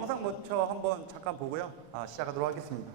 영상 먼저 한번 잠깐 보고요. 시작하도록 하겠습니다.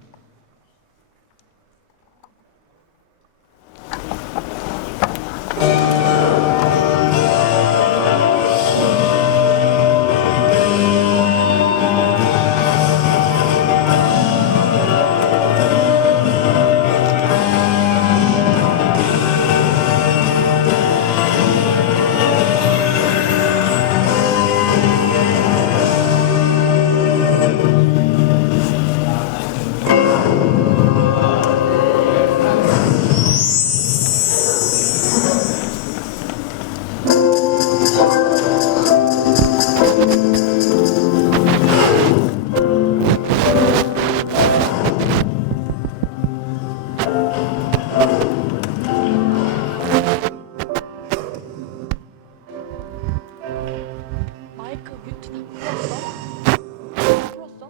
마이크 뮤트 다 풀었어? 풀었어?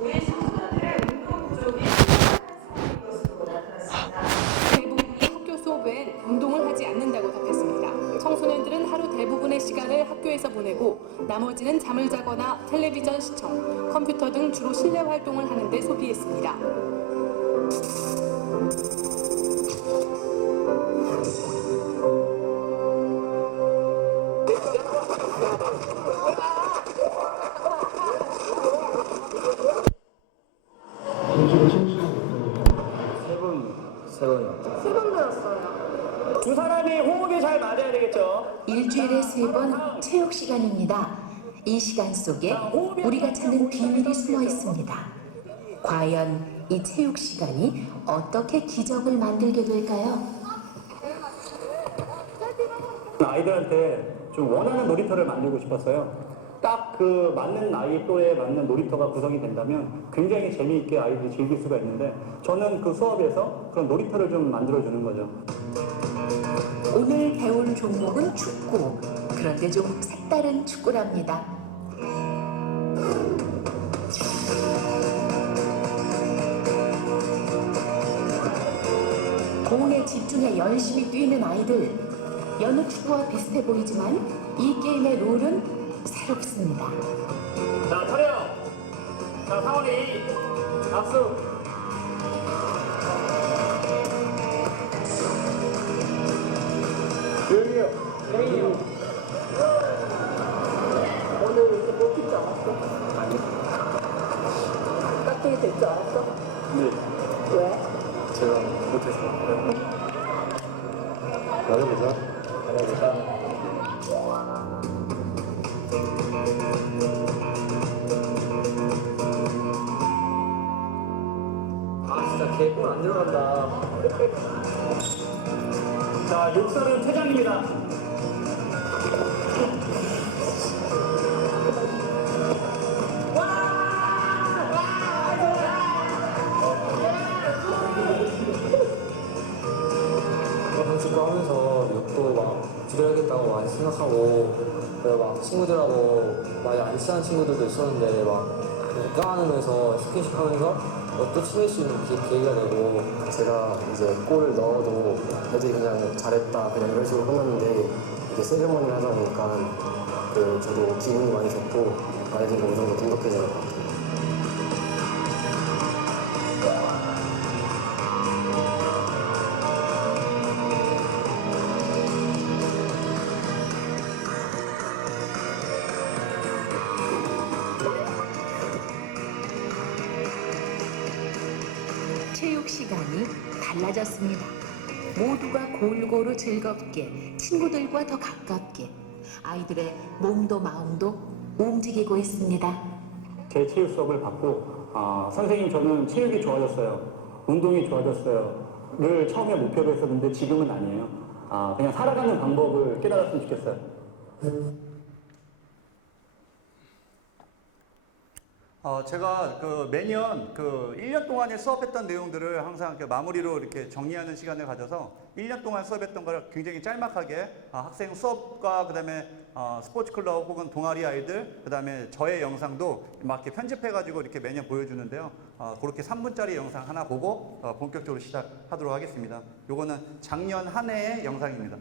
우리 청소년들의 운동 부족이 심각한 것으로 나타났습니다. 대부분이 학교 수업 외엔 운동을 하지 않는다고 답했습니다. 청소년들은 하루 대부분의 시간을 학교에서 보내고 나머지는 잠을 자거나 텔레비전 시청, 컴퓨터 등 주로 실내 활동을 하는 데 소비했습니다. 두 사람이 호흡이 잘 맞아야 되겠죠. 일주일에 3번 체육 시간입니다. 이 시간 속에 우리가 찾는 비밀이 숨어 있습니다. 과연 이 체육 시간이 어떻게 기적을 만들게 될까요? 아이들한테 좀 원하는 놀이터를 만들고 싶었어요. 딱 그 맞는 나이 또에 맞는 놀이터가 구성이 된다면 굉장히 재미있게 아이들이 즐길 수가 있는데 저는 그 수업에서 그런 놀이터를 좀 만들어주는 거죠. 오늘 배울 종목은 축구. 그런데 좀 색다른 축구랍니다. 공에 집중해 열심히 뛰는 아이들. 여느 축구와 비슷해 보이지만 이 게임의 룰은 새롭습니다. 자, 차려! 자, 상원이 박수! 조용히요. 조용히요. 오늘 이렇게 뽑히지 않았어? 아니. 깍두기 됐지 않았어? 네. 왜? 제가 못해서. 말해보자. 말해보자. 진짜 개꿀 안 들어간다. 자, 욕설은 퇴장입니다. 축구 하면서 욕도 막 줄여야겠다고 많이 생각하고 그리고 막 친구들하고 많이 안 친한 친구들도 있었는데 막 껴안으면서 스킨십 하면서 또 친해질 수 있는 계기가 되고 제가 이제 골을 넣어도 애들이 그냥 잘했다 그냥 이런 식으로 끝났는데 이게 세레머니를 하다 보니까 저도 기분이 많이 좋고 아이들이 어느 정도 돈독해지는 것 같아요. 체육 시간이 달라졌습니다. 모두가 골고루 즐겁게, 친구들과 더 가깝게 아이들의 몸도 마음도 움직이고 있습니다. 제 체육 수업을 받고 선생님 저는 체육이 좋아졌어요. 운동이 좋아졌어요.를 처음에 목표로 했었는데 지금은 아니에요. 그냥 살아가는 방법을 깨달았으면 좋겠어요. 제가 그 매년 그 1년 동안에 수업했던 내용들을 항상 그 마무리로 이렇게 정리하는 시간을 가져서 1년 동안 수업했던 걸 굉장히 짤막하게 학생 수업과 그다음에 스포츠 클럽 혹은 동아리 아이들 그다음에 저의 영상도 막 이렇게 편집해가지고 이렇게 매년 보여주는데요. 그렇게 3분짜리 영상 하나 보고 본격적으로 시작하도록 하겠습니다. 요거는 작년 한 해의 영상입니다.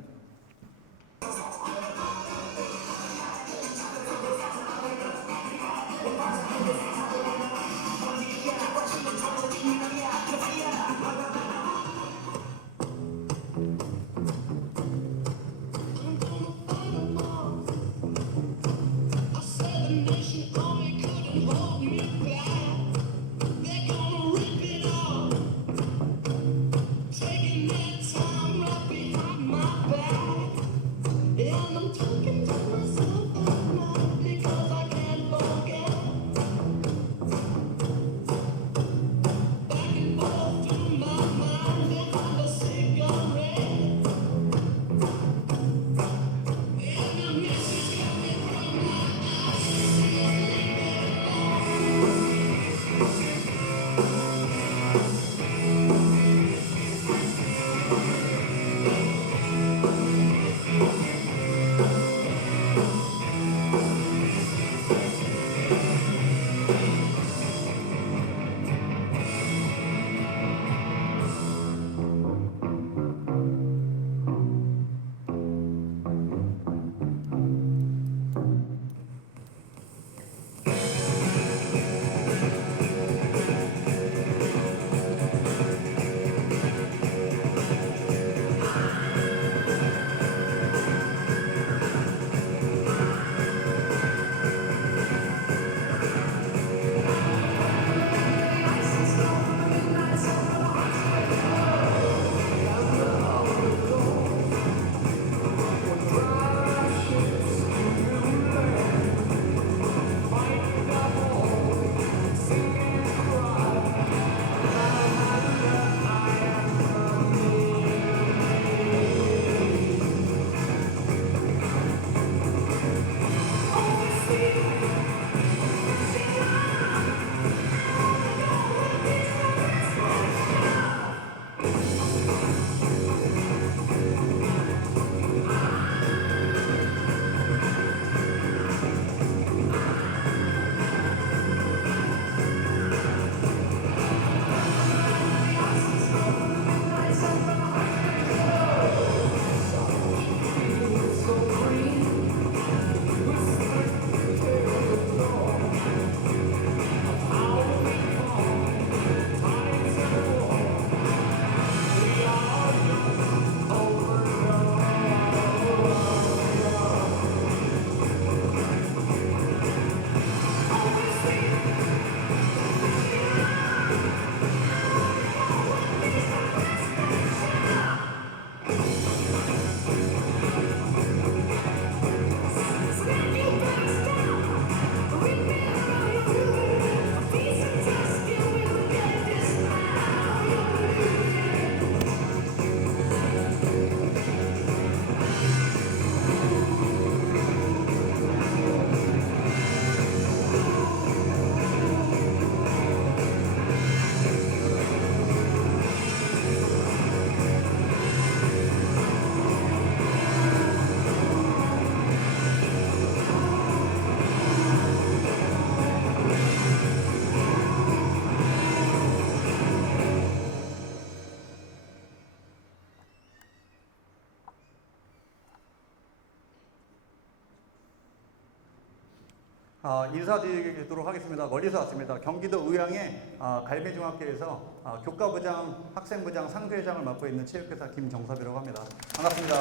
인사드리도록 하겠습니다. 멀리서 왔습니다. 경기도 의왕의 갈매중학교에서 교과부장, 학생부장, 상주회장을 맡고 있는 체육회사 김정섭이라고 합니다. 반갑습니다.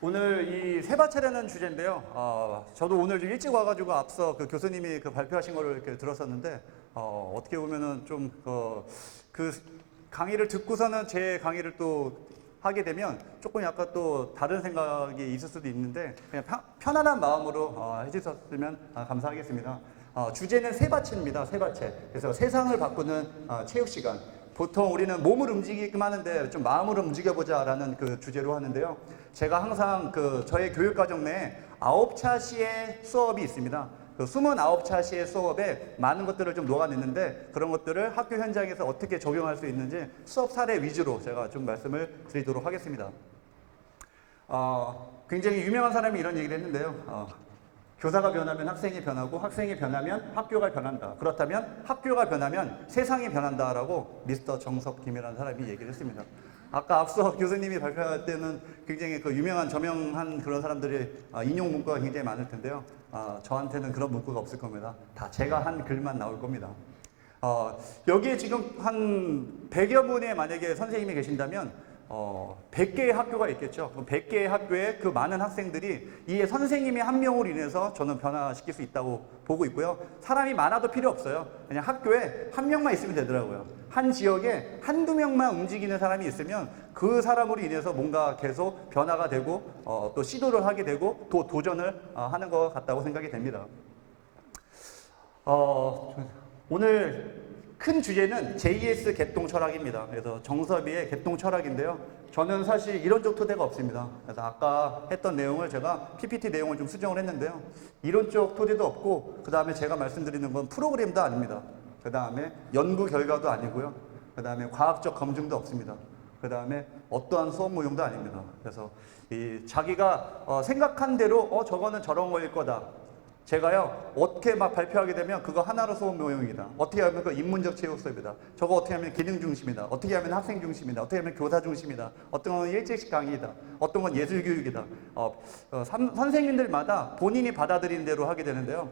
오늘 이 세바 차례는 주제인데요. 저도 오늘 좀 일찍 와가지고 앞서 그 교수님이 그 발표하신 거를 이렇게 들었었는데 어떻게 보면은 좀 그 강의를 듣고서는 제 강의를 또 하게 되면 조금 약간 또 다른 생각이 있을 수도 있는데 그냥 편안한 마음으로 해주셨으면 감사하겠습니다. 주제는 세바체입니다. 세바체. 그래서 세상을 바꾸는 체육 시간. 보통 우리는 몸을 움직이게끔 하는데 좀 마음으로 움직여보자라는 그 주제로 하는데요. 제가 항상 저의 교육과정 내에 9차시의 수업이 있습니다. 그 29차시의 수업에 많은 것들을 좀 녹아냈는데 그런 것들을 학교 현장에서 어떻게 적용할 수 있는지 수업 사례 위주로 제가 좀 말씀을 드리도록 하겠습니다. 굉장히 유명한 사람이 이런 얘기를 했는데요. 교사가 변하면 학생이 변하고 학생이 변하면 학교가 변한다. 그렇다면 학교가 변하면 세상이 변한다라고 미스터 정석김이라는 사람이 얘기를 했습니다. 아까 앞서 교수님이 발표할 때는 굉장히 그 유명한 저명한 그런 사람들이 인용 문구가 굉장히 많을 텐데요. 저한테는 그런 문구가 없을 겁니다. 다 제가 한 글만 나올 겁니다. 여기에 지금 한 100여 분의 만약에 선생님이 계신다면 100개의 학교가 있겠죠. 그럼 100개의 학교에 그 많은 학생들이 이 선생님이 한 명으로 인해서 저는 변화시킬 수 있다고 보고 있고요. 사람이 많아도 필요 없어요. 그냥 학교에 한 명만 있으면 되더라고요. 한 지역에 한두 명만 움직이는 사람이 있으면 그 사람으로 인해서 뭔가 계속 변화가 되고 또 시도를 하게 되고 또 도전을 하는 것 같다고 생각이 됩니다. 오늘 큰 주제는 JS 개똥 철학입니다. 그래서 정섭이의 개똥 철학인데요. 저는 사실 이론적 토대가 없습니다. 그래서 아까 했던 내용을 제가 PPT 내용을 좀 수정을 했는데요. 이론적 토대도 없고 그 다음에 제가 말씀드리는 건 프로그램도 아닙니다. 그 다음에 연구 결과도 아니고요. 그 다음에 과학적 검증도 없습니다. 그 다음에 어떠한 수업 모형도 아닙니다. 그래서 자기가 생각한 대로 저거는 저런 거일 거다. 제가요, 어떻게 막 발표하게 되면 그거 하나로 수업 모형이다. 어떻게 하면 그 인문적 체육 수업이다. 저거 어떻게 하면 기능 중심이다. 어떻게 하면 학생 중심이다. 어떻게 하면 교사 중심이다. 어떤 건 일제식 강의다. 어떤 건 예술 교육이다. 선생님들마다 본인이 받아들인 대로 하게 되는데요.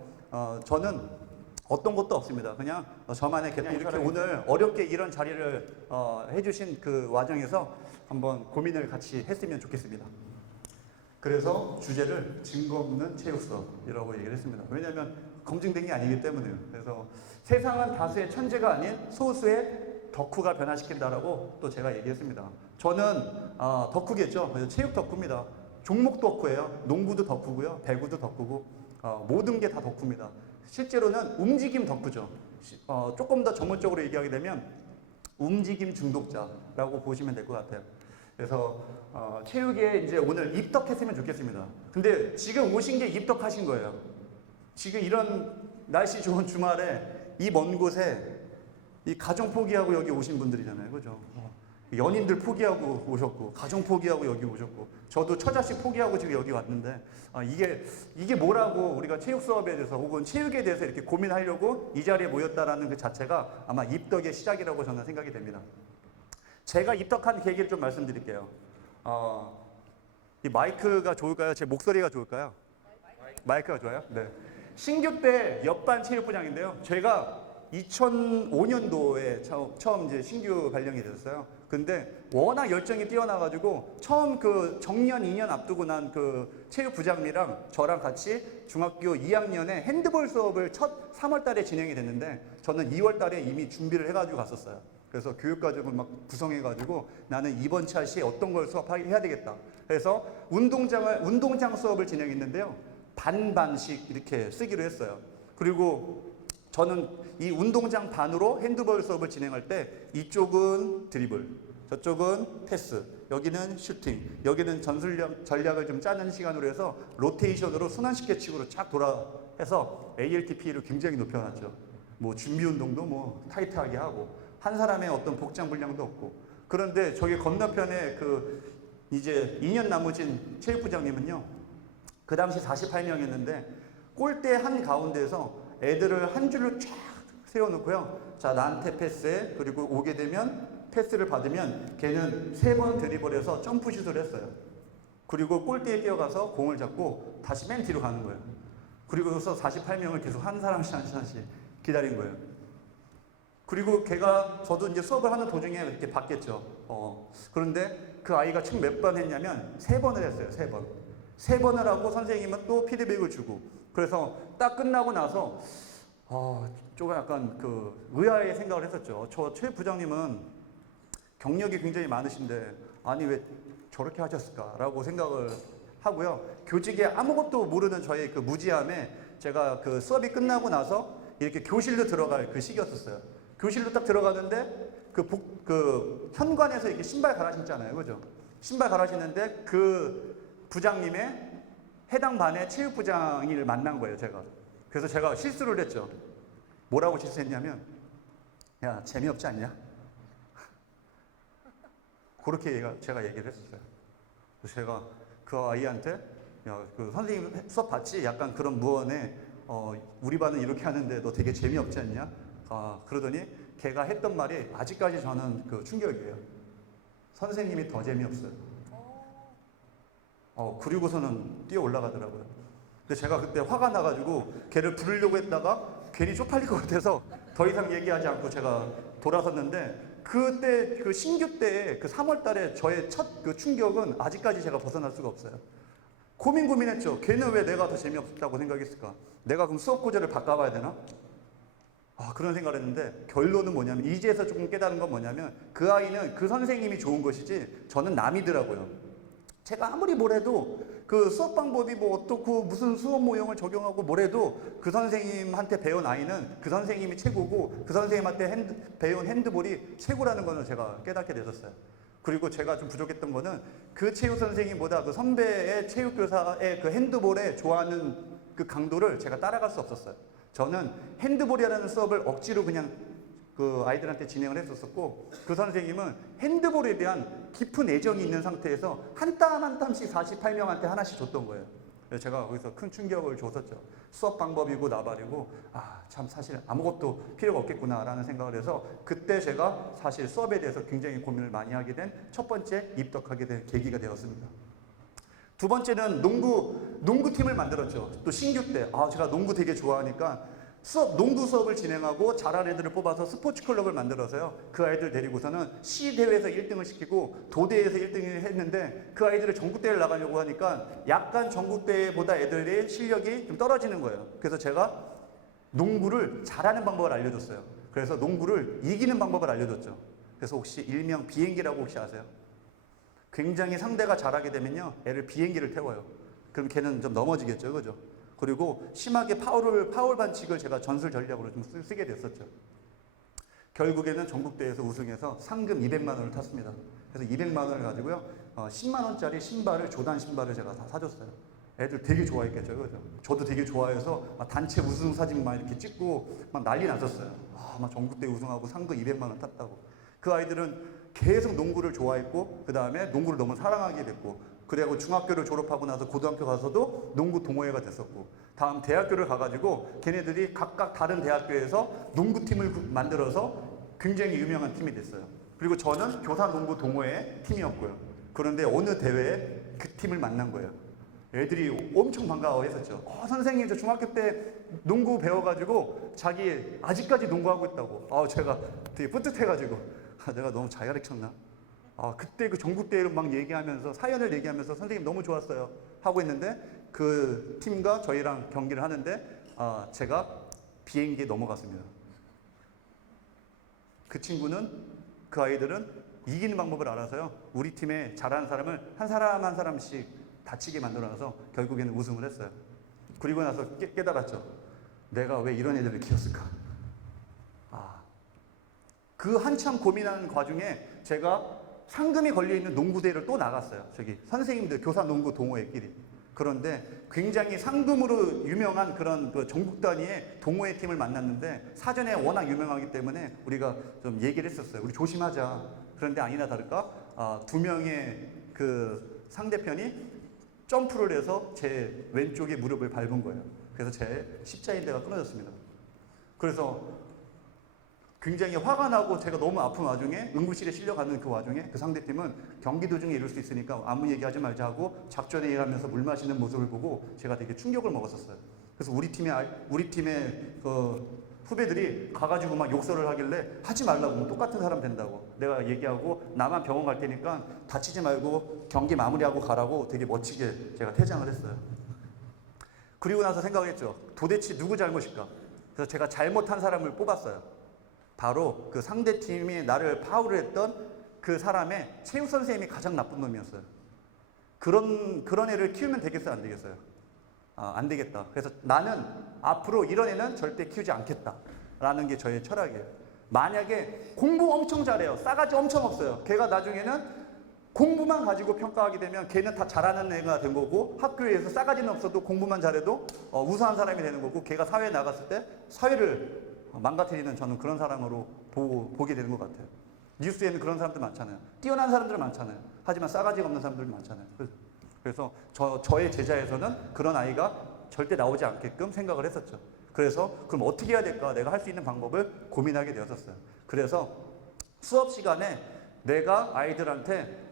저는 어떤 것도 없습니다. 그냥 저만의 개똥 이렇게 오늘 어렵게 이런 자리를 해주신 그 와중에서 한번 고민을 같이 했으면 좋겠습니다. 그래서 주제를 증거 없는 체육 수업이라고 얘기를 했습니다. 왜냐하면 검증된 게 아니기 때문에요. 그래서 세상은 다수의 천재가 아닌 소수의 덕후가 변화시킨다라고 또 제가 얘기했습니다. 저는 덕후겠죠. 체육 덕후입니다. 종목 덕후예요. 농구도 덕후고요. 배구도 덕후고 모든 게 다 덕후입니다. 실제로는 움직임 덕후죠. 조금 더 전문적으로 얘기하게 되면 움직임 중독자라고 보시면 될 것 같아요. 그래서 체육에 이제 오늘 입덕했으면 좋겠습니다. 근데 지금 오신 게 입덕하신 거예요. 지금 이런 날씨 좋은 주말에 이 먼 곳에 이 가정 포기하고 여기 오신 분들이잖아요. 그죠? 연인들 포기하고 오셨고, 가정 포기하고 여기 오셨고, 저도 처자식 포기하고 지금 여기 왔는데, 이게 뭐라고 우리가 체육 수업에 대해서 혹은 체육에 대해서 이렇게 고민하려고 이 자리에 모였다라는 그 자체가 아마 입덕의 시작이라고 저는 생각이 됩니다. 제가 입덕한 계기를 좀 말씀드릴게요. 이 마이크가 좋을까요? 제 목소리가 좋을까요? 마이크가 좋아요? 네. 신규 때 옆반 체육부장인데요. 제가 2005년도에 처음 이제 신규 발령이 됐어요. 근데 워낙 열정이 뛰어나가지고 처음 그 정년 2년 앞두고 난 그 체육부장님이랑 저랑 같이 중학교 2학년에 핸드볼 수업을 첫 3월 달에 진행이 됐는데 저는 2월 달에 이미 준비를 해가지고 갔었어요. 그래서 교육과정을 막 구성해가지고 나는 이번 차시에 어떤 걸 수업해야 되겠다. 그래서 운동장 수업을 진행했는데요. 반반씩 이렇게 쓰기로 했어요. 그리고 저는 이 운동장 반으로 핸드볼 수업을 진행할 때 이쪽은 드리블, 저쪽은 패스, 여기는 슈팅, 여기는 전략을 좀 짜는 시간으로 해서 로테이션으로 순환식계칙으로 쫙 해서 ALTP를 굉장히 높여놨죠. 뭐 준비 운동도 뭐 타이트하게 하고 한 사람의 어떤 복장 분량도 없고. 그런데 저기 건너편에 그 이제 2년 남으신 체육부장님은요, 그 당시 48명이었는데 골대 한 가운데에서 애들을 한 줄로 쫙 세워놓고요. 자, 나한테 패스해. 그리고 오게 되면 패스를 받으면 걔는 3번 드리블해서 점프슛을 했어요. 그리고 골대에 뛰어가서 공을 잡고 다시 맨 뒤로 가는 거예요. 그리고서 48명을 계속 한 사람씩 한 사람씩 기다린 거예요. 그리고 걔가 저도 이제 수업을 하는 도중에 이렇게 봤겠죠. 그런데 그 아이가 총 몇 번 했냐면 3번을 했어요. 3번. 3번을 하고 선생님은 또 피드백을 주고. 그래서 딱 끝나고 나서 조금 약간 그 의아의 생각을 했었죠. 저 최 부장님은 경력이 굉장히 많으신데 아니 왜 저렇게 하셨을까라고 생각을 하고요. 교직에 아무것도 모르는 저의 그 무지함에 제가 그 수업이 끝나고 나서 이렇게 교실로 들어갈 그 시기였었어요. 교실로 딱 들어가는데 그 현관에서 이렇게 신발 갈아 신잖아요. 그죠? 신발 갈아 신는데 그 부장님의 해당 반의 체육부장을 만난 거예요, 제가. 그래서 제가 실수를 했죠. 뭐라고 실수했냐면, 야, 재미없지 않냐? 그렇게 제가 얘기를 했었어요. 그래서 제가 그 아이한테, 야, 그 선생님 수업 봤지? 약간 그런 무언에, 우리 반은 이렇게 하는데 너 되게 재미없지 않냐? 그러더니 걔가 했던 말이 아직까지 저는 그 충격이에요. 선생님이 더 재미없어요. 그리고서는 뛰어 올라가더라고요. 근데 제가 그때 화가 나가지고 걔를 부르려고 했다가 괜히 쪽팔릴 것 같아서 더 이상 얘기하지 않고 제가 돌아섰는데, 그때 그 신규 때 그 3월 달에 저의 첫 그 충격은 아직까지 제가 벗어날 수가 없어요. 고민했죠. 걔는 왜 내가 더 재미없다고 생각했을까? 내가 그럼 수업 구조를 바꿔봐야 되나? 그런 생각을 했는데, 결론은 뭐냐면, 이제서 조금 깨달은 건 뭐냐면, 그 아이는 그 선생님이 좋은 것이지 저는 남이더라고요. 제가 아무리 뭐래도 그 수업 방법이 뭐 어떻고 무슨 수업 모형을 적용하고 뭐래도 그 선생님한테 배운 아이는 그 선생님이 최고고, 그 선생님한테 배운 핸드볼이 최고라는 거는 제가 깨닫게 됐었어요. 그리고 제가 좀 부족했던 거는 그 체육 선생님보다 그 선배의 체육 교사의 그 핸드볼에 좋아하는 그 강도를 제가 따라갈 수 없었어요. 저는 핸드볼이라는 수업을 억지로 그냥 그 아이들한테 진행을 했었었고, 그 선생님은 핸드볼에 대한 깊은 애정이 있는 상태에서 한 땀 한 땀씩 48명한테 하나씩 줬던 거예요. 그래서 제가 거기서 큰 충격을 줬었죠. 수업 방법이고 나발이고, 참 사실 아무것도 필요가 없겠구나라는 생각을 해서, 그때 제가 사실 수업에 대해서 굉장히 고민을 많이 하게 된 첫 번째 입덕하게 된 계기가 되었습니다. 두 번째는 농구팀을 만들었죠. 또 신규 때, 제가 농구 되게 좋아하니까 농구 수업을 진행하고 잘하는 애들을 뽑아서 스포츠 클럽을 만들어서요. 그 아이들 데리고서는 시대회에서 1등을 시키고 도대회에서 1등을 했는데, 그 아이들을 전국대회를 나가려고 하니까 약간 전국대회보다 애들의 실력이 좀 떨어지는 거예요. 그래서 제가 농구를 잘하는 방법을 알려줬어요. 그래서 농구를 이기는 방법을 알려줬죠. 그래서 혹시 일명 비행기라고 혹시 아세요? 굉장히 상대가 잘하게 되면요, 애를 비행기를 태워요. 그럼 걔는 좀 넘어지겠죠, 그죠? 그리고 심하게 파울 반칙을 제가 전술 전략으로 좀 쓰게 됐었죠. 결국에는 전국대회에서 우승해서 상금 200만 원을 탔습니다. 그래서 200만 원을 가지고요, 10만 원짜리 신발을, 조단 신발을 제가 다 사줬어요. 애들 되게 좋아했겠죠, 그죠? 저도 되게 좋아해서 막 단체 우승 사진 막 이렇게 찍고 막 난리 났었어요. 막 전국대회 우승하고 상금 200만 원 탔다고. 그 아이들은 계속 농구를 좋아했고, 그 다음에 농구를 너무 사랑하게 됐고, 그리고 중학교를 졸업하고 나서 고등학교 가서도 농구 동호회가 됐었고, 다음 대학교를 가가지고 걔네들이 각각 다른 대학교에서 농구팀을 만들어서 굉장히 유명한 팀이 됐어요. 그리고 저는 교사 농구 동호회 팀이었고요. 그런데 어느 대회에 그 팀을 만난 거예요. 애들이 엄청 반가워했었죠. 선생님, 저 중학교 때 농구 배워가지고 자기 아직까지 농구하고 있다고. 제가 되게 뿌듯해가지고, 내가 너무 자야를 쳤나? 그때 그 전국대회를 막 얘기하면서, 사연을 얘기하면서 선생님 너무 좋았어요 하고 있는데, 그 팀과 저희랑 경기를 하는데 제가 비행기에 넘어갔습니다. 그 친구는, 그 아이들은 이기는 방법을 알아서요, 우리 팀에 잘하는 사람을 한 사람 한 사람씩 다치게 만들어놔서 결국에는 우승을 했어요. 그리고 나서 깨달았죠. 내가 왜 이런 애들을 키웠을까? 그 한참 고민하는 과정에 제가 상금이 걸려있는 농구대회를 또 나갔어요. 저기 선생님들, 교사 농구 동호회끼리. 그런데 굉장히 상금으로 유명한 그런 그 전국 단위의 동호회 팀을 만났는데, 사전에 워낙 유명하기 때문에 우리가 좀 얘기를 했었어요. 우리 조심하자. 그런데 아니나 다를까, 두 명의 그 상대편이 점프를 해서 제 왼쪽에 무릎을 밟은 거예요. 그래서 제 십자인대가 끊어졌습니다. 그래서 굉장히 화가 나고 제가 너무 아픈 와중에, 응급실에 실려가는 그 와중에 그 상대팀은 경기 도중에 이럴 수 있으니까 아무 얘기하지 말자 하고 작전에 일하면서 물 마시는 모습을 보고 제가 되게 충격을 먹었었어요. 그래서 우리 팀의 그 후배들이 가가지고 막 욕설을 하길래, 하지 말라고, 똑같은 사람 된다고 내가 얘기하고, 나만 병원 갈 테니까 다치지 말고 경기 마무리하고 가라고 되게 멋지게 제가 퇴장을 했어요. 그리고 나서 생각했죠. 도대체 누구 잘못일까? 그래서 제가 잘못한 사람을 뽑았어요. 바로 그 상대팀이 나를 파울을 했던 그 사람의 체육 선생님이 가장 나쁜 놈이었어요. 그런 애를 키우면 되겠어요, 안 되겠어요? 안 되겠다. 그래서 나는 앞으로 이런 애는 절대 키우지 않겠다라는 게 저의 철학이에요. 만약에 공부 엄청 잘해요, 싸가지 엄청 없어요, 걔가 나중에는 공부만 가지고 평가하게 되면 걔는 다 잘하는 애가 된 거고 학교에서 싸가지는 없어도 공부만 잘해도 우수한 사람이 되는 거고 걔가 사회에 나갔을 때 사회를 망가뜨리는 저는 그런 사람으로 보게 되는 것 같아요. 뉴스에는 그런 사람들 많잖아요. 뛰어난 사람들 많잖아요. 하지만 싸가지가 없는 사람들 많잖아요. 그래서 저의 제자에서는 그런 아이가 절대 나오지 않게끔 생각을 했었죠. 그래서 그럼 어떻게 해야 될까? 내가 할 수 있는 방법을 고민하게 되었었어요. 그래서 수업 시간에 내가 아이들한테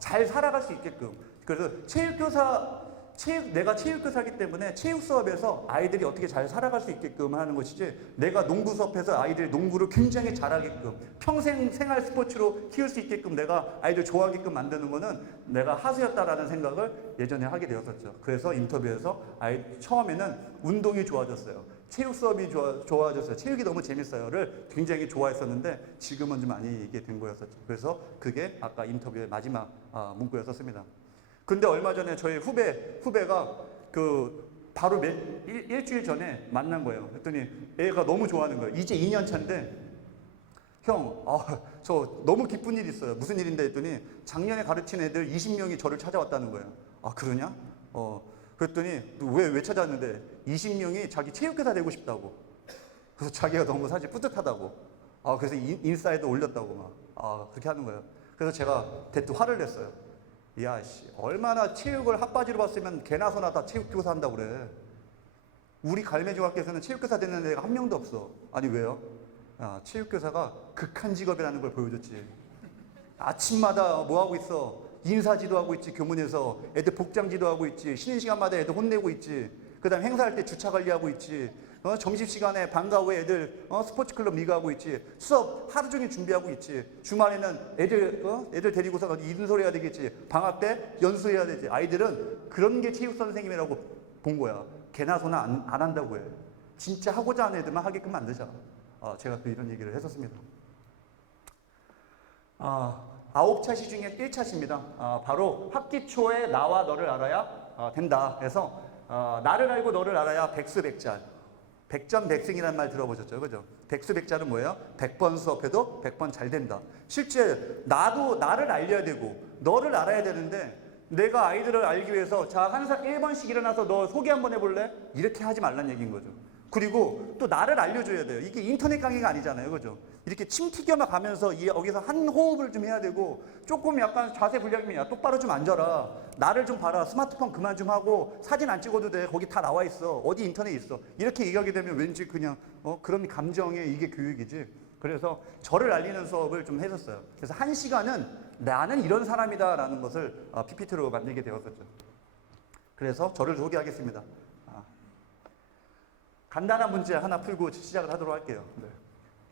잘 살아갈 수 있게끔, 그래서 내가 체육교사이기 때문에 체육 수업에서 아이들이 어떻게 잘 살아갈 수 있게끔 하는 것이지, 내가 농구 수업에서 아이들이 농구를 굉장히 잘하게끔 평생 생활 스포츠로 키울 수 있게끔 내가 아이들 좋아하게끔 만드는 거는 내가 하수였다라는 생각을 예전에 하게 되었었죠. 그래서 인터뷰에서 처음에는 운동이 좋아졌어요. 체육 수업이 좋아졌어요. 체육이 너무 재밌어요를 굉장히 좋아했었는데 지금은 좀 아니게 된 거였었죠. 그래서 그게 아까 인터뷰의 마지막 문구였었습니다. 근데 얼마 전에 저희 후배가 바로 일주일 전에 만난 거예요. 그랬더니 애가 너무 좋아하는 거예요. 이제 2년 차인데 형, 저 너무 기쁜 일이 있어요. 무슨 일인데 했더니 작년에 가르친 애들 20명이 저를 찾아왔다는 거예요. 아, 그러냐? 그랬더니 왜 찾아왔는데 20명이 자기 체육교사 되고 싶다고. 그래서 자기가 너무 사실 뿌듯하다고. 그래서 인스타에도 올렸다고 그렇게 하는 거예요. 그래서 제가 대뜸 화를 냈어요. 야, 씨, 얼마나 체육을 핫바지로 봤으면 개나 소나 다 체육교사 한다고 그래. 우리 갈매중학교에서는 체육교사 되는 애가 한 명도 없어. 아니, 왜요? 체육교사가 극한 직업이라는 걸 보여줬지. 아침마다 뭐 하고 있어? 인사지도 하고 있지, 교문에서. 애들 복장지도 하고 있지. 쉬는 시간마다 애들 혼내고 있지. 그 다음에 행사할 때 주차 관리하고 있지. 점심시간에 방과 후에 애들 스포츠클럽 리그하고 있지. 수업 하루 종일 준비하고 있지. 주말에는 애들 데리고서 이든소리 해야 되겠지. 방학 때 연수해야 되지. 아이들은 그런 게 체육 선생님이라고 본 거야. 개나 소나 안 한다고 해. 진짜 하고자 하는 애들만 하게끔 만들자. 제가 또 이런 얘기를 했었습니다. 9차시 중에 1차시입니다. 바로 학기 초에 나와 너를 알아야 된다. 그래서 나를 알고 너를 알아야 백수백자. 백전백승이라는 말 들어보셨죠? 그죠? 백수백자는 뭐예요? 100번 수업해도 100번 잘 된다. 실제 나를 알려야 되고 너를 알아야 되는데 내가 아이들을 알기 위해서 항상 1번씩 일어나서 너 소개 한번 해볼래? 이렇게 하지 말란 얘기인 거죠. 그리고 또 나를 알려줘야 돼요. 이게 인터넷 강의가 아니잖아요. 그죠? 이렇게 침 튀겨만 가면서 여기서 한 호흡을 좀 해야 되고 조금 약간 자세 불량이면 야, 똑바로 좀 앉아라. 나를 좀 봐라. 스마트폰 그만 좀 하고 사진 안 찍어도 돼. 거기 다 나와 있어. 어디 인터넷 있어. 이렇게 얘기하게 되면 왠지 그냥 그런 감정에 이게 교육이지. 그래서 저를 알리는 수업을 좀 했었어요. 그래서 1시간은 나는 이런 사람이다라는 것을 PPT로 만들게 되었었죠. 그래서 저를 소개하겠습니다. 간단한 문제 하나 풀고 시작을 하도록 할게요. 네.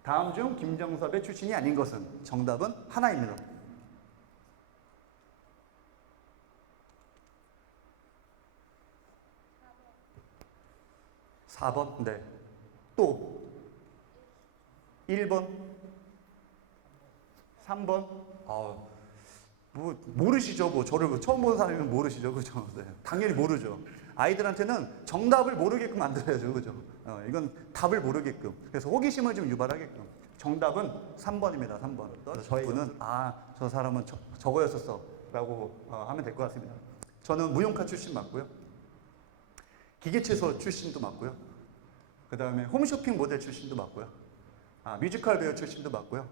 다음 중 김정섭의 출신이 아닌 것은? 정답은 하나입니다. 4번. 네. 또 1번, 3번. 모르시죠? 저를 처음 보는 사람이면 모르시죠? 그죠? 네. 당연히 모르죠. 아이들한테는 정답을 모르게끔 만들어야죠. 그죠? 이건 답을 모르게끔. 그래서 호기심을 좀 유발하게끔. 정답은 3번입니다. 3번. 저희 분은 저 사람은 저거였었어 라고 하면 될 것 같습니다. 저는 무용카 출신 맞고요. 기계채소 출신도 맞고요. 그 다음에 홈쇼핑 모델 출신도 맞고요. 뮤지컬 배우 출신도 맞고요.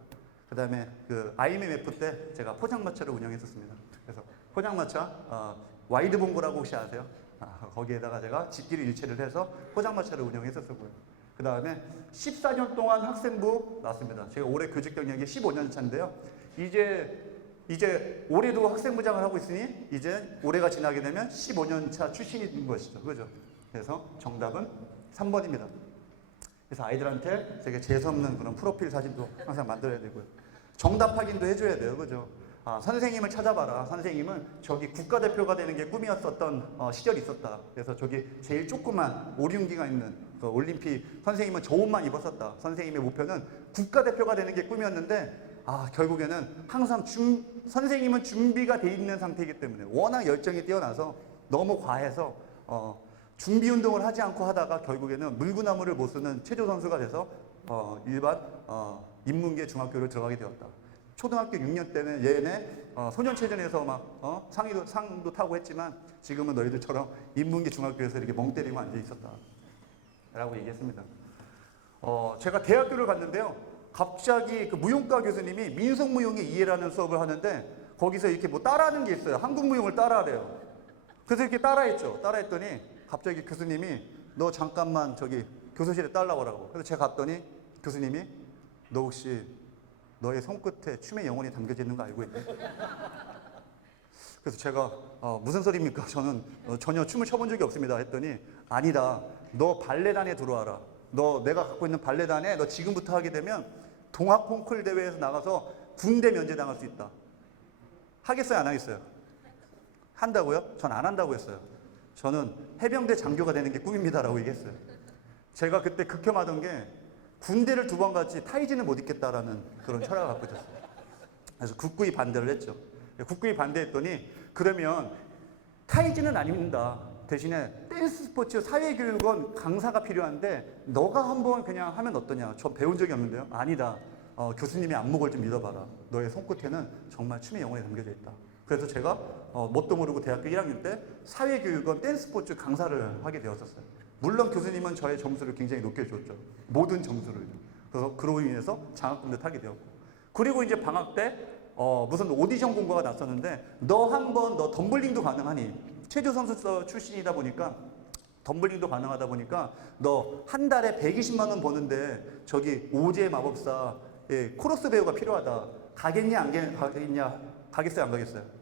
그 다음에 IMF 때 제가 포장마차를 운영했었습니다. 그래서 포장마차 와이드봉고라고 혹시 아세요? 거기에다가 제가 집끼리 일체를 해서 포장마차를 운영했었고요. 그 다음에 14년 동안 학생부 나왔습니다. 제가 올해 교직 경력이 15년 차인데요. 이제 올해도 학생부장을 하고 있으니 이제 올해가 지나게 되면 15년 차 출신이 된 것이죠. 그죠? 그래서 정답은 3번입니다. 그래서 아이들한테 되게 재수없는 그런 프로필 사진도 항상 만들어야 되고요. 정답 확인도 해줘야 돼요. 그죠? 선생님을 찾아봐라. 선생님은 저기 국가대표가 되는 게 꿈이었었던 시절이 있었다. 그래서 저기 제일 조그만 오륜기가 있는 올림픽 선생님은 저 옷만 입었었다. 선생님의 목표는 국가대표가 되는 게 꿈이었는데 결국에는 항상 선생님은 준비가 돼 있는 상태이기 때문에 워낙 열정이 뛰어나서 너무 과해서 준비 운동을 하지 않고 하다가 결국에는 물구나무를 못 쓰는 체조 선수가 돼서 일반 인문계 중학교를 들어가게 되었다. 초등학교 6년 때는 얘네 소년체전에서 막 상도 타고 했지만 지금은 너희들처럼 인문계 중학교에서 이렇게 멍 때리고 앉아 있었다 라고 얘기했습니다. 제가 대학교를 갔는데요. 갑자기 그 무용과 교수님이 민속무용의 이해라는 수업을 하는데 거기서 이렇게 뭐 따라하는 게 있어요. 한국무용을 따라하래요. 그래서 이렇게 따라했죠. 따라했더니 갑자기 교수님이 너 잠깐만 저기 교수실에 따라오라고. 그래서 제가 갔더니 교수님이 너 혹시 너의 손끝에 춤의 영혼이 담겨져 있는 거 알고 있니? 그래서 제가 무슨 소리입니까? 저는 전혀 춤을 춰본 적이 없습니다 했더니 아니다. 너 발레단에 들어와라. 너 내가 갖고 있는 발레단에 너 지금부터 하게 되면 동학 콩쿨 대회에서 나가서 군대 면제당할 수 있다. 하겠어요? 안 하겠어요? 한다고요? 전 안 한다고 했어요. 저는 해병대 장교가 되는 게 꿈입니다라고 얘기했어요. 제가 그때 극혐하던 게 군대를 2번 갔지 타이즈는 못 입겠다라는 그런 철학을 갖고 있었어요. 그래서 굳건히 반대를 했죠. 굳건히 반대했더니 그러면 타이즈는 안 입는다. 대신에 댄스 스포츠 사회교육원 강사가 필요한데 너가 한번 그냥 하면 어떠냐. 저 배운 적이 없는데요. 아니다. 교수님의 안목을 좀 믿어봐라. 너의 손끝에는 정말 춤의 영혼이 담겨져 있다. 그래서 제가 뭣도 모르고 대학교 1학년 때 사회교육원 댄스 스포츠 강사를 하게 되었었어요. 물론 교수님은 저의 점수를 굉장히 높게 줬죠. 모든 점수를. 그래서 그로 인해서 장학금도 타게 되었고. 그리고 이제 방학 때 무슨 오디션 공고가 났었는데 너 덤블링도 가능하니? 체조 선수 출신이다 보니까 덤블링도 가능하다 보니까 너 한 달에 120만 원 버는데 저기 오즈의 마법사 코러스 배우가 필요하다. 가겠냐 안 가겠냐? 가겠어요 안 가겠어요?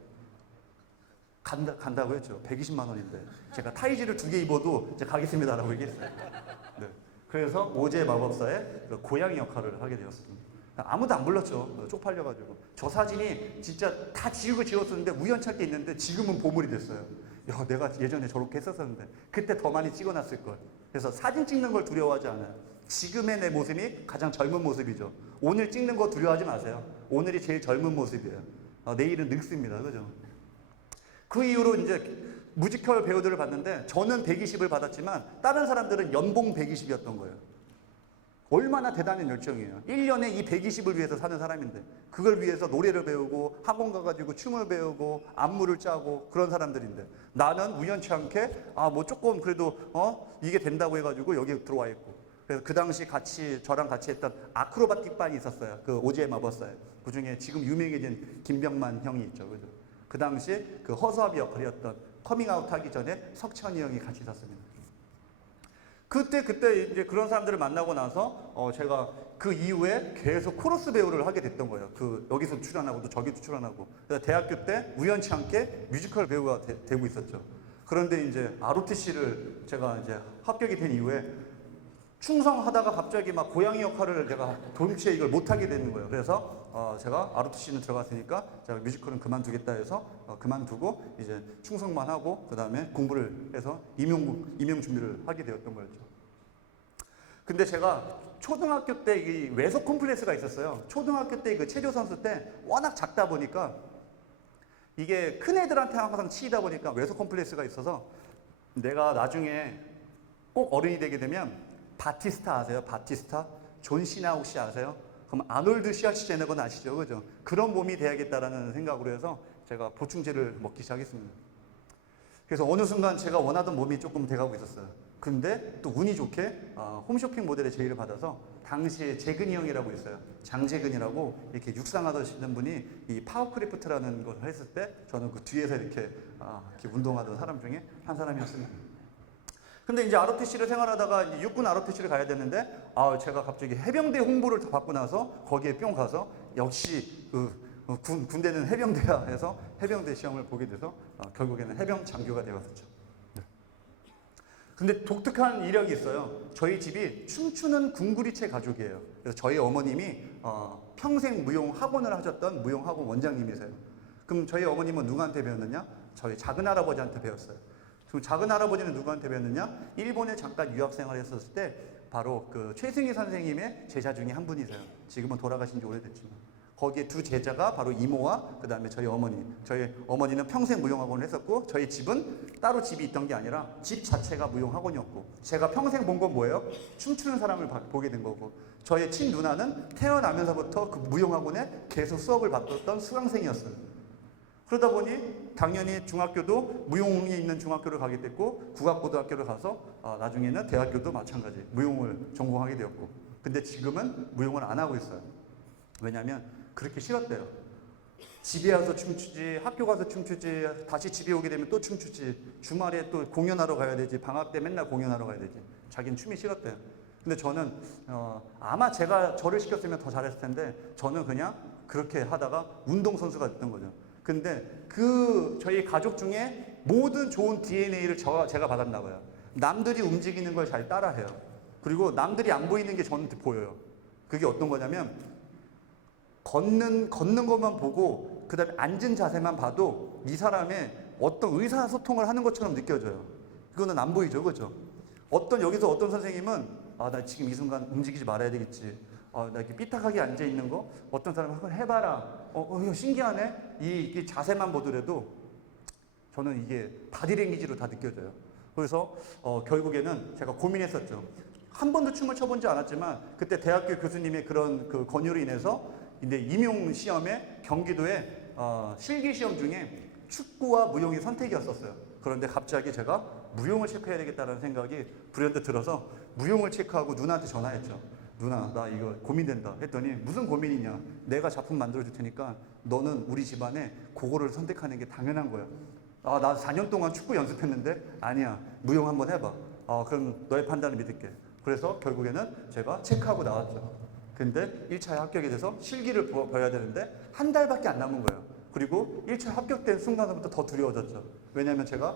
간다고 했죠. 120만 원인데 제가 타이즈를 2개 입어도 이제 가겠습니다라고 얘기했어요. 네. 그래서 오즈의 마법사의 그 고양이 역할을 하게 되었습니다. 아무도 안 불렀죠. 쪽팔려가지고. 저 사진이 진짜 다 지우고 지웠었는데 우연찮게 있는데 지금은 보물이 됐어요. 야, 내가 예전에 저렇게 했었었는데 그때 더 많이 찍어놨을 걸. 그래서 사진 찍는 걸 두려워하지 않아요. 지금의 내 모습이 가장 젊은 모습이죠. 오늘 찍는 거 두려워하지 마세요. 오늘이 제일 젊은 모습이에요. 내일은 늙습니다. 그죠? 그 이후로 이제 뮤지컬 배우들을 봤는데 저는 120을 받았지만 다른 사람들은 연봉 120이었던 거예요. 얼마나 대단한 열정이에요. 1년에 이 120을 위해서 사는 사람인데 그걸 위해서 노래를 배우고 학원 가가지고 춤을 배우고 안무를 짜고 그런 사람들인데 나는 우연치 않게 뭐 조금 그래도 이게 된다고 해가지고 여기 들어와 있고 그래서 그 당시 저랑 같이 했던 아크로바틱 반이 있었어요. 그 오즈의 마법사에. 그 중에 지금 유명해진 김병만 형이 있죠. 그죠? 그 당시 그 허수아비 역할이었던 커밍아웃 하기 전에 석천이 형이 같이 있었습니다. 그때 이제 그런 사람들을 만나고 나서 제가 그 이후에 계속 코러스 배우를 하게 됐던 거예요. 여기서 출연하고 또 저기도 출연하고. 그래서 대학교 때 우연치 않게 뮤지컬 배우가 되고 있었죠. 그런데 이제 ROTC를 제가 이제 합격이 된 이후에 충성하다가 갑자기 막 고양이 역할을 제가 도무지 이걸 못하게 되는 거예요. 그래서 제가 ROTC는 들어갔으니까 제가 뮤지컬은 그만두겠다 해서 그만두고 이제 충성만 하고 그 다음에 공부를 해서 임용 준비를 하게 되었던 거였죠. 근데 제가 초등학교 때 이 외석 콤플렉스가 있었어요. 초등학교 때 그 체조 선수 때 워낙 작다 보니까 이게 큰 애들한테 항상 치이다 보니까 외석 콤플렉스가 있어서 내가 나중에 꼭 어른이 되게 되면 바티스타 아세요? 바티스타? 존 시나 혹시 아세요? 그럼 아놀드 슈왈츠제네거는 아시죠? 그죠? 그런 몸이 돼야겠다라는 생각으로 해서 제가 보충제를 먹기 시작했습니다. 그래서 어느 순간 제가 원하던 몸이 조금 돼가고 있었어요. 근데 또 운이 좋게 홈쇼핑 모델의 제의를 받아서 당시에 재근이 형이라고 있어요. 장재근이라고 이렇게 육상하시는 분이 이 파워크래프트라는 걸 했을 때 저는 그 뒤에서 이렇게 운동하던 사람 중에 한 사람이었습니다. 근데 이제 ROTC를 생활하다가 이제 육군 ROTC를 가야 되는데 제가 갑자기 해병대 홍보를 받고 나서 거기에 뿅 가서 역시 군대는 해병대야 해서 해병대 시험을 보게 돼서 결국에는 해병 장교가 되었었죠. 네. 근데 독특한 이력이 있어요. 저희 집이 춤추는 궁구리체 가족이에요. 그래서 저희 어머님이 평생 무용 학원을 하셨던 무용 학원 원장님이세요. 그럼 저희 어머님은 누구한테 배웠느냐? 저희 작은 할아버지한테 배웠어요. 그럼 작은 할아버지는 누구한테 배웠느냐? 일본에 잠깐 유학 생활을 했었을 때 바로 그 최승희 선생님의 제자 중에 한 분이세요. 지금은 돌아가신 지 오래됐지만. 거기에 두 제자가 바로 이모와 그 다음에 저희 어머니. 저희 어머니는 평생 무용학원을 했었고 저희 집은 따로 집이 있던 게 아니라 집 자체가 무용학원이었고 제가 평생 본 건 뭐예요? 춤추는 사람을 보게 된 거고 저의 친누나는 태어나면서부터 그 무용학원에 계속 수업을 받았던 수강생이었어요. 그러다 보니 당연히 중학교도 무용이 있는 중학교를 가게 됐고 국악고등학교를 가서 나중에는 대학교도 마찬가지 무용을 전공하게 되었고 근데 지금은 무용을 안 하고 있어요. 왜냐하면 그렇게 싫었대요. 집에 와서 춤추지, 학교 가서 춤추지, 다시 집에 오게 되면 또 춤추지, 주말에 또 공연하러 가야 되지, 방학 때 맨날 공연하러 가야 되지. 자기는 춤이 싫었대요. 근데 저는 아마 제가 저를 시켰으면 더 잘했을 텐데 저는 그냥 그렇게 하다가 운동선수가 됐던 거죠. 근데 저희 가족 중에 모든 좋은 DNA를 제가 받았나 봐요. 남들이 움직이는 걸 잘 따라해요. 그리고 남들이 안 보이는 게 저한테 보여요. 그게 어떤 거냐면 걷는 것만 보고 그 다음에 앉은 자세만 봐도 이 사람의 어떤 의사소통을 하는 것처럼 느껴져요. 그거는 안 보이죠, 그렇죠? 여기서 어떤 선생님은 나 지금 이 순간 움직이지 말아야 되겠지. 나 이렇게 삐딱하게 앉아 있는 거 어떤 사람은 한번 해봐라. 이거 신기하네. 이 자세만 보더라도 저는 이게 바디랭귀지로 다 느껴져요. 그래서 결국에는 제가 고민했었죠. 한 번도 춤을 춰본지 않았지만 그때 대학교 교수님의 그런 그 권유로 인해서 근데 임용 시험에 경기도에 실기 시험 중에 축구와 무용이 선택이었었어요. 그런데 갑자기 제가 무용을 체크해야 되겠다는 생각이 불현듯 들어서 무용을 체크하고 누나한테 전화했죠. 누나, 나 이거 고민된다 했더니 무슨 고민이냐. 내가 작품 만들어줄 테니까 너는 우리 집안에 그거를 선택하는 게 당연한 거야. 나 4년 동안 축구 연습했는데 아니야. 무용 한번 해봐. 그럼 너의 판단을 믿을게. 그래서 결국에는 제가 체크하고 나왔죠. 근데 1차에 합격이 돼서 실기를 봐야 되는데 한 달밖에 안 남은 거예요. 그리고 1차 합격된 순간부터 더 두려워졌죠. 왜냐하면 제가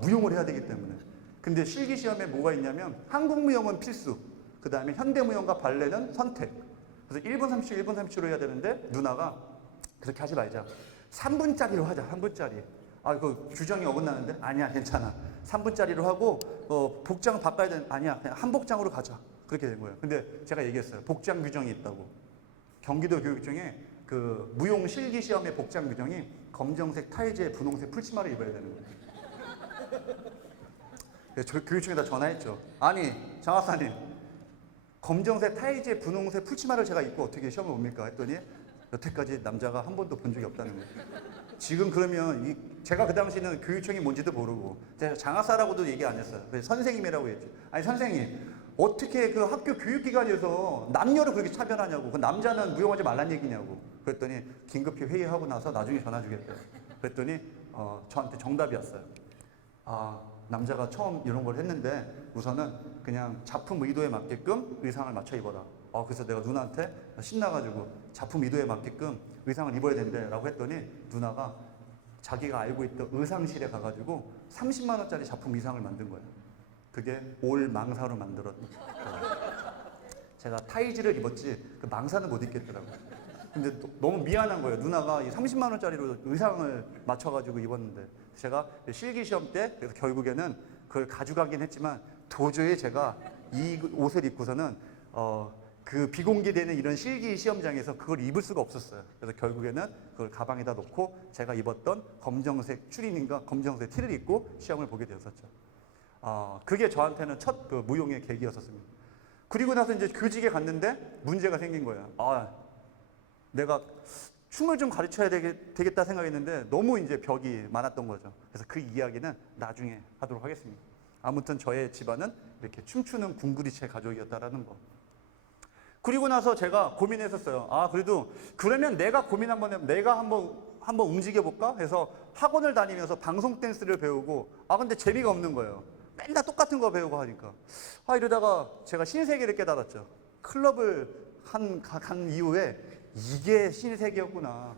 무용을 해야 되기 때문에. 근데 실기 시험에 뭐가 있냐면 한국 무용은 필수, 그 다음에 현대 무용과 발레는 선택. 그래서 1분 30초, 1분 30초로 해야 되는데 누나가 그렇게 하지 말자. 3분짜리로 하자, 3분짜리. 그 규정이 어긋나는데? 아니야, 괜찮아. 3분짜리로 하고 복장 바꿔야 되는 아니야, 그냥 한복장으로 가자. 그렇게 된 거예요. 근데 제가 얘기했어요. 복장 규정이 있다고. 경기도 교육 중에 그 무용 실기 시험의 복장 규정이 검정색 타이즈에 분홍색 풀치마를 입어야 되는 거예요. 그래서 교육청에다 전화했죠. 아니, 장학사님, 검정색 타이즈에 분홍색 풀치마를 제가 입고 어떻게 시험을 봅니까? 했더니 여태까지 남자가 한 번도 본 적이 없다는 거예요. 지금 그러면 제가 그 당시는 교육청이 뭔지도 모르고 제가 장학사라고도 얘기 안 했어요. 그래서 선생님이라고 했죠. 아니 선생님, 어떻게 그 학교 교육기관에서 남녀를 그렇게 차별하냐고. 그 남자는 무용하지 말란 얘기냐고. 그랬더니 긴급히 회의하고 나서 나중에 전화 주겠대요. 그랬더니 저한테 정답이 왔어요. 남자가 처음 이런 걸 했는데 우선은 그냥 작품 의도에 맞게끔 의상을 맞춰 입어라. 그래서 내가 누나한테 신나가지고 작품 의도에 맞게끔 의상을 입어야 된대라고 했더니 누나가 자기가 알고 있던 의상실에 가가지고 30만 원짜리 작품 의상을 만든 거예요. 그게 올 망사로 만들었던 제가 타이즈를 입었지 그 망사는 못 입겠더라고요. 근데 너무 미안한 거예요. 누나가 이 30만 원짜리로 의상을 맞춰가지고 입었는데 제가 실기 시험 때 그래서 결국에는 그걸 가져가긴 했지만 도저히 제가 이 옷을 입고서는 그 비공개되는 이런 실기 시험장에서 그걸 입을 수가 없었어요. 그래서 결국에는 그걸 가방에다 놓고 제가 입었던 검정색 추리닝과 검정색 티를 입고 시험을 보게 되었었죠. 그게 저한테는 첫 그 무용의 계기였었습니다. 그리고 나서 이제 교직에 갔는데 문제가 생긴 거예요. 내가 춤을 좀 가르쳐야 되겠다 생각했는데 너무 이제 벽이 많았던 거죠. 그래서 그 이야기는 나중에 하도록 하겠습니다. 아무튼 저의 집안은 이렇게 춤추는 궁구리체 가족이었다라는 거. 그리고 나서 제가 고민했었어요. 그래도 그러면 내가 고민 한번 해보면 내가 한번 움직여볼까? 해서 학원을 다니면서 방송 댄스를 배우고 근데 재미가 없는 거예요. 맨날 똑같은 거 배우고 하니까. 이러다가 제가 신세계를 깨달았죠. 클럽을 간 이후에 이게 신세계였구나.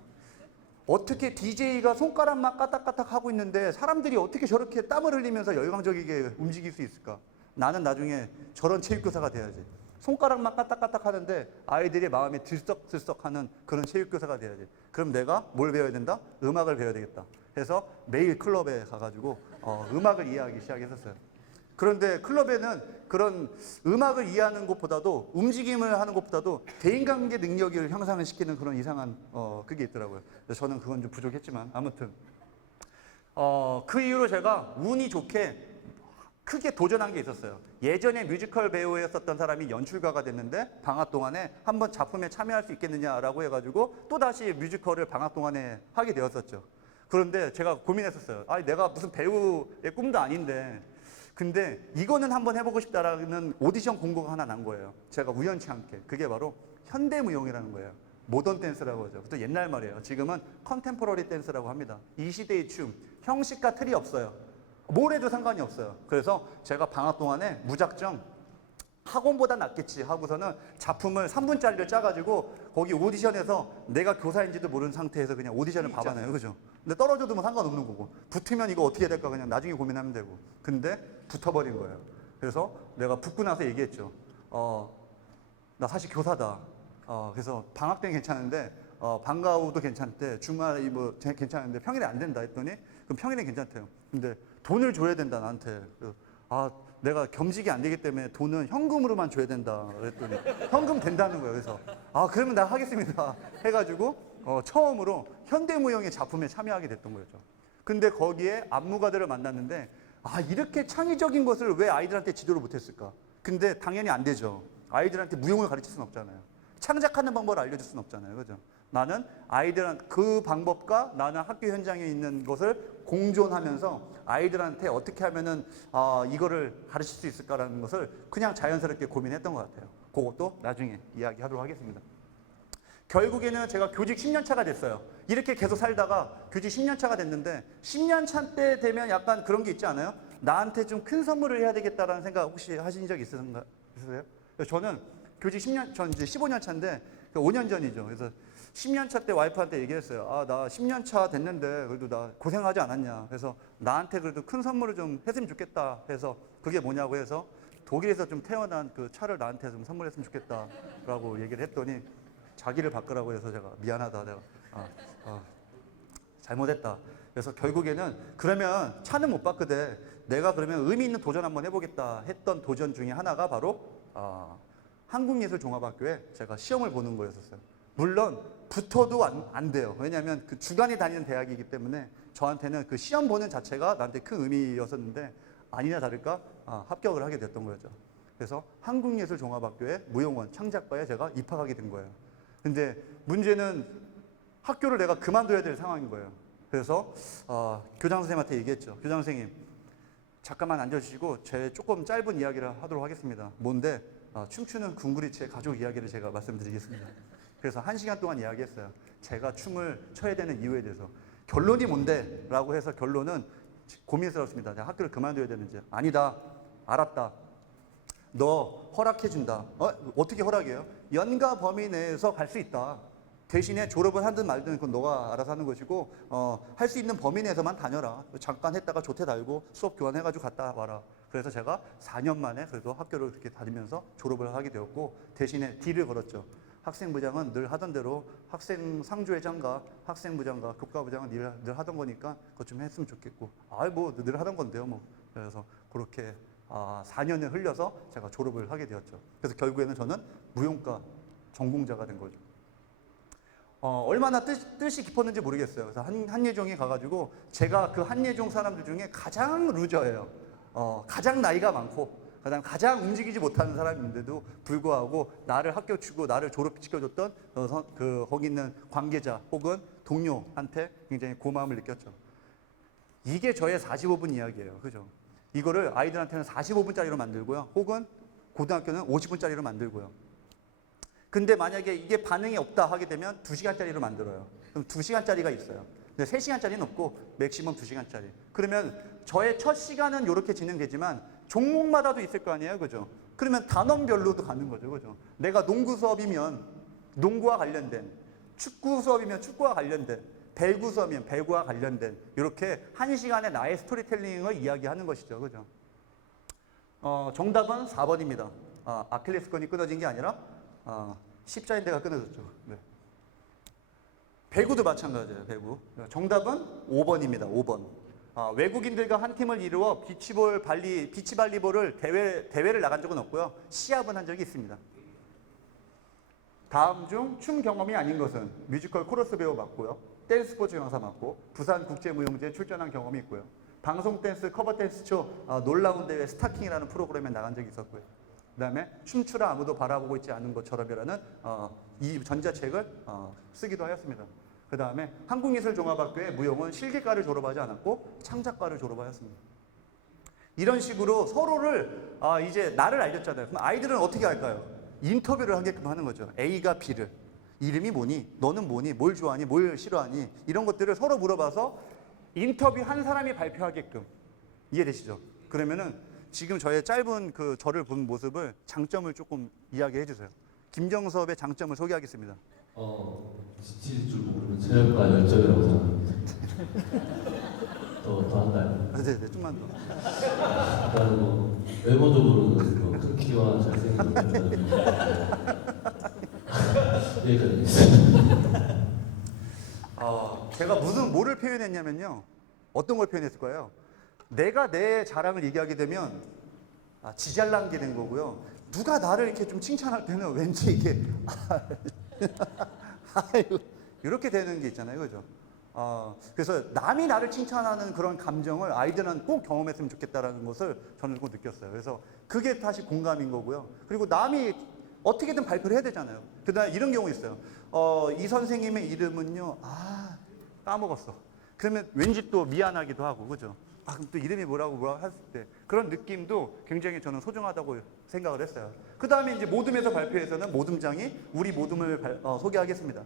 어떻게 DJ가 손가락만 까딱까딱 하고 있는데 사람들이 어떻게 저렇게 땀을 흘리면서 열광적이게 움직일 수 있을까? 나는 나중에 저런 체육교사가 돼야지. 손가락만 까딱까딱 하는데 아이들의 마음이 들썩들썩하는 그런 체육교사가 돼야지. 그럼 내가 뭘 배워야 된다? 음악을 배워야 되겠다. 해서 매일 클럽에 가가지고 음악을 이해하기 시작했었어요. 그런데 클럽에는 그런 음악을 이해하는 것보다도 움직임을 하는 것보다도 대인관계 능력을 향상을 시키는 그런 이상한 그게 있더라고요. 그래서 저는 그건 좀 부족했지만 아무튼 그 이후로 제가 운이 좋게 크게 도전한 게 있었어요. 예전에 뮤지컬 배우였었던 사람이 연출가가 됐는데 방학 동안에 한번 작품에 참여할 수 있겠느냐라고 해가지고 또다시 뮤지컬을 방학 동안에 하게 되었었죠. 그런데 제가 고민했었어요. 아니 내가 무슨 배우의 꿈도 아닌데 근데 이거는 한번 해보고 싶다라는 오디션 공고가 하나 난 거예요. 제가 우연치 않게. 그게 바로 현대무용이라는 거예요. 모던 댄스라고 하죠. 또 옛날 말이에요. 지금은 컨템포러리 댄스라고 합니다. 이 시대의 춤, 형식과 틀이 없어요. 뭘 해도 상관이 없어요. 그래서 제가 방학 동안에 무작정 학원보다 낫겠지 하고서는 작품을 3분짜리를 짜가지고 거기 오디션에서 내가 교사인지도 모르는 상태에서 그냥 오디션을 봐봐요. 그죠? 근데 떨어져도 뭐 상관없는 거고 붙으면 이거 어떻게 해야 될까 그냥 나중에 고민하면 되고 근데 붙어버린 거예요. 그래서 내가 붙고 나서 얘기했죠. 나 사실 교사다. 그래서 방학 때는 괜찮은데 방과 후도 괜찮대. 주말이 뭐 괜찮은데 평일에 안 된다 했더니 그럼 평일에 괜찮대요. 근데 돈을 줘야 된다 나한테. 그래서 내가 겸직이 안 되기 때문에 돈은 현금으로만 줘야 된다 그랬더니 현금 된다는 거예요. 그래서 그러면 나 하겠습니다 해가지고 처음으로 현대무용의 작품에 참여하게 됐던 거였죠. 근데 거기에 안무가들을 만났는데 이렇게 창의적인 것을 왜 아이들한테 지도를 못했을까? 근데 당연히 안 되죠. 아이들한테 무용을 가르칠 수는 없잖아요. 창작하는 방법을 알려줄 수는 없잖아요. 그죠? 나는 아이들한테 그 방법과 나는 학교 현장에 있는 것을 공존하면서 아이들한테 어떻게 하면은 이거를 가르칠 수 있을까라는 것을 그냥 자연스럽게 고민했던 것 같아요. 그것도 나중에 이야기하도록 하겠습니다. 결국에는 제가 교직 10년 차가 됐어요. 이렇게 계속 살다가 교직 10년 차가 됐는데 10년 차 때 되면 약간 그런 게 있지 않아요? 나한테 좀 큰 선물을 해야 되겠다라는 생각 혹시 하신 적 있으세요? 저는 교직 10년, 전 이제 15년 차인데 5년 전이죠. 그래서 10년 차 때 와이프한테 얘기했어요. 나 10년 차 됐는데 그래도 나 고생하지 않았냐. 그래서 나한테 그래도 큰 선물을 좀 했으면 좋겠다 해서 그게 뭐냐고 해서 독일에서 좀 태어난 그 차를 나한테 좀 선물했으면 좋겠다라고 얘기를 했더니 자기를 바꾸라고 해서 제가 미안하다. 내가 잘못했다. 그래서 결국에는 그러면 차는 못 바꾸되 내가 그러면 의미 있는 도전 한번 해보겠다 했던 도전 중에 하나가 바로 한국예술종합학교에 제가 시험을 보는 거였었어요. 물론 붙어도 안 돼요. 왜냐하면 그 주간에 다니는 대학이기 때문에 저한테는 그 시험 보는 자체가 나한테 큰 의미였었는데 아니나 다를까 합격을 하게 됐던 거였죠. 그래서 한국예술종합학교의 무용원 창작과에 제가 입학하게 된 거예요. 근데 문제는 학교를 내가 그만둬야 될 상황인 거예요. 그래서 교장 선생님한테 얘기했죠. 교장 선생님 잠깐만 앉아주시고 제 조금 짧은 이야기를 하도록 하겠습니다. 뭔데? 춤추는 궁구리치의 가족 이야기를 제가 말씀드리겠습니다. 그래서 1시간 동안 이야기했어요. 제가 춤을 춰야 되는 이유에 대해서. 결론이 뭔데? 라고 해서 결론은 고민스럽습니다. 제가 학교를 그만둬야 되는지. 아니다. 알았다. 너 허락해준다. 어떻게 허락해요? 연가 범위 내에서 갈 수 있다. 대신에 졸업을 하든 말든 그건 너가 알아서 하는 것이고 할 수 있는 범위 내에서만 다녀라. 잠깐 했다가 조퇴 달고 수업 교환해가지고 갔다 와라. 그래서 제가 4년 만에 그래도 학교를 그렇게 다니면서 졸업을 하게 되었고 대신에 딜을 걸었죠. 학생부장은 늘 하던 대로 학생 상조회장과 학생부장과 교과부장은 늘 하던 거니까 그것 좀 했으면 좋겠고 뭐 늘 하던 건데요 뭐. 그래서 그렇게 4년을 흘려서 제가 졸업을 하게 되었죠. 그래서 결국에는 저는 무용과 전공자가 된 거죠. 얼마나 뜻이 깊었는지 모르겠어요. 그래서 한예종에 가가지고 제가 그 한예종 사람들 중에 가장 루저예요. 가장 나이가 많고 가장 움직이지 못하는 사람인데도 불구하고 나를 합격시키고 나를 졸업시켜줬던 거기 있는 관계자 혹은 동료한테 굉장히 고마움을 느꼈죠. 이게 저의 45분 이야기예요. 그죠? 이거를 아이들한테는 45분짜리로 만들고요. 혹은 고등학교는 50분짜리로 만들고요. 근데 만약에 이게 반응이 없다 하게 되면 2시간짜리로 만들어요. 그럼 2시간짜리가 있어요. 근데 3시간짜리는 없고 맥시멈 2시간짜리. 그러면 저의 첫 시간은 이렇게 진행되지만 종목마다도 있을 거 아니에요. 그죠? 그러면 단원별로도 가는 거죠. 그죠? 내가 농구 수업이면 농구와 관련된, 축구 수업이면 축구와 관련된, 배구 수업이면 배구와 관련된 이렇게 1시간에 나의 스토리텔링을 이야기하는 것이죠. 그죠? 정답은 4번입니다. 아킬레스건이 끊어진 게 아니라 십자인대가 끊어졌죠. 네. 배구도 마찬가지예요. 배구. 정답은 5번입니다. 5번. 외국인들과 한 팀을 이루어 비치발리볼을 대회를 나간 적은 없고요. 시합은 한 적이 있습니다. 다음 중 춤 경험이 아닌 것은 뮤지컬 코러스 배우 맞고요. 댄스 스포츠 강사 맞고 부산 국제무용제에 출전한 경험이 있고요. 방송 댄스 커버 댄스쇼 놀라운 대회 스타킹이라는 프로그램에 나간 적이 있었고요. 그다음에 춤추라 아무도 바라보고 있지 않은 것처럼이라는 이 전자책을 쓰기도 하였습니다. 그 다음에 한국예술종합학교의 무용은 실기과를 졸업하지 않았고 창작과를 졸업하였습니다. 이런 식으로 서로를 이제 나를 알렸잖아요. 그럼 아이들은 어떻게 할까요? 인터뷰를 하게끔 하는 거죠. A가 B를. 이름이 뭐니? 너는 뭐니? 뭘 좋아하니? 뭘 싫어하니? 이런 것들을 서로 물어봐서 인터뷰 한 사람이 발표하게끔. 이해되시죠? 그러면은 지금 저의 짧은 그 저를 본 모습을 장점을 조금 이야기해 주세요. 김정섭의 장점을 소개하겠습니다. 지칠 줄 모르는 체력과 열정이라고 생각합니다. 더 한가요? 네, 좀만 더. 일단 뭐 외모적으로는 큰 키와 잘생긴 여기까지. 제가 뭐를 표현했냐면요. 어떤 걸 표현했을 거예요? 내가 내 자랑을 얘기하게 되면 지잘난 게 된 거고요. 누가 나를 이렇게 좀 칭찬할 때는 왠지 이게 이렇게 되는 게 있잖아요, 그죠? 그래서 남이 나를 칭찬하는 그런 감정을 아이들은 꼭 경험했으면 좋겠다라는 것을 저는 꼭 느꼈어요. 그래서 그게 다시 공감인 거고요. 그리고 남이 어떻게든 발표를 해야 되잖아요. 그다음에 이런 경우 있어요. 이 선생님의 이름은요, 까먹었어. 그러면 왠지 또 미안하기도 하고, 그죠? 그럼 또 이름이 뭐라고 했을 때 그런 느낌도 굉장히 저는 소중하다고 생각을 했어요. 그 다음에 이제 모둠에서 발표에서는 모둠장이 우리 모둠을 소개하겠습니다.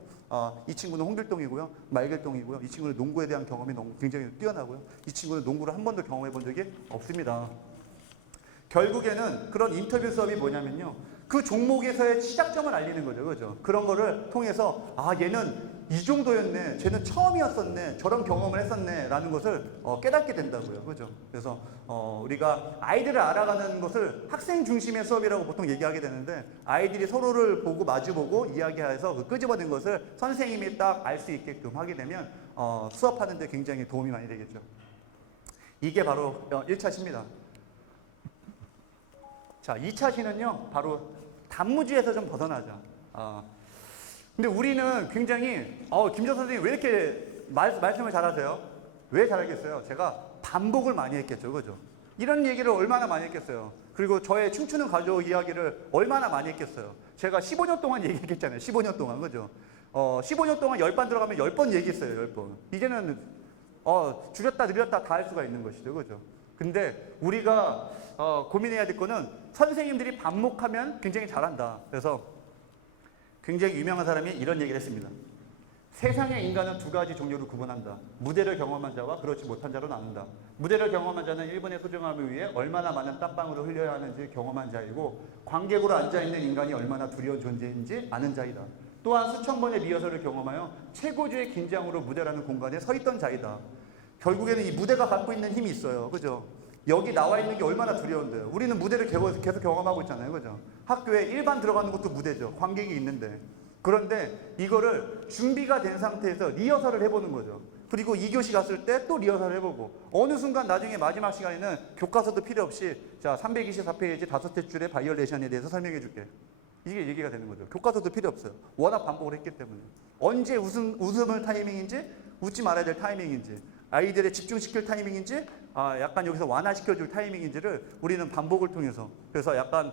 이 친구는 홍길동이고요, 말길동이고요. 이 친구는 농구에 대한 경험이 굉장히 뛰어나고요. 이 친구는 농구를 한 번도 경험해 본 적이 없습니다. 결국에는 그런 인터뷰 수업이 뭐냐면요, 그 종목에서의 시작점을 알리는 거죠, 그죠? 그런 거를 통해서 얘는 이 정도였네, 쟤는 처음이었었네, 저런 경험을 했었네 라는 것을 깨닫게 된다고요, 그죠? 그래서 우리가 아이들을 알아가는 것을 학생 중심의 수업이라고 보통 얘기하게 되는데, 아이들이 서로를 보고 마주보고 이야기해서 그 끄집어낸 것을 선생님이 딱 알 수 있게끔 하게 되면 수업하는 데 굉장히 도움이 많이 되겠죠. 이게 바로 1차 시입니다. 자, 2차 시는요, 바로 단무지에서 좀 벗어나자. 근데 우리는 굉장히, 김정 선생님 왜 이렇게 말씀을 잘하세요? 왜 잘하겠어요? 제가 반복을 많이 했겠죠, 그죠? 이런 얘기를 얼마나 많이 했겠어요? 그리고 저의 춤추는 가족 이야기를 얼마나 많이 했겠어요? 제가 15년 동안 얘기했잖아요, 15년 동안, 그죠? 15년 동안 10번 들어가면 10번 얘기했어요, 10번. 이제는, 줄였다, 늘렸다 다 할 수가 있는 것이죠, 그죠? 근데 우리가 고민해야 될 거는 선생님들이 반복하면 굉장히 잘한다. 그래서 굉장히 유명한 사람이 이런 얘기를 했습니다. 세상의 인간은 두 가지 종류로 구분한다. 무대를 경험한 자와 그렇지 못한 자로 나눈다. 무대를 경험한 자는 1분의 소중함을 위해 얼마나 많은 땀방울을 흘려야 하는지 경험한 자이고, 관객으로 앉아있는 인간이 얼마나 두려운 존재인지 아는 자이다. 또한 수천 번의 리허설을 경험하여 최고조의 긴장으로 무대라는 공간에 서 있던 자이다. 결국에는 이 무대가 갖고 있는 힘이 있어요, 그죠? 여기 나와 있는 게 얼마나 두려운데요. 우리는 무대를 계속 경험하고 있잖아요, 그죠? 학교에 일반 들어가는 것도 무대죠. 관객이 있는데. 그런데 이거를 준비가 된 상태에서 리허설을 해보는 거죠. 그리고 2교시 갔을 때 또 리허설을 해보고, 어느 순간 나중에 마지막 시간에는 교과서도 필요 없이, 자, 324페이지 5째 줄의 바이올레이션에 대해서 설명해 줄게. 이게 얘기가 되는 거죠. 교과서도 필요 없어요. 워낙 반복을 했기 때문에. 언제 웃음을 타이밍인지, 웃지 말아야 될 타이밍인지, 아이들의 집중시킬 타이밍인지, 약간 여기서 완화시켜줄 타이밍인지를 우리는 반복을 통해서, 그래서 약간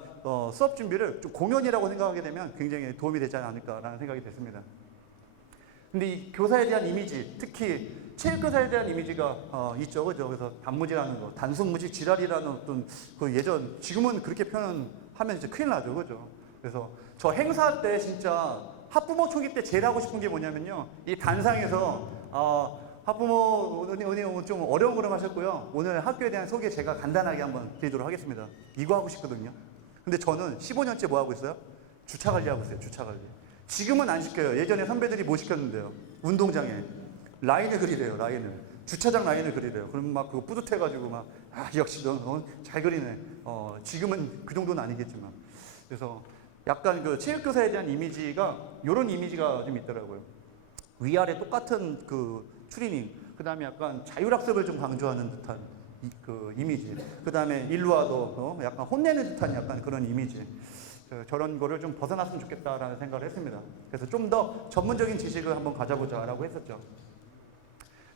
수업 준비를 좀 공연이라고 생각하게 되면 굉장히 도움이 되지 않을까라는 생각이 됐습니다. 근데 이 교사에 대한 이미지, 특히 체육교사에 대한 이미지가 있죠, 그죠? 그래서 단무지라는 거, 단순무지 지랄이라는 어떤 그 예전, 지금은 그렇게 표현하면 이제 큰일 나죠, 그죠? 그래서 저 행사 때 진짜 학부모 초기 때 제일 하고 싶은 게 뭐냐면요, 이 단상에서 학부모 오늘 좀 어려운 걸음 하셨고요. 오늘 학교에 대한 소개 제가 간단하게 한번 드리도록 하겠습니다. 이거 하고 싶거든요. 근데 저는 15년째 뭐 하고 있어요? 주차 관리하고 있어요, 주차 관리. 지금은 안 시켜요. 예전에 선배들이 뭐 시켰는데요? 운동장에 라인을 그리래요, 라인을. 주차장 라인을 그리래요. 그럼 막 그거 뿌듯해가지고 막, 역시 넌 잘 그리네. 지금은 그 정도는 아니겠지만. 그래서 약간 그 체육교사에 대한 이미지가, 요런 이미지가 좀 있더라고요. 위아래 똑같은 그 추리닝. 그 다음에 약간 자율학습을 좀 강조하는 듯한 그 이미지. 그 다음에 일루아도 약간 혼내는 듯한 약간 그런 이미지. 저런 거를 좀 벗어났으면 좋겠다라는 생각을 했습니다. 그래서 좀 더 전문적인 지식을 한번 가져보자라고 했었죠.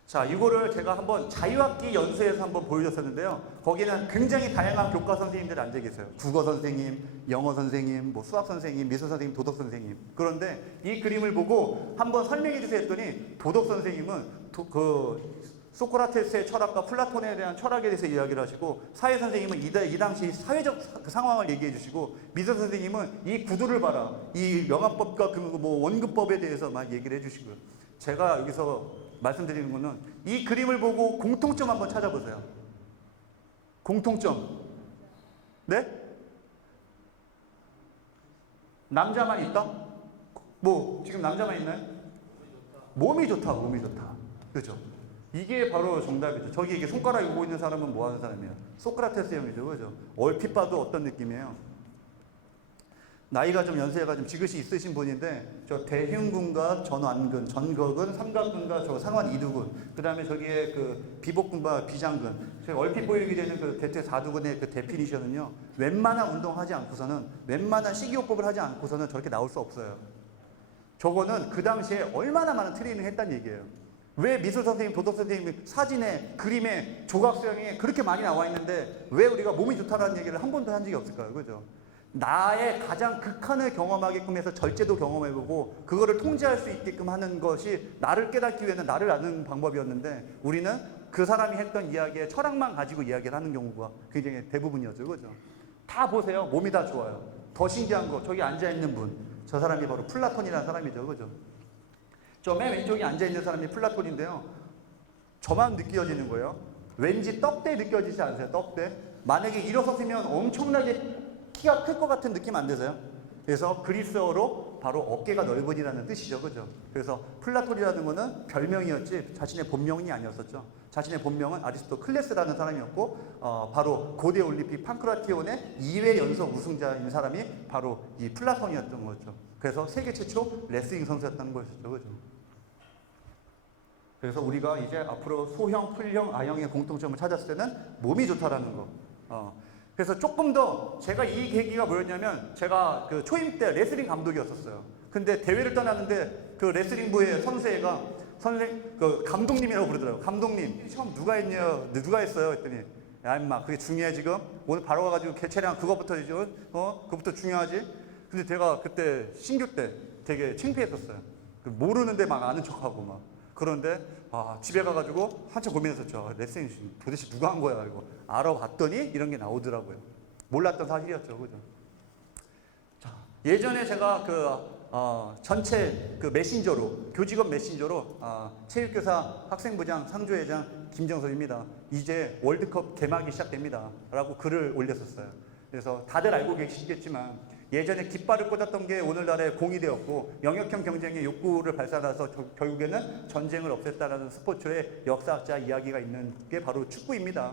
자, 이거를 제가 한번 자유학기 연수에서 한번 보여줬었는데요. 거기는 굉장히 다양한 교과 선생님들이 앉아 계세요. 국어 선생님, 영어 선생님, 뭐 수학 선생님, 미술 선생님, 도덕 선생님. 그런데 이 그림을 보고 한번 설명해 주세요 했더니 도덕 선생님은 소크라테스의 철학과 플라톤에 대한 철학에 대해서 이야기를 하시고, 사회 선생님은 이 당시 사회적 그 상황을 얘기해 주시고, 미술 선생님은 이 구두를 봐라, 이 명암법과 그 뭐 원근법에 대해서 막 얘기를 해주시고요. 제가 여기서 말씀드리는 거는 이 그림을 보고 공통점 한번 찾아보세요. 공통점. 네? 남자만 있다? 뭐 지금 남자만 있나요? 몸이 좋다, 몸이 좋다. 그렇죠? 이게 바로 정답이죠. 저기 이게 손가락 이고 있는 사람은 뭐 하는 사람이에요? 소크라테스 형이죠. 그죠? 얼핏 봐도 어떤 느낌이에요? 나이가 좀 연세가 좀 지긋이 있으신 분인데, 저 대흉근과 전완근, 전거근, 삼각근과 저 상완 이두근, 그 다음에 저기에 그 비복근과 비장근, 저희 얼핏 보이게 되는 그 대퇴 사두근의 그 데피니션은요, 웬만한 운동하지 않고서는, 웬만한 식이요법을 하지 않고서는 저렇게 나올 수 없어요. 저거는 그 당시에 얼마나 많은 트레이닝을 했다는 얘기예요. 왜 미술 선생님, 도덕 선생님 사진에, 그림에, 조각수형에 그렇게 많이 나와 있는데 왜 우리가 몸이 좋다라는 얘기를 한 번도 한 적이 없을까요? 그죠? 나의 가장 극한을 경험하게끔 해서 절제도 경험해보고 그거를 통제할 수 있게끔 하는 것이 나를 깨닫기 위해서는 나를 아는 방법이었는데, 우리는 그 사람이 했던 이야기의 철학만 가지고 이야기를 하는 경우가 굉장히 대부분이었죠. 그죠? 다 보세요. 몸이 다 좋아요. 더 신기한 거, 저기 앉아있는 분, 저 사람이 바로 플라톤이라는 사람이죠. 그죠? 저 맨 왼쪽에 앉아있는 사람이 플라톤인데요. 저만 느껴지는 거예요. 왠지 떡대 느껴지지 않으세요? 떡대? 만약에 일어섰으면 엄청나게 키가 클 것 같은 느낌 안 드세요? 그래서 그리스어로 바로 어깨가 넓은이라는 뜻이죠. 그죠? 그래서 플라톤이라는 거는 별명이었지 자신의 본명이 아니었었죠. 자신의 본명은 아리스토클레스라는 사람이었고, 바로 고대 올림픽 판크라티온의 2회 연속 우승자인 사람이 바로 이 플라톤이었던 거죠. 그래서 세계 최초 레슬링 선수였다는 거였죠. 그죠? 그래서 우리가 이제 앞으로 소형, 풀형, A형의 공통점을 찾았을 때는 몸이 좋다라는 거. 그래서 조금 더 제가 이 계기가 뭐였냐면, 제가 그 초임 때 레슬링 감독이었었어요. 근데 대회를 떠났는데 그 레슬링부의 선수애가 그 감독님이라고 부르더라고요. 감독님, 처음 누가 했냐, 누가 했어요? 했더니, 야 임마 그게 중요해 지금? 오늘 바로 가가지고 개체량 그거부터 그거부터 중요하지? 근데 제가 그때 신규 때 되게 창피했었어요. 모르는데 막 아는 척하고 막. 그런데 집에 가가지고 한참 고민했었죠. 레슬링 도대체 누가 한 거야 이거. 알아봤더니 이런 게 나오더라고요. 몰랐던 사실이었죠. 그죠? 자, 예전에 제가 전체 그 메신저로, 교직원 메신저로 체육교사 학생부장 상조회장 김정선입니다. 이제 월드컵 개막이 시작됩니다. 라고 글을 올렸었어요. 그래서 다들 알고 계시겠지만 예전에 깃발을 꽂았던 게 오늘날에 공이 되었고, 영역형 경쟁의 욕구를 발산해서 결국에는 전쟁을 없앴다라는 스포츠의 역사학자 이야기가 있는 게 바로 축구입니다.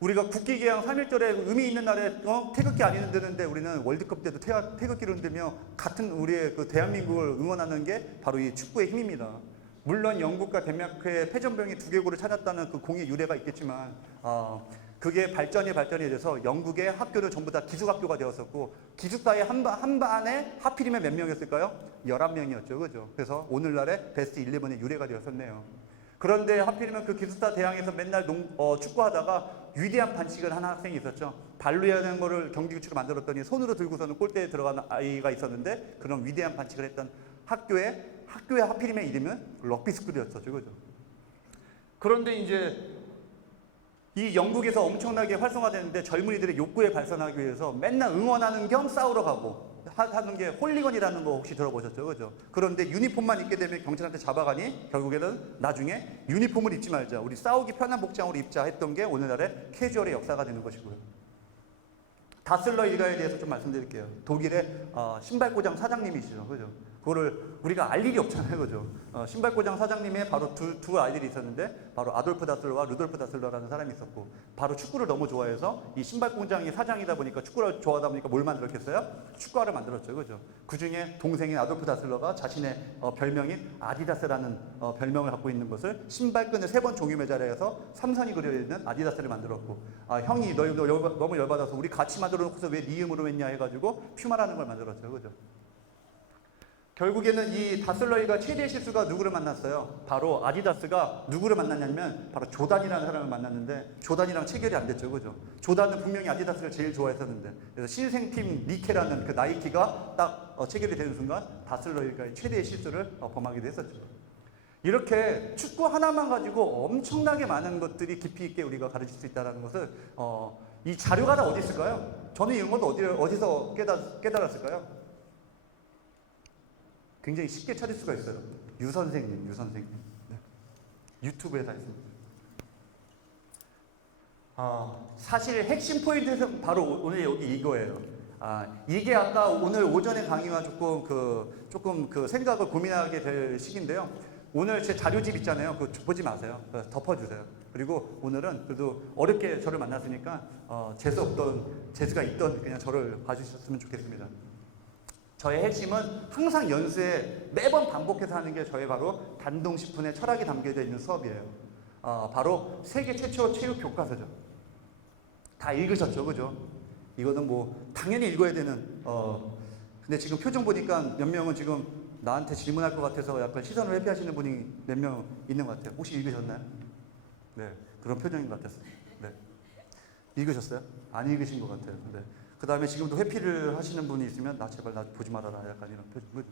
우리가 국기개항 3.1절에 의미 있는 날에 태극기 안 흔드는데 우리는 월드컵 때도 태극기를 흔들며 같은 우리의 그 대한민국을 응원하는 게 바로 이 축구의 힘입니다. 물론 영국과 덴마크의 패전병이 두개골을 찾았다는 그 공의 유래가 있겠지만, 그게 발전이 돼서 영국의 학교는 전부 다 기숙학교가 되었었고, 기숙사의 한 반에 하필이면 몇 명이었을까요? 11명이었죠. 그죠? 그래서 오늘날의 베스트 11의 유래가 되었었네요. 그런데 하필이면 그 기숙사 대항에서 맨날 축구하다가 위대한 반칙을 하는 학생이 있었죠. 발로 해야 되는 거를 경기 규칙을 만들었더니 손으로 들고서는 골대에 들어가는 아이가 있었는데, 그런 위대한 반칙을 했던 학교에 하필이면 이름은 럭비 스쿨이었었죠. 그죠? 그런데 이제 이 영국에서 엄청나게 활성화되는데 젊은이들의 욕구에 발산하기 위해서 맨날 응원하는 겸 싸우러 가고 하는 게 홀리건이라는 거 혹시 들어보셨죠? 그죠? 그런데 유니폼만 입게 되면 경찰한테 잡아가니 결국에는 나중에 유니폼을 입지 말자, 우리 싸우기 편한 복장으로 입자 했던 게 오늘날의 캐주얼의 역사가 되는 것이고요. 다슬러 일가에 대해서 좀 말씀드릴게요. 독일의 신발고장 사장님이시죠. 그죠? 그거를 우리가 알 일이 없잖아요, 그죠? 신발고장 사장님의 바로 두 아이들이 있었는데 바로 아돌프 다슬러와 루돌프 다슬러라는 사람이 있었고 바로 축구를 너무 좋아해서 이 신발공장이 사장이다 보니까 축구를 좋아하다 보니까 뭘 만들었겠어요? 축구화를 만들었죠, 그죠? 그 중에 동생인 아돌프 다슬러가 자신의 별명인 아디다스라는 별명을 갖고 있는 것을 신발끈을 3번 종이 매달아서 삼선이 그려 있는 아디다스를 만들었고 형이 너 너무 열받아서 우리 같이 만들어 놓고서 왜 네 이름으로 했냐 해가지고 퓨마라는 걸 만들었죠, 그죠? 결국에는 이 다슬러이가 최대의 실수가 누구를 만났어요? 바로 아디다스가 누구를 만났냐면 바로 조단이라는 사람을 만났는데 조단이랑 체결이 안 됐죠, 그죠? 조단은 분명히 아디다스를 제일 좋아했었는데 그래서 신생팀 니케라는 그 나이키가 딱 체결이 되는 순간 다슬러이가 최대의 실수를 범하기도 했었죠. 이렇게 축구 하나만 가지고 엄청나게 많은 것들이 깊이 있게 우리가 가르칠 수 있다는 것을 이 자료가 다 어디 있을까요? 저는 이런 것도 어디서 깨달았을까요? 굉장히 쉽게 찾을 수가 있어요. 유 선생님. 네. 유튜브에 다 있습니다. 사실 핵심 포인트는 바로 오늘 여기 이거예요. 이게 아까 오늘 오전에 강의와 조금 그 생각을 고민하게 될 시기인데요. 오늘 제 자료집 있잖아요. 그거 보지 마세요. 덮어주세요. 그리고 오늘은 그래도 어렵게 저를 만났으니까 재수가 있던 그냥 저를 봐주셨으면 좋겠습니다. 저의 핵심은 항상 연수에 매번 반복해서 하는 게 저의 바로 단동식품의 철학이 담겨져 있는 수업이에요. 바로 세계 최초 체육 교과서죠. 다 읽으셨죠, 그죠? 이거는 뭐 당연히 읽어야 되는. 근데 지금 표정 보니까 몇 명은 지금 나한테 질문할 것 같아서 약간 시선을 회피하시는 분이 몇 명 있는 것 같아요. 혹시 읽으셨나요? 네, 그런 표정인 것 같았어요. 네, 읽으셨어요? 안 읽으신 것 같아요. 네. 그 다음에 지금도 회피를 하시는 분이 있으면 나 제발 나 보지 말아라 약간 이런 표정.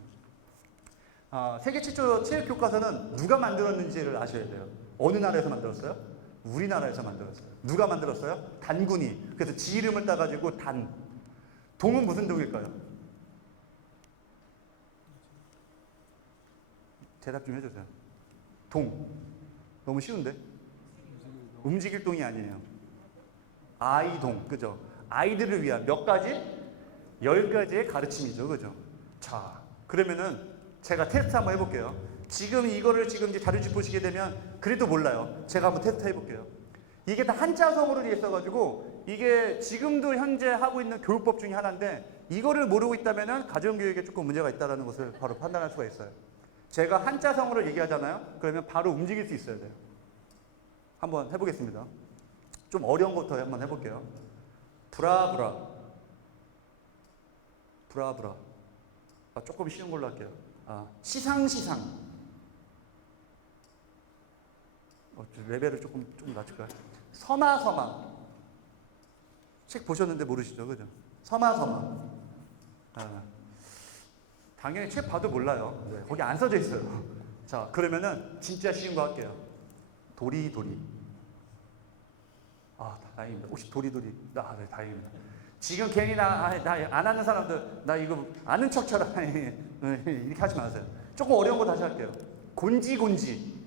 세계 최초 체육 교과서는 누가 만들었는지를 아셔야 돼요. 어느 나라에서 만들었어요? 우리나라에서 만들었어요. 누가 만들었어요? 단군이. 그래서 지 이름을 따가지고 동은 무슨 동일까요? 대답 좀 해주세요. 동. 너무 쉬운데? 움직일 동이 아니에요. 아이동, 그죠? 아이들을 위한 몇 가지? 10가지의 가르침이죠, 그죠? 자, 그러면은 제가 테스트 한번 해볼게요. 지금 이거를 이제 자료집 보시게 되면 그래도 몰라요. 제가 한번 테스트 해볼게요. 이게 다 한자성어로 되어 있어가지고 이게 지금도 현재 하고 있는 교육법 중에 하나인데 이거를 모르고 있다면은 가정교육에 조금 문제가 있다는 것을 바로 판단할 수가 있어요. 제가 한자성어를 얘기하잖아요. 그러면 바로 움직일 수 있어야 돼요. 한번 해보겠습니다. 좀 어려운 것부터 한번 해볼게요. 브라브라. 조금 쉬운 걸로 할게요. 시상시상. 레벨을 조금 낮출까요? 서마서마. 책 보셨는데 모르시죠, 그죠? 서마서마. 당연히 책 봐도 몰라요. 네, 거기 안 써져 있어요. 자, 그러면은 진짜 쉬운 거 할게요. 도리도리. 다행입니다. 혹시 도리도리. 네, 다행입니다. 지금 괜히 나 안 하는 사람들, 나 이거 아는 척처럼 이렇게 하지 마세요. 조금 어려운 거 다시 할게요. 곤지곤지.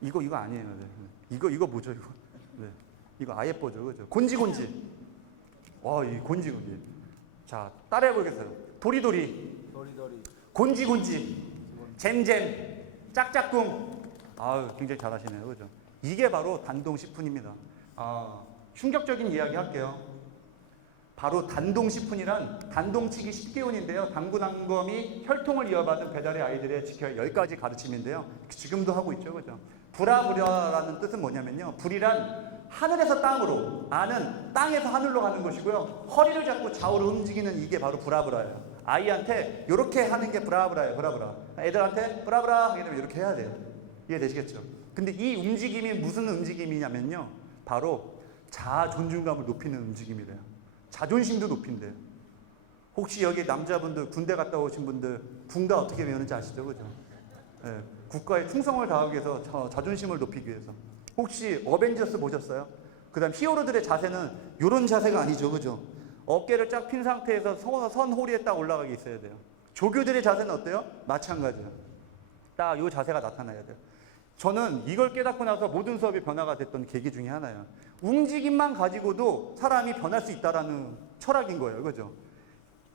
이거 아니에요. 네. 이거 뭐죠, 이거? 네. 이거 아예 뽀죠, 그죠? 곤지곤지. 이 곤지곤지. 자, 따라해 보겠어요. 도리도리. 곤지곤지. 잼잼. 짝짝꿍. 굉장히 잘하시네요, 그죠? 이게 바로 단동식품입니다. 충격적인 이야기 할게요. 바로 단동식품이란 단동치기 10개원인데요. 당구당검이 혈통을 이어받은 배달의 아이들의 지켜야 10가지 가르침인데요. 지금도 하고 있죠, 그죠? 불아불아라는 뜻은 뭐냐면요. 불이란 하늘에서 땅으로, 아는 땅에서 하늘로 가는 것이고요. 허리를 잡고 좌우로 움직이는 이게 바로 불아불아예요. 아이한테 이렇게 하는 게 불아불아예요, 불아불아. 애들한테 불아불아 하게 되면 이렇게 해야 돼요. 이해되시겠죠? 근데 이 움직임이 무슨 움직임이냐면요. 바로 자아 존중감을 높이는 움직임이래요. 자존심도 높인대요. 혹시 여기 남자분들 군대 갔다 오신 분들 군가 어떻게 배우는지 아시죠? 그죠? 네, 국가에 충성을 다하기 위해서 자존심을 높이기 위해서. 혹시 어벤져스 보셨어요? 그 다음 히어로들의 자세는 이런 자세가 아니죠, 그죠? 어깨를 쫙 핀 상태에서 선 호리에 딱 올라가게 있어야 돼요. 조교들의 자세는 어때요? 마찬가지예요. 딱 이 자세가 나타나야 돼요. 저는 이걸 깨닫고 나서 모든 수업이 변화가 됐던 계기 중에 하나예요. 움직임만 가지고도 사람이 변할 수 있다라는 철학인 거예요, 그죠?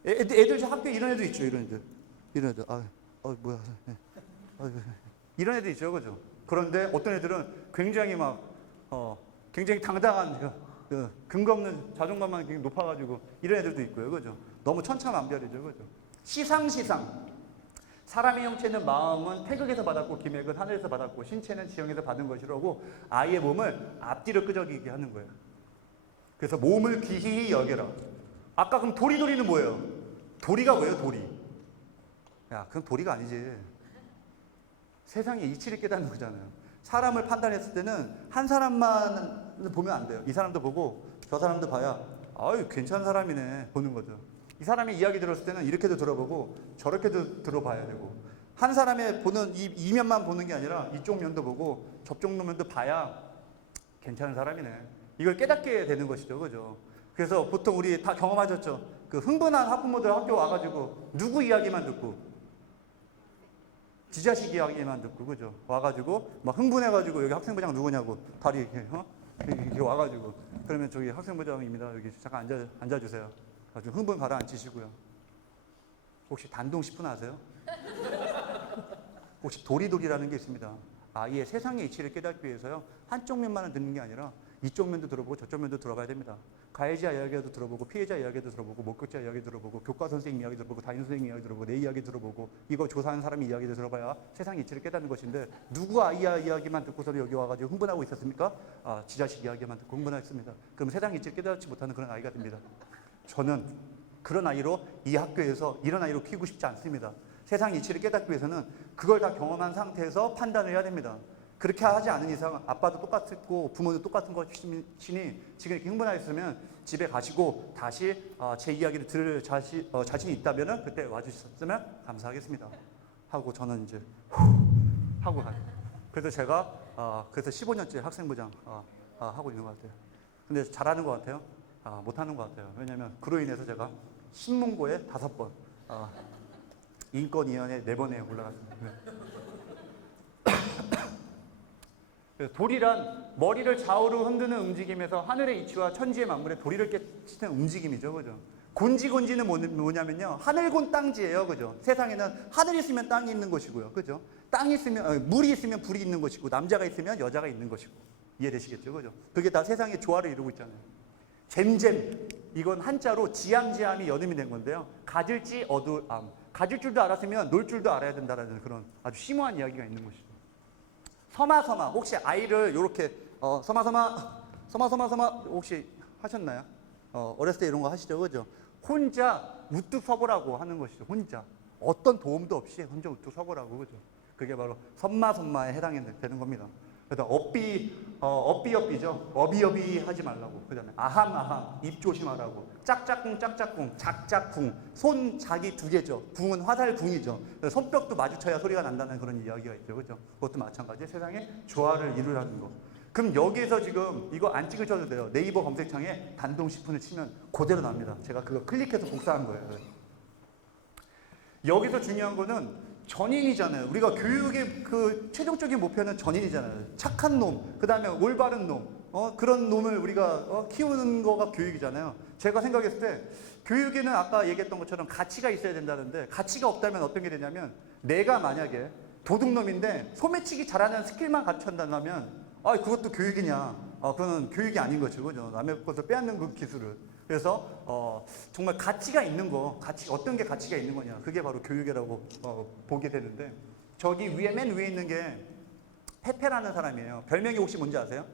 애들 학교에 이런 애도 있죠, 이런 애들. 이런 애들, 뭐야, 이런 애들 있죠, 그죠? 그런데 어떤 애들은 굉장히 굉장히 당당한 근거 없는 자존감만 굉장히 높아가지고 이런 애들도 있고요, 그죠? 너무 천차만별이죠, 그죠? 시상. 사람의 형체는 마음은 태극에서 받았고 기맥은 하늘에서 받았고 신체는 지형에서 받은 것이라고 아이의 몸을 앞뒤로 끄적이게 하는 거예요. 그래서 몸을 귀히 여겨라. 아까 그럼 도리는 뭐예요? 도리가 뭐예요, 도리? 야, 그건 도리가 아니지. 세상의 이치를 깨닫는 거잖아요. 사람을 판단했을 때는 한 사람만 보면 안 돼요. 이 사람도 보고 저 사람도 봐야 아유 괜찮은 사람이네 보는 거죠. 이 사람의 이야기 들었을 때는 이렇게도 들어보고 저렇게도 들어봐야 되고 한 사람의 보는 이 면만 보는 게 아니라 이쪽 면도 보고 저쪽 면도 봐야 괜찮은 사람이네. 이걸 깨닫게 되는 것이죠, 그죠? 그래서 보통 우리 다 경험하셨죠. 그 흥분한 학부모들 학교 와가지고 누구 이야기만 듣고 지 자식 이야기만 듣고 그죠? 와가지고 막 흥분해가지고 여기 학생부장 누구냐고 다리 이렇게 와가지고 그러면 저기 학생부장입니다. 여기 잠깐 앉아주세요. 아주 흥분 가라앉히시고요. 혹시 단동 10분 아세요? 혹시 도리도리라는 게 있습니다. 아이의 세상의 이치를 깨닫기 위해서요. 한쪽 면만은 듣는 게 아니라 이쪽 면도 들어보고 저쪽 면도 들어봐야 됩니다. 가해자 이야기도 들어보고 피해자 이야기도 들어보고 목격자 이야기 들어보고 교과 선생님 이야기 들어보고 담임 선생님 이야기 들어보고 내 이야기 들어보고 이거 조사하는 사람 이야기도 들어봐야 세상의 이치를 깨닫는 것인데 누구 아이야 이야기만 듣고서 여기 와가지고 흥분하고 있었습니까? 지 자식 이야기만 듣고 흥분했습니다. 그럼 세상의 이치를 깨닫지 못하는 그런 아이가 됩니다. 저는 그런 아이로 이 학교에서 이런 아이로 키우고 싶지 않습니다. 세상 이치를 깨닫기 위해서는 그걸 다 경험한 상태에서 판단을 해야 됩니다. 그렇게 하지 않은 이상 아빠도 똑같고 부모도 똑같은 것이니 지금 이렇게 흥분하셨으면 집에 가시고 다시 제 이야기를 들을 자신이 있다면 그때 와주셨으면 감사하겠습니다. 하고 저는 이제 하고 가요. 그래서 제가 그래서 15년째 학생부장 하고 있는 것 같아요. 근데 잘하는 것 같아요. 못하는 것 같아요. 왜냐하면 그로 인해서 제가 신문고에 5번, 인권위원회 4번에 올라갔습니다. 도리란 머리를 좌우로 흔드는 움직임에서 하늘의 이치와 천지의 만물의 도리를 깨치는 움직임이죠, 그죠? 곤지는 뭐냐면요, 하늘곤 땅지예요, 그죠? 세상에는 하늘이 있으면 땅이 있는 것이고요, 그죠? 땅이 있으면 물이 있으면 불이 있는 것이고 남자가 있으면 여자가 있는 것이고 이해되시겠죠, 그죠? 그게 다 세상의 조화를 이루고 있잖아요. 잼잼 이건 한자로 지암지암이 연음이 된 건데요. 가질지 어두암. 가질 줄도 알았으면 놀 줄도 알아야 된다라는 그런 아주 심오한 이야기가 있는 것이죠. 서마서마 혹시 아이를 이렇게 서마서마 혹시 하셨나요? 어렸을 때 이런 거 하시죠, 그죠? 혼자 우뚝 서보라고 하는 것이죠. 혼자 어떤 도움도 없이 혼자 우뚝 서보라고, 그죠? 그게 바로 선마선마에 해당이 되는 겁니다. 그다음 업비죠. 어비어비 하지 말라고. 그다음에 아함 입 조심하라고. 짝짝꿍 작짝쿵 손 자기 2개죠. 궁은 화살궁이죠. 손뼉도 마주쳐야 소리가 난다는 그런 이야기가 있죠, 그죠? 그것도 마찬가지. 세상에 조화를 이루라는 거. 그럼 여기에서 지금 이거 안 찍으셔도 돼요. 네이버 검색창에 단동 10분을 치면 그대로 나옵니다. 제가 그거 클릭해서 복사한 거예요. 여기서 중요한 거는 전인이잖아요. 우리가 교육의 그 최종적인 목표는 전인이잖아요. 착한 놈, 그 다음에 올바른 놈, 그런 놈을 우리가 키우는 거가 교육이잖아요. 제가 생각했을 때 교육에는 아까 얘기했던 것처럼 가치가 있어야 된다는데 가치가 없다면 어떤 게 되냐면 내가 만약에 도둑놈인데 소매치기 잘하는 스킬만 갖춘다면 그것도 교육이냐? 그거는 교육이 아닌 거죠, 그죠? 남의 것을 빼앗는 그 기술을. 그래서 정말 가치가 있는 거, 어떤 게 가치가 있는 거냐, 그게 바로 교육이라고 보게 되는데 저기 맨 위에 있는 게 페페라는 사람이에요. 별명이 혹시 뭔지 아세요?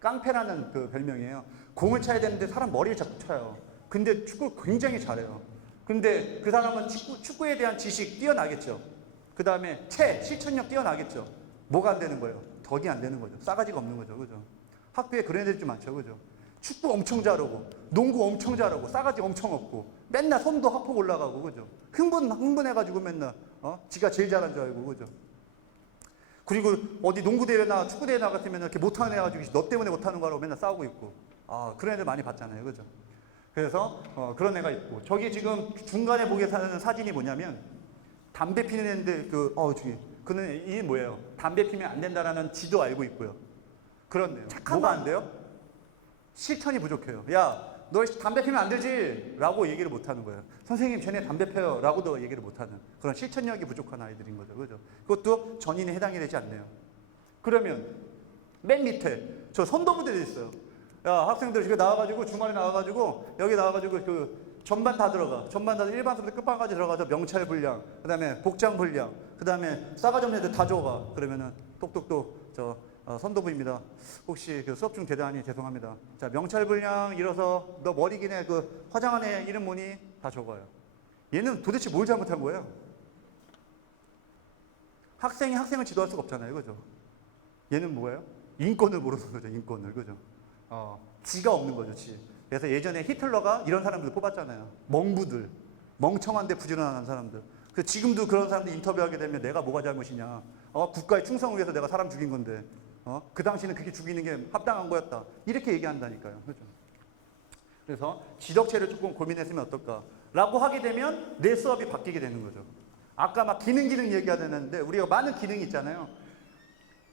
깡패라는 그 별명이에요. 공을 차야 되는데 사람 머리를 자꾸 쳐요. 근데 축구를 굉장히 잘해요. 근데 그 사람은 축구에 대한 지식 뛰어나겠죠. 그 다음에 실천력 뛰어나겠죠. 뭐가 안 되는 거예요? 덕이 안 되는 거죠. 싸가지가 없는 거죠, 그죠? 학교에 그런 애들이 좀 많죠, 그죠? 축구 엄청 잘하고 농구 엄청 잘하고 싸가지 엄청 없고 맨날 손도 학폭 올라가고, 그죠? 흥분해가지고 맨날 지가 제일 잘한 줄 알고, 그죠? 그리고 어디 농구 대회나 축구 대회 나갔으면 이렇게 못하는 애 가지고 너 때문에 못하는 거라고 맨날 싸우고 있고, 그런 애들 많이 봤잖아요, 그죠? 그래서 그런 애가 있고, 저기 지금 중간에 보게 사는 사진이 뭐냐면 담배 피는 애인데 그는 이게 뭐예요? 담배 피면 안 된다라는 지도 알고 있고요. 그런데요. 뭐가 안 돼요? 실천이 부족해요. 야, 너 담배 피면 안 되지! 라고 얘기를 못 하는 거예요. 선생님, 쟤네 담배 펴요. 라고도 얘기를 못 하는 그런 실천력이 부족한 아이들인 거죠. 그죠? 그것도 전인에 해당이 되지 않네요. 그러면 맨 밑에 저 선도부들이 있어요. 야, 학생들 지금 나와가지고, 주말에 나와가지고, 여기 나와가지고 그 전반 다 들어가. 전반 다 일반서부터 끝반까지 들어가서 명찰 분량, 그 다음에 복장 분량, 그 다음에 싸가지 없는 애들 다 적어가. 그러면은 똑똑똑 선도부입니다. 혹시 그 수업 중 대단히 죄송합니다. 자, 명찰 분량 일어서 너 머리 기네 그 화장한 애 이름 뭐니? 다 적어요. 얘는 도대체 뭘 잘못한 거예요? 학생이 학생을 지도할 수가 없잖아요. 그죠? 얘는 뭐예요? 인권을 모르는 거죠. 인권을. 그죠? 지가 없는 거죠. 지. 그래서 예전에 히틀러가 이런 사람들 뽑았잖아요. 멍부들. 멍청한데 부지런한 사람들. 그 지금도 그런 사람들 인터뷰하게 되면 내가 뭐가 잘못이냐. 국가의 충성을 위해서 내가 사람 죽인 건데. 그 당시는 그렇게 죽이는 게 합당한 거였다. 이렇게 얘기한다니까요. 그죠? 그래서 지덕체를 조금 고민했으면 어떨까. 라고 하게 되면 내 수업이 바뀌게 되는 거죠. 아까 막 기능 얘기하는데 우리가 많은 기능이 있잖아요.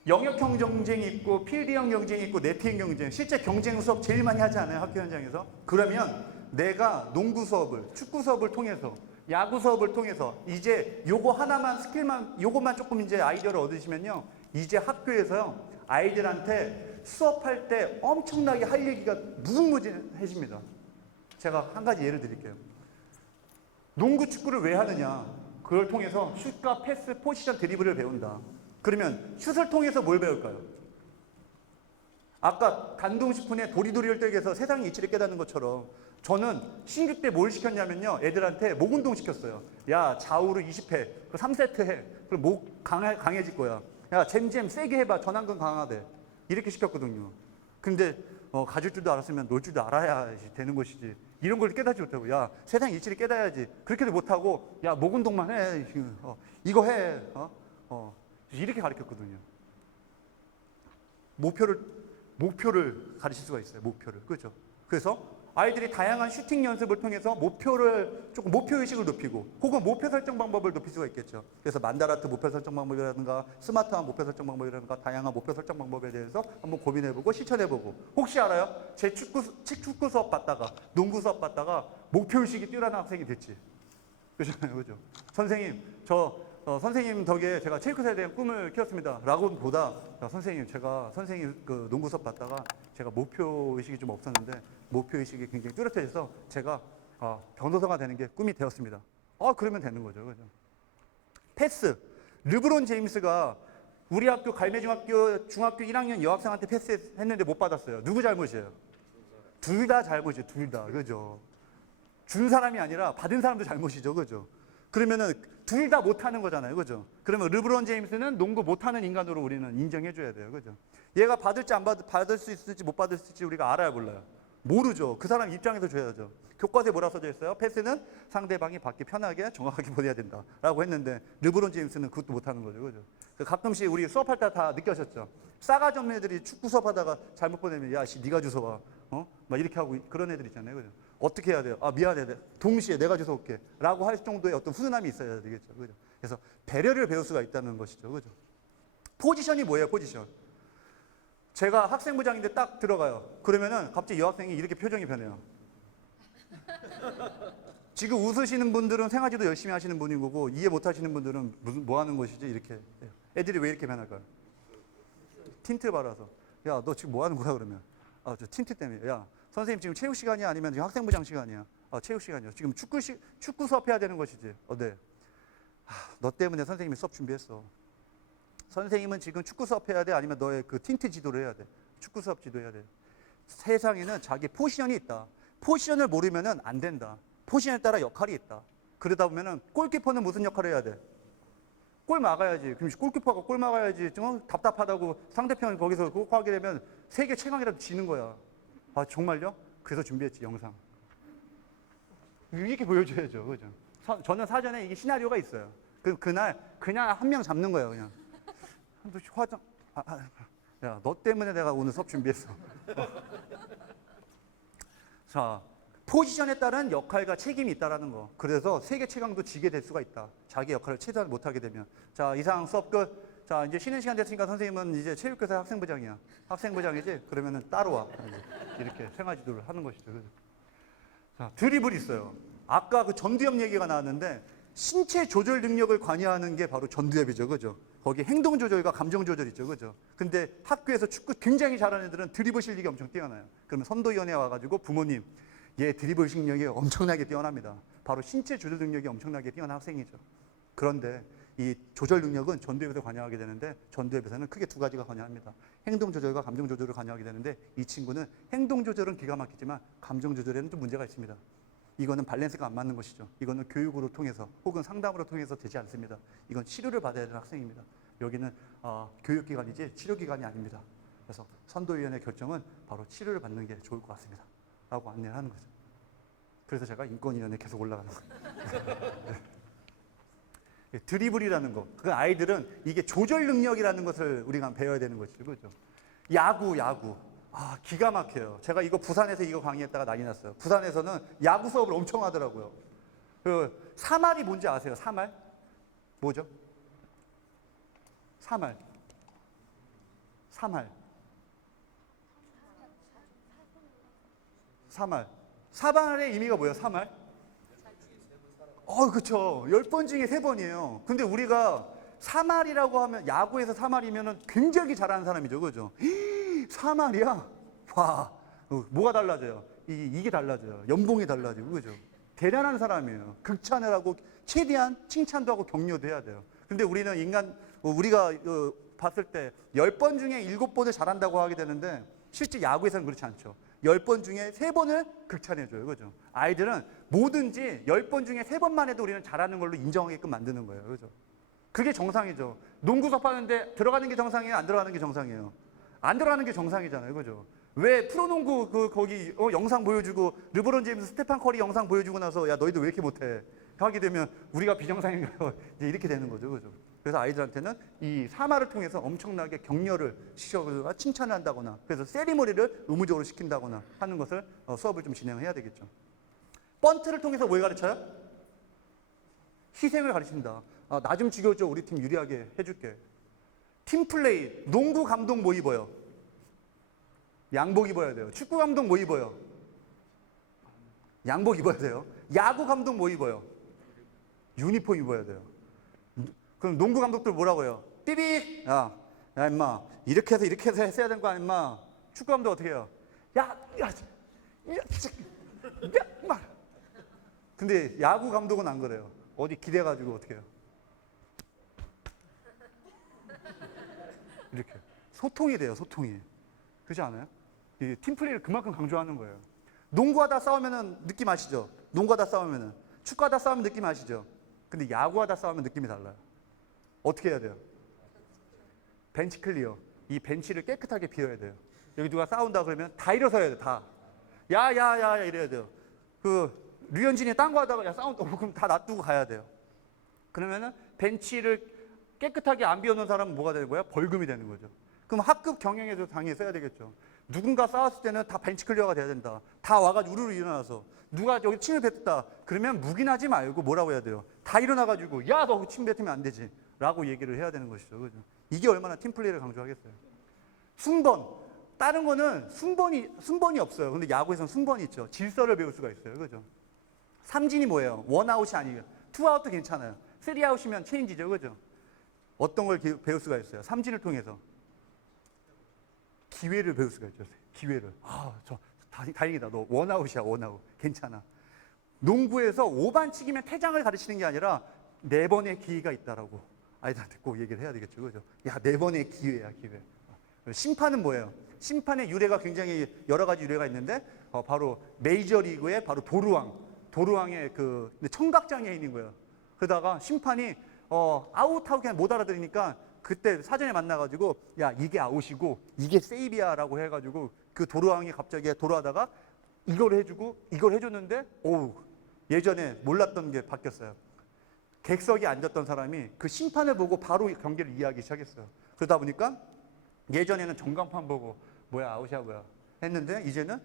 영역형 경쟁이 있고 필드형 경쟁이 있고 네트형 경쟁. 실제 경쟁 수업 제일 많이 하지 않아요? 학교 현장에서. 그러면 내가 농구 수업을, 축구 수업을 통해서, 야구 수업을 통해서 이제 요거 하나만 스킬만, 요것만 조금 이제 아이디어를 얻으시면요. 이제 학교에서요. 아이들한테 수업할 때 엄청나게 할 얘기가 무궁무진해집니다. 제가 한 가지 예를 드릴게요. 농구 축구를 왜 하느냐. 그걸 통해서 슛과 패스, 포지션, 드리블을 배운다. 그러면 슛을 통해서 뭘 배울까요? 아까 간동식품의 도리도리 혈떡에서 세상의 이치를 깨닫는 것처럼 저는 신규 때 뭘 시켰냐면요. 애들한테 목 운동 시켰어요. 야, 좌우로 20회, 그 3세트 해. 그럼 목 강해질 거야. 야, 잼잼 세게 해봐. 전완근 강화돼. 이렇게 시켰거든요. 근데 가질 줄도 알았으면 놀 줄도 알아야 되는 것이지. 이런 걸 깨닫지 못하고, 야, 세상 이치를 깨닫아야지. 그렇게도 못하고, 야, 목 운동만 해. 이거 해. 이렇게 가르쳤거든요. 목표를 가르칠 수가 있어요. 목표를. 그렇죠? 그래서 아이들이 다양한 슈팅 연습을 통해서 목표의식을 높이고 혹은 목표 설정 방법을 높일 수가 있겠죠. 그래서 만다라트 목표 설정 방법이라든가 스마트한 목표 설정 방법이라든가 다양한 목표 설정 방법에 대해서 한번 고민해보고 실천해보고 혹시 알아요? 제 축구 수업 받다가 농구 수업 받다가 목표의식이 뛰어난 학생이 됐지. 그렇잖아요. 그죠? 선생님, 선생님 덕에 제가 체육회사에 대한 꿈을 키웠습니다. 라고 보다, 선생님, 선생님 그 농구 수업 받다가 제가 목표의식이 좀 없었는데, 목표의식이 굉장히 뚜렷해져서 제가 변호사가 되는 게 꿈이 되었습니다. 그러면 되는 거죠. 그죠? 패스. 르브론 제임스가 우리 학교 갈매중학교 중학교 1학년 여학생한테 패스했는데 못 받았어요. 누구 잘못이에요? 둘 다 잘못이에요. 둘 다. 그죠? 준 사람이 아니라 받은 사람도 잘못이죠. 그죠? 그러면은 둘 다 못하는 거잖아요. 그죠? 그러면 르브론 제임스는 농구 못하는 인간으로 우리는 인정해줘야 돼요. 그죠? 얘가 받을지 안 받을 수 있을지 못 받을 수 있을지 우리가 알아야 몰라요. 모르죠. 그 사람 입장에서 줘야죠. 교과서에 뭐라 써져 있어요? 패스는 상대방이 받기 편하게 정확하게 보내야 된다. 라고 했는데 르브론 제임스는 그것도 못하는 거죠. 그죠? 가끔씩 우리 수업할 때 다 느끼셨죠? 싸가지 없는 애들이 축구 수업하다가 잘못 보내면 야, 네가 주워 와. 막 이렇게 하고 그런 애들 있잖아요. 그죠? 어떻게 해야 돼요? 미안해. 동시에 내가 주워 올게. 라고 할 정도의 어떤 훈훈함이 있어야 되겠죠. 그죠? 그래서 배려를 배울 수가 있다는 것이죠. 그죠? 포지션이 뭐예요? 포지션. 제가 학생부장인데 딱 들어가요. 그러면은 갑자기 여학생이 이렇게 표정이 변해요. 지금 웃으시는 분들은 생활지도 열심히 하시는 분인 거고 이해 못 하시는 분들은 뭐 하는 것이지? 이렇게 해요. 애들이 왜 이렇게 변할까요? 틴트 발라서. 야, 너 지금 뭐 하는 거야? 그러면. 저 틴트 때문에. 야, 선생님 지금 체육 시간이야? 아니면 지금 학생부장 시간이야? 체육 시간이요. 지금 축구 수업해야 되는 것이지. 네. 너 때문에 선생님이 수업 준비했어. 선생님은 지금 축구 수업해야 돼? 아니면 너의 그 틴트 지도를 해야 돼? 축구 수업 지도해야 돼. 세상에는 자기 포지션이 있다. 포지션을 모르면은 안 된다. 포지션에 따라 역할이 있다. 그러다 보면은 골키퍼는 무슨 역할을 해야 돼? 골 막아야지. 그럼 골키퍼가 골 막아야지. 좀 답답하다고 상대편 거기서 그거 하게 되면 세계 최강이라도 지는 거야. 정말요? 그래서 준비했지, 영상. 이렇게 보여줘야죠. 그죠? 저는 사전에 이게 시나리오가 있어요. 그날 그냥 한 명 잡는 거예요, 그냥. 야, 너 때문에 내가 오늘 수업 준비했어. 자, 포지션에 따른 역할과 책임이 있다라는 거. 그래서 세계 최강도 지게 될 수가 있다. 자기 역할을 최대한 못하게 되면. 자, 이상 수업 끝. 자, 이제 쉬는 시간 됐으니까 선생님은 이제 체육교사 학생부장이야. 학생부장이지? 그러면은 따로 와. 이렇게 생활지도를 하는 것이죠. 자, 드리블이 있어요. 아까 그 전두엽 얘기가 나왔는데 신체 조절 능력을 관여하는 게 바로 전두엽이죠. 그죠? 거기 행동 조절과 감정 조절 있죠. 그죠? 근데 학교에서 축구 굉장히 잘하는 애들은 드리블 실력이 엄청 뛰어나요. 그러면 선도위원회 와가지고 부모님, 얘 드리블 실력이 엄청나게 뛰어납니다. 바로 신체 조절 능력이 엄청나게 뛰어난 학생이죠. 그런데 이 조절 능력은 전두엽에서 관여하게 되는데 전두엽에서는 크게 두 가지가 관여합니다. 행동 조절과 감정 조절을 관여하게 되는데 이 친구는 행동 조절은 기가 막히지만 감정 조절에는 좀 문제가 있습니다. 이거는 밸런스가 안 맞는 것이죠. 이거는 교육으로 통해서 혹은 상담으로 통해서 되지 않습니다. 이건 치료를 받아야 되는 학생입니다. 여기는 교육기관이지 치료기관이 아닙니다. 그래서 선도위원회 결정은 바로 치료를 받는 게 좋을 것 같습니다. 라고 안내를 하는 거죠. 그래서 제가 인권위원회에 계속 올라가는 거예요. 드리블이라는 거. 그 아이들은 이게 조절 능력이라는 것을 우리가 배워야 되는 것이죠. 그죠? 야구. 기가 막혀요. 제가 이거 부산에서 이거 강의했다가 난리 났어요. 부산에서는 야구 수업을 엄청 하더라고요. 그 사말이 뭔지 아세요? 사말? 뭐죠? 사말. 사말의 의미가 뭐예요? 사말? 그렇죠. 10번 중에 3번이에요. 근데 우리가 사말이라고 하면 야구에서 사말이면은 굉장히 잘하는 사람이죠. 그죠? 사말이야? 와, 뭐가 달라져요? 이게 달라져요. 연봉이 달라지고, 그죠? 대단한 사람이에요. 극찬을 하고 최대한 칭찬도 하고 격려도 해야 돼요. 근데 우리는 우리가 봤을 때 10번 중에 7번을 잘한다고 하게 되는데 실제 야구에서는 그렇지 않죠. 10번 중에 3번을 극찬해줘요. 그죠? 아이들은 뭐든지 10번 중에 3번만 해도 우리는 잘하는 걸로 인정하게끔 만드는 거예요. 그죠? 그게 정상이죠. 농구 수업 하는데 들어가는 게 정상이에요? 안 들어가는 게 정상이에요? 안 들어가는 게 정상이잖아요. 그죠? 왜 프로농구 거기 영상 보여주고 르브론 제임스, 스테판 커리 영상 보여주고 나서 야 너희들 왜 이렇게 못해? 하게 되면 우리가 비정상인가요? 이제 이렇게 되는 거죠. 그죠? 그래서 아이들한테는 이 사마를 통해서 엄청나게 격려를 시켜서 칭찬을 한다거나 그래서 세리머니를 의무적으로 시킨다거나 하는 것을 수업을 좀 진행해야 되겠죠. 번트를 통해서 뭘 가르쳐요? 희생을 가르친다. 나 좀 죽여줘. 우리 팀 유리하게 해줄게. 팀플레이. 농구 감독 뭐 입어요? 양복 입어야 돼요. 축구 감독 뭐 입어요? 양복 입어야 돼요. 야구 감독 뭐 입어요? 유니폼 입어야 돼요. 그럼 농구 감독들 뭐라고 해요? 삐삐! 야 임마 이렇게 해서 했어야 되는 거 아니야 임마. 축구 감독 어떻게 해요? 막. 근데 야구 감독은 안 그래요. 어디 기대가지고 어떻게 해요? 이렇게 소통이 돼요. 소통이. 그렇지 않아요? 이 팀플레이를 그만큼 강조하는 거예요. 농구하다 싸우면은 느낌 아시죠? 농구하다 싸우면은 축구하다 싸우면 느낌 아시죠? 근데 야구하다 싸우면 느낌이 달라요. 어떻게 해야 돼요? 벤치 클리어. 이 벤치를 깨끗하게 비워야 돼요. 여기 누가 싸운다 그러면 다 일어서야 돼요. 다. 야 이래야 돼요. 류현진이 딴 거 하다가 싸운다 그럼 다 놔두고 가야 돼요. 그러면은 벤치를 깨끗하게 안 비워놓은 사람은 뭐가 되는 거야? 벌금이 되는 거죠. 그럼 학급 경영에도 당연히 써야 되겠죠. 누군가 싸웠을 때는 다 벤치 클리어가 돼야 된다. 다 와가지고 우르르 일어나서 누가 여기 침을 뱉었다. 그러면 묵인하지 말고 뭐라고 해야 돼요? 다 일어나가지고 야 너 침 뱉으면 안 되지. 라고 얘기를 해야 되는 것이죠. 그죠? 이게 얼마나 팀플레이를 강조하겠어요. 순번. 다른 거는 순번이 없어요. 근데 야구에서는 순번이 있죠. 질서를 배울 수가 있어요. 그죠? 삼진이 뭐예요? 원아웃이 아니에요. 투아웃도 괜찮아요. 쓰리아웃이면 체인지죠. 그죠? 어떤 걸 배울 수가 있어요? 삼진을 통해서. 기회를 배울 수가 있죠. 기회를. 다행이다. 너 원아웃이야. 원아웃. 괜찮아. 농구에서 5반칙이면 퇴장을 가르치는 게 아니라 4번의 기회가 있다라고 아이들한테 꼭 얘기를 해야 되겠죠. 그죠? 야, 4번의 기회야, 기회. 심판은 뭐예요? 심판의 유래가 굉장히 여러 가지 유래가 있는데 바로 메이저리그의 바로 도루왕의 근데 청각장애인인 거예요. 그러다가 심판이 아웃하고 그냥 못 알아들으니까 그때 사전에 만나가지고 야 이게 아웃이고 이게 세이비야라고 해가지고 그 도루왕이 갑자기 도루하다가 이걸 해주고 이걸 해줬는데 예전에 몰랐던 게 바뀌었어요. 객석에 앉았던 사람이 그 심판을 보고 바로 경기를 이해하기 시작했어요. 그러다 보니까 예전에는 전광판 보고 뭐야 아웃이야 뭐야 했는데 이제는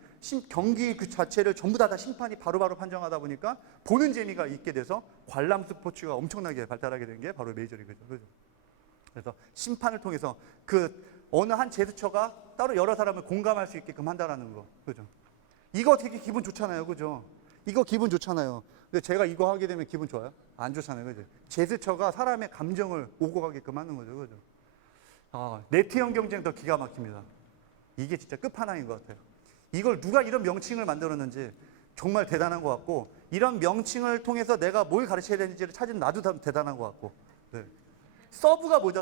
경기 그 자체를 전부 다 심판이 바로바로 판정하다 보니까 보는 재미가 있게 돼서 관람 스포츠가 엄청나게 발달하게 된 게 바로 메이저리그죠. 그죠? 그래서 심판을 통해서 어느 한 제스처가 따로 여러 사람을 공감할 수 있게끔 한다라는 거. 그죠? 이거 되게 기분 좋잖아요. 그죠? 이거 기분 좋잖아요. 근데 제가 이거 하게 되면 기분 좋아요? 안 좋잖아요. 그죠? 제스처가 사람의 감정을 오고 가게끔 하는 거죠. 그죠? 네트형 경쟁 더 기가 막힙니다. 이게 진짜 끝판왕인 것 같아요. 이걸 누가 이런 명칭을 만들었는지 정말 대단한 것 같고, 이런 명칭을 통해서 내가 뭘 가르쳐야 되는지를 찾은 나도 대단한 것 같고. 네. 서브가 뭐죠?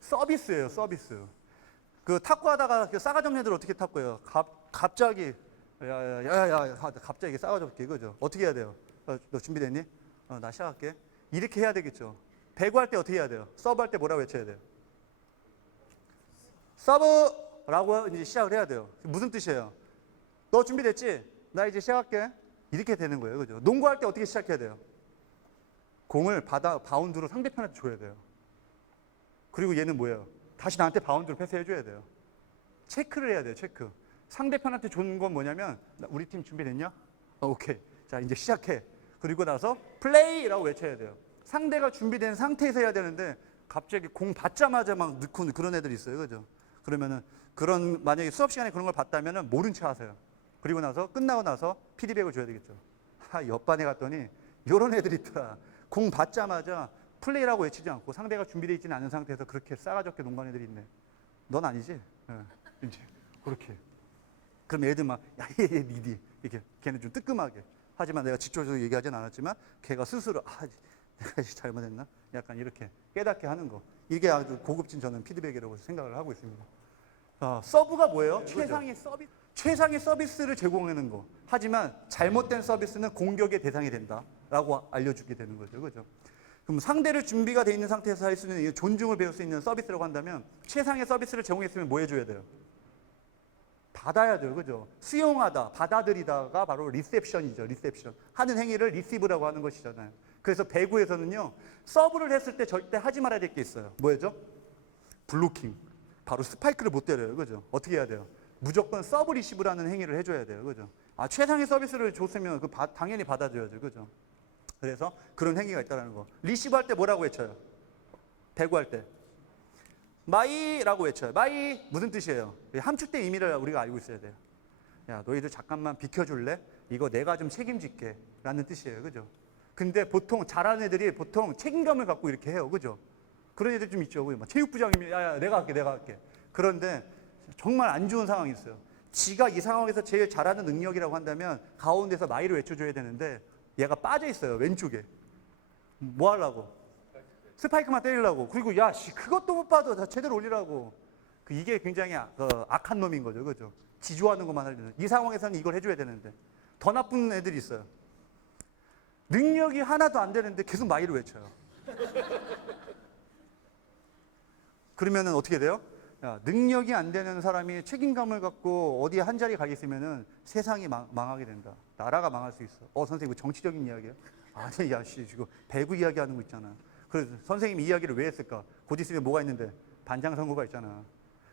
서비스예요. 서비스. 그 탁구하다가 그 싸가지 없는 애들 어떻게 탁구해요? 갑자기 야야야 갑자기 싸가지 없게, 그죠? 어떻게 해야 돼요? 너 준비됐니? 나 시작할게. 이렇게 해야 되겠죠. 배구할 때 어떻게 해야 돼요? 서브할 때 뭐라고 외쳐야 돼요? 서브라고 이제 시작을 해야 돼요. 무슨 뜻이에요? 너 준비됐지? 나 이제 시작할게. 이렇게 되는 거예요. 그죠? 농구할 때 어떻게 시작해야 돼요? 공을 바운드로 상대편한테 줘야 돼요. 그리고 얘는 뭐예요? 다시 나한테 바운드로 패스해 줘야 돼요. 체크를 해야 돼요. 체크. 상대편한테 준 건 뭐냐면, 우리 팀 준비됐냐? 오케이. 자, 이제 시작해. 그리고 나서 플레이라고 외쳐야 돼요. 상대가 준비된 상태에서 해야 되는데 갑자기 공 받자마자 막 넣고 그런 애들이 있어요. 그죠? 그러면은 만약에 수업 시간에 그런 걸 봤다면은 모른 체 하세요. 그리고 나서 끝나고 나서 피드백을 줘야 되겠죠. 옆반에 갔더니 이런 애들이 있더라. 공 받자마자 플레이라고 외치지 않고 상대가 준비되어 있지는 않은 상태에서 그렇게 싸가지 없게 농구하는 애들이 있네. 넌 아니지? 이제 그렇게. 그럼 애들 막 얘 니디 이렇게 걔는 좀 뜨끔하게. 하지만 내가 직접적으로 얘기하진 않았지만 걔가 스스로 내가 잘못했나? 약간 이렇게 깨닫게 하는 거. 이게 아주 고급진 저는 피드백이라고 생각을 하고 있습니다. 서브가 뭐예요? 최상의 서비스를 제공하는 거. 하지만 잘못된 서비스는 공격의 대상이 된다라고 알려주게 되는 거죠. 그죠? 그럼 상대를 준비가 돼 있는 상태에서 할 수 있는 존중을 배울 수 있는 서비스라고 한다면 최상의 서비스를 제공했으면 뭐 해줘야 돼요? 받아야 돼요. 그죠? 수용하다, 받아들이다가 바로 리셉션이죠. 리셉션. 하는 행위를 리시브라고 하는 것이잖아요. 그래서 배구에서는요, 서브를 했을 때 절대 하지 말아야 될 게 있어요. 뭐죠? 블로킹. 바로 스파이크를 못 때려요. 그죠? 어떻게 해야 돼요? 무조건 서브 리시브라는 행위를 해줘야 돼요. 그죠? 최상의 서비스를 줬으면 당연히 받아줘야죠. 그죠? 그래서 그런 행위가 있다는 거. 리시브 할 때 뭐라고 외쳐요? 배구할 때. 마이라고 외쳐요. 마이 무슨 뜻이에요? 함축된 의미를 우리가 알고 있어야 돼요. 야, 너희들 잠깐만 비켜줄래? 이거 내가 좀 책임질게 라는 뜻이에요. 그죠? 근데 보통 잘하는 애들이 보통 책임감을 갖고 이렇게 해요. 그죠? 그런 애들 좀 있죠. 막 체육부장님이 야 내가 할게. 그런데 정말 안 좋은 상황이 있어요. 지가 이 상황에서 제일 잘하는 능력이라고 한다면 가운데서 마이를 외쳐줘야 되는데 얘가 빠져 있어요. 왼쪽에. 뭐 하려고? 스파이크만 때리려고. 그리고 그것도 못 봐도 다 제대로 올리라고. 이게 굉장히 악한 놈인 거죠. 그죠? 지조하는 것만 하려는. 이 상황에서는 이걸 해줘야 되는데. 더 나쁜 애들이 있어요. 능력이 하나도 안 되는데 계속 마이를 외쳐요. 그러면은 어떻게 돼요? 능력이 안 되는 사람이 책임감을 갖고 어디에 한 자리에 가 있으면은 세상이 망하게 된다. 나라가 망할 수 있어. 선생님, 이거 정치적인 이야기야? 아니, 지금 배구 이야기하는 거 있잖아. 그래서 선생님이 이 이야기를 왜 했을까? 곧 있으면 뭐가 있는데? 반장 선거가 있잖아.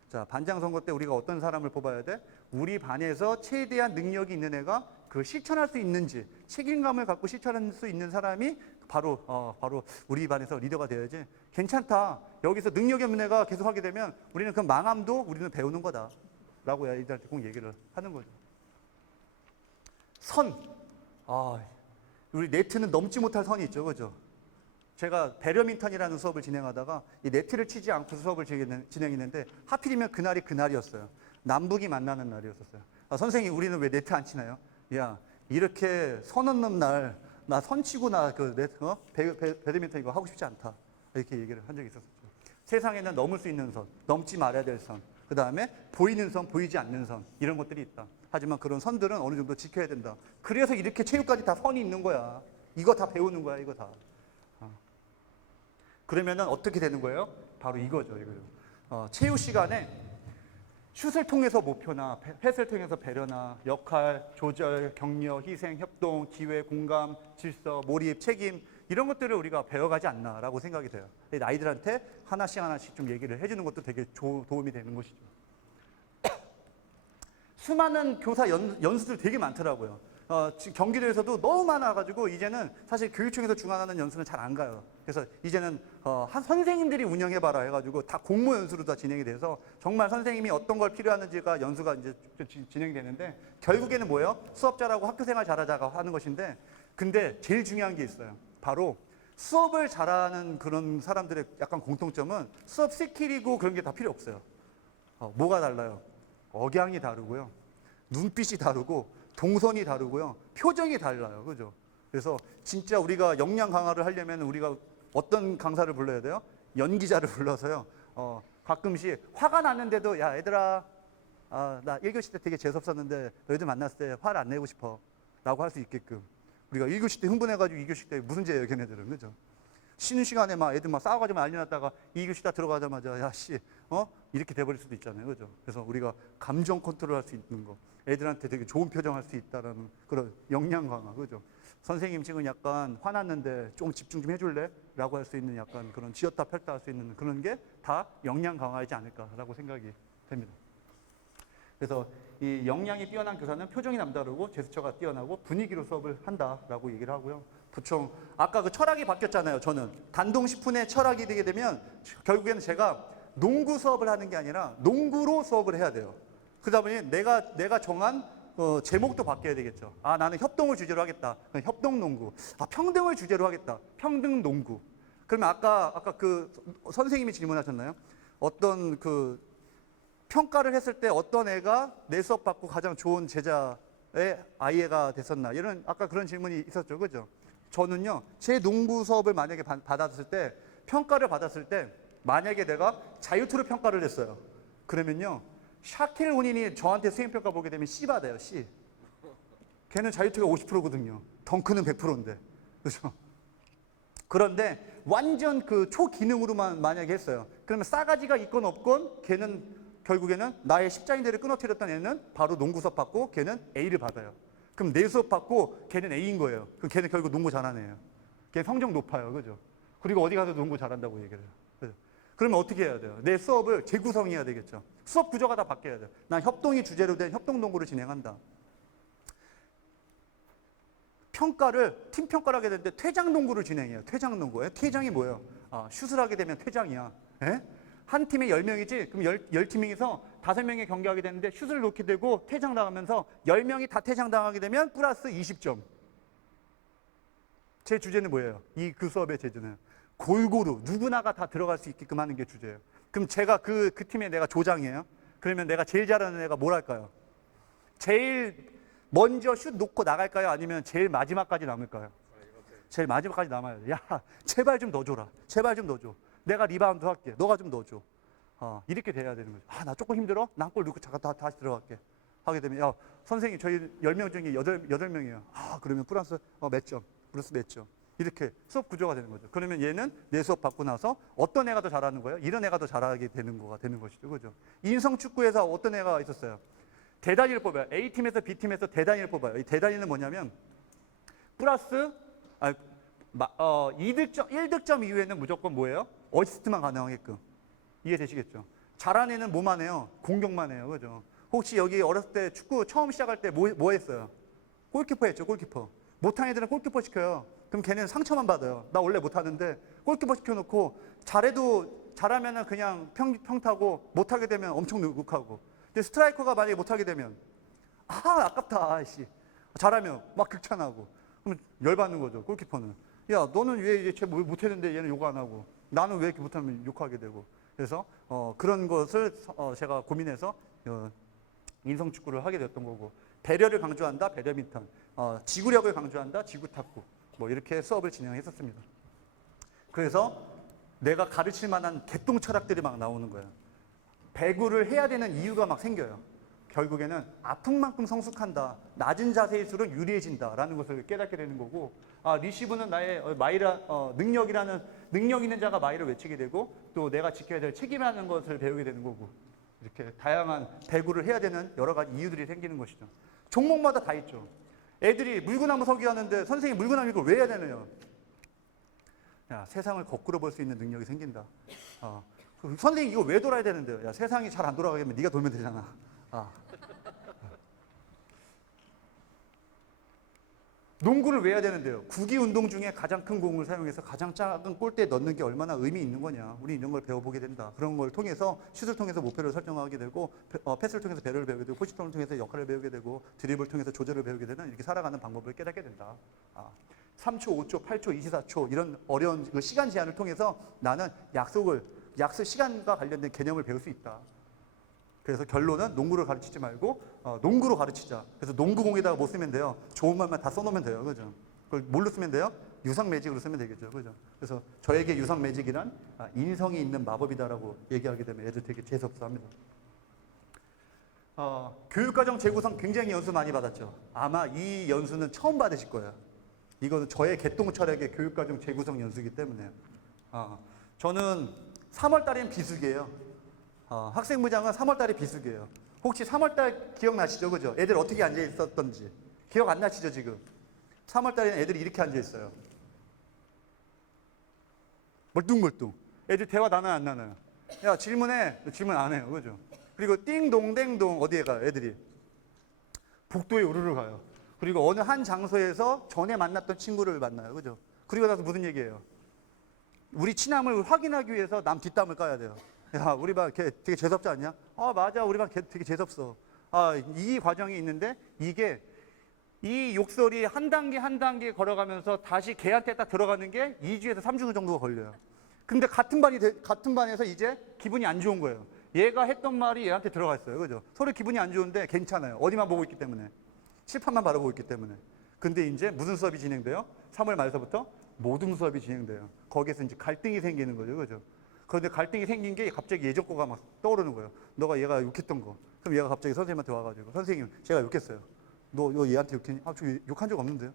자, 반장 선거 때 우리가 어떤 사람을 뽑아야 돼? 우리 반에서 최대한 능력이 있는 애가 그걸 실천할 수 있는지, 책임감을 갖고 실천할 수 있는 사람이 바로 우리 반에서 리더가 돼야지. 괜찮다. 여기서 능력이 없는 애가 계속 하게 되면 우리는 그 망함도 우리는 배우는 거다. 라고 애들한테 꼭 얘기를 하는 거죠. 선. 우리 네트는 넘지 못할 선이 있죠. 그죠? 제가 배드민턴이라는 수업을 진행하다가 이 네트를 치지 않고 수업을 진행했는데 하필이면 그날이 그날이었어요. 남북이 만나는 날이었어요. 선생님, 우리는 왜 네트 안 치나요? 야, 이렇게 선 넘는 날, 나 선 치고 배드민턴 이거 하고 싶지 않다. 이렇게 얘기를 한 적이 있었죠. 세상에는 넘을 수 있는 선, 넘지 말아야 될 선, 그 다음에 보이는 선, 보이지 않는 선, 이런 것들이 있다. 하지만 그런 선들은 어느 정도 지켜야 된다. 그래서 이렇게 체육까지 다 선이 있는 거야. 이거 다 배우는 거야, 이거 다. 그러면은 어떻게 되는 거예요? 바로 이거죠. 체육 시간에 슛을 통해서 목표나 패스를 통해서 배려나 역할, 조절, 격려, 희생, 협동, 기회, 공감, 질서, 몰입, 책임 이런 것들을 우리가 배워가지 않나라고 생각이 돼요. 아이들한테 하나씩 좀 얘기를 해주는 것도 되게 도움이 되는 것이죠. 수많은 교사 연수들 되게 많더라고요. 지금 경기도에서도 너무 많아가지고 이제는 사실 교육청에서 중앙하는 연수는 잘 안 가요. 그래서 이제는 한 선생님들이 운영해봐라 해가지고 다 공모 연수로 다 진행이 돼서 정말 선생님이 어떤 걸 필요하는지가 연수가 이제 진행이 되는데 결국에는 뭐예요? 수업 잘하고 학교 생활 잘하자가 하는 것인데 근데 제일 중요한 게 있어요. 바로 수업을 잘하는 그런 사람들의 약간 공통점은 수업 스킬이고 그런 게 다 필요 없어요. 뭐가 달라요? 억양이 다르고요. 눈빛이 다르고 동선이 다르고요. 표정이 달라요. 그죠? 그래서 진짜 우리가 역량 강화를 하려면 우리가 어떤 강사를 불러야 돼요? 연기자를 불러서요. 가끔씩 화가 났는데도 야 얘들아 나 1교시 때 되게 재수없었는데 너희들 만났을 때 화를 안 내고 싶어 라고 할 수 있게끔 우리가 1교시 때 흥분해가지고 2교시 때 무슨 죄예요 걔네들은. 그죠? 쉬는 시간에 막 애들 막 싸워가지고 난리 났다가 2교시 다 들어가자마자 야씨 이렇게 돼버릴 수도 있잖아요. 그죠? 그래서 우리가 감정 컨트롤 할 수 있는 거 애들한테 되게 좋은 표정할 수 있다라는 그런 역량 강화. 그죠? 선생님 지금 약간 화났는데 좀 집중 좀 해줄래? 라고 할 수 있는 약간 그런 쥐었다 펼다 할 수 있는 그런 게 다 역량 강화이지 않을까라고 생각이 됩니다. 그래서 이 역량이 뛰어난 교사는 표정이 남다르고 제스처가 뛰어나고 분위기로 수업을 한다라고 얘기를 하고요. 보통 아까 그 철학이 바뀌었잖아요. 저는 단동식품의 철학이 되게 되면 결국에는 제가 농구 수업을 하는 게 아니라 농구로 수업을 해야 돼요. 그러다 보니 내가 정한 제목도 바뀌어야 되겠죠. 나는 협동을 주제로 하겠다. 협동 농구. 평등을 주제로 하겠다. 평등 농구. 그러면 아까 그 선생님이 질문하셨나요? 어떤 그 평가를 했을 때 어떤 애가 내 수업 받고 가장 좋은 제자의 아이가 됐었나? 이런 아까 그런 질문이 있었죠. 그죠? 저는요. 제 농구 수업을 만약에 받았을 때 평가를 받았을 때 만약에 내가 자유투로 평가를 했어요. 그러면요. 샤킬 오닌이 저한테 수행평가 보게 되면 C 받아요. C. 걔는 자유투가 50%거든요. 덩크는 100%인데. 그죠? 그런데 완전 그 초기능으로만 만약에 했어요. 그러면 싸가지가 있건 없건 걔는 결국에는 나의 십자인대를 끊어뜨렸던 애는 바로 농구 수업 받고 걔는 A를 받아요. 그럼 내 수업 받고 걔는 A인 거예요. 그럼 걔는 결국 농구 잘하는 애예요. 걔 성적 높아요. 그죠? 그리고 어디 가서 농구 잘한다고 얘기를 해요. 그죠? 그러면 어떻게 해야 돼요? 내 수업을 재구성해야 되겠죠. 수업 구조가 다 바뀌어야 돼요. 난 협동이 주제로 된 협동 농구를 진행한다. 평가를 팀 평가를 하게 되는데 퇴장 농구를 진행해요. 퇴장 농구. 퇴장이 뭐예요? 슛을 하게 되면 퇴장이야. 에? 한 팀에 10명이지? 그럼 10팀에서 5명이 경기하게 되는데 슛을 놓게 되고 퇴장 당하면서 10명이 다 퇴장 당하게 되면 플러스 20점. 제 주제는 뭐예요? 그 수업의 주제는 골고루 누구나가 다 들어갈 수 있게끔 하는 게 주제예요. 그럼 제가 그 팀에 내가 조장이에요. 그러면 내가 제일 잘하는 애가 뭘 할까요? 제일 먼저 슛 놓고 나갈까요? 아니면 제일 마지막까지 남을까요? 제일 마지막까지 남아야 돼. 야, 제발 좀 넣어줘라. 제발 좀 넣어줘. 내가 리바운드 할게. 너가 좀 넣어줘. 이렇게 돼야 되는 거죠. 나 조금 힘들어? 난 골 넣고 잠깐 다시 들어갈게. 하게 되면, 야, 선생님, 저희 10명 중에 8명이에요. 그러면 플러스 몇 점? 플러스 몇 점? 이렇게 수업 구조가 되는 거죠. 그러면 얘는 내 수업 받고 나서 어떤 애가 더 잘하는 거예요? 이런 애가 더 잘하게 되는 거가 되는 것이죠. 그죠? 인성축구에서 어떤 애가 있었어요? 대단위를 뽑아요. A팀에서 B팀에서 대단위를 뽑아요. 이 대단위는 뭐냐면, 플러스, 1득점 이후에는 무조건 뭐예요? 어시스트만 가능하게끔. 이해되시겠죠? 잘하는 애는 뭐만 해요? 공격만 해요. 그죠? 혹시 여기 어렸을 때 축구 처음 시작할 때 뭐 했어요? 골키퍼 했죠, 골키퍼. 못하는 애들은 골키퍼 시켜요. 그럼 걔는 상처만 받아요. 나 원래 못하는데 골키퍼 시켜놓고 잘하면은 그냥 평타고 못하게 되면 엄청 욕하고. 근데 스트라이커가 만약에 못하게 되면 아깝다, 아이씨. 잘하면 막 극찬하고. 그럼 열받는 거죠, 골키퍼는. 야, 너는 왜 쟤 못했는데 얘는 욕 안 하고 나는 왜 이렇게 못하면 욕하게 되고. 그래서 그런 것을 제가 고민해서 인성축구를 하게 됐던 거고, 배려를 강조한다, 배드민턴, 지구력을 강조한다, 지구탁구, 뭐 이렇게 수업을 진행했었습니다. 그래서 내가 가르칠 만한 개똥 철학들이 막 나오는 거예요. 배구를 해야 되는 이유가 막 생겨요. 결국에는 아픈 만큼 성숙한다, 낮은 자세일수록 유리해진다라는 것을 깨닫게 되는 거고, 리시브는 나의 능력 있는 자가 마이를 외치게 되고, 또 내가 지켜야 될 책임이라는 것을 배우게 되는 거고, 이렇게 다양한 배구를 해야 되는 여러 가지 이유들이 생기는 것이죠. 종목마다 다 있죠. 애들이 물구나무 서기 하는데 선생님 물구나무 이걸 왜 해야 되느냐? 야, 세상을 거꾸로 볼 수 있는 능력이 생긴다. 선생님 이거 왜 돌아야 되는데요? 야, 세상이 잘 안 돌아가게 하면 네가 돌면 되잖아. 농구를 왜 해야 되는데요? 구기 운동 중에 가장 큰 공을 사용해서 가장 작은 골대에 넣는 게 얼마나 의미 있는 거냐. 우리 이런 걸 배워보게 된다. 그런 걸 통해서 슛을 통해서 목표를 설정하게 되고 패스를 통해서 배려를 배우게 되고 포지션을 통해서 역할을 배우게 되고 드리블을 통해서 조절을 배우게 되는 이렇게 살아가는 방법을 깨닫게 된다. 3초, 5초, 8초, 24초 이런 어려운 그 시간 제한을 통해서 나는 약속 시간과 관련된 개념을 배울 수 있다. 그래서 결론은 농구를 가르치지 말고 농구로 가르치자. 그래서 농구공에다가 못 쓰면 돼요. 좋은 말만 다 써놓으면 돼요. 그죠? 그걸 뭘로 쓰면 돼요? 유상 매직으로 쓰면 되겠죠. 그죠? 그래서 저에게 유상 매직이란 인성이 있는 마법이다라고 얘기하게 되면 애들 되게 재수없어 합니다. 교육과정 재구성 굉장히 연수 많이 받았죠. 아마 이 연수는 처음 받으실 거예요. 이거는 저의 개똥 철학의 교육과정 재구성 연수이기 때문에. 저는 3월 달엔 비수기예요. 학생부장은 3월 달에 비수기예요. 혹시 3월 달 기억나시죠? 그죠? 애들 어떻게 앉아 있었던지. 기억 안 나시죠, 지금? 3월 달에는 애들이 이렇게 앉아 있어요. 멀뚱멀뚱. 애들 대화 나나요, 안 나나요? 야, 질문해. 질문 안 해요. 그죠? 그리고 띵동댕동 어디에 가요, 애들이? 복도에 우르르 가요. 그리고 어느 한 장소에서 전에 만났던 친구를 만나요. 그죠? 그리고 나서 무슨 얘기예요? 우리 친함을 확인하기 위해서 남 뒷담을 까야 돼요. 야, 우리 반 걔 되게 재수없지 않냐? 맞아. 우리 반 걔 되게 재수없어. 이 과정이 있는데 이게 이 욕설이 한 단계 한 단계 걸어가면서 다시 걔한테 딱 들어가는 게 2주에서 3주 정도가 걸려요. 근데 같은 반에서 이제 기분이 안 좋은 거예요. 얘가 했던 말이 얘한테 들어가 있어요. 그죠? 서로 기분이 안 좋은데 괜찮아요. 어디만 보고 있기 때문에. 칠판만 바라보고 있기 때문에. 근데 이제 무슨 수업이 진행돼요? 3월 말서부터 모든 수업이 진행돼요. 거기에서 이제 갈등이 생기는 거죠. 그죠? 그런데 갈등이 생긴 게 갑자기 예전 거가 막 떠오르는 거예요. 너가 얘가 욕했던 거. 그럼 얘가 갑자기 선생님한테 와가지고 선생님 제가 욕했어요. 너 얘한테 욕했니? 저 욕한 적 없는데요.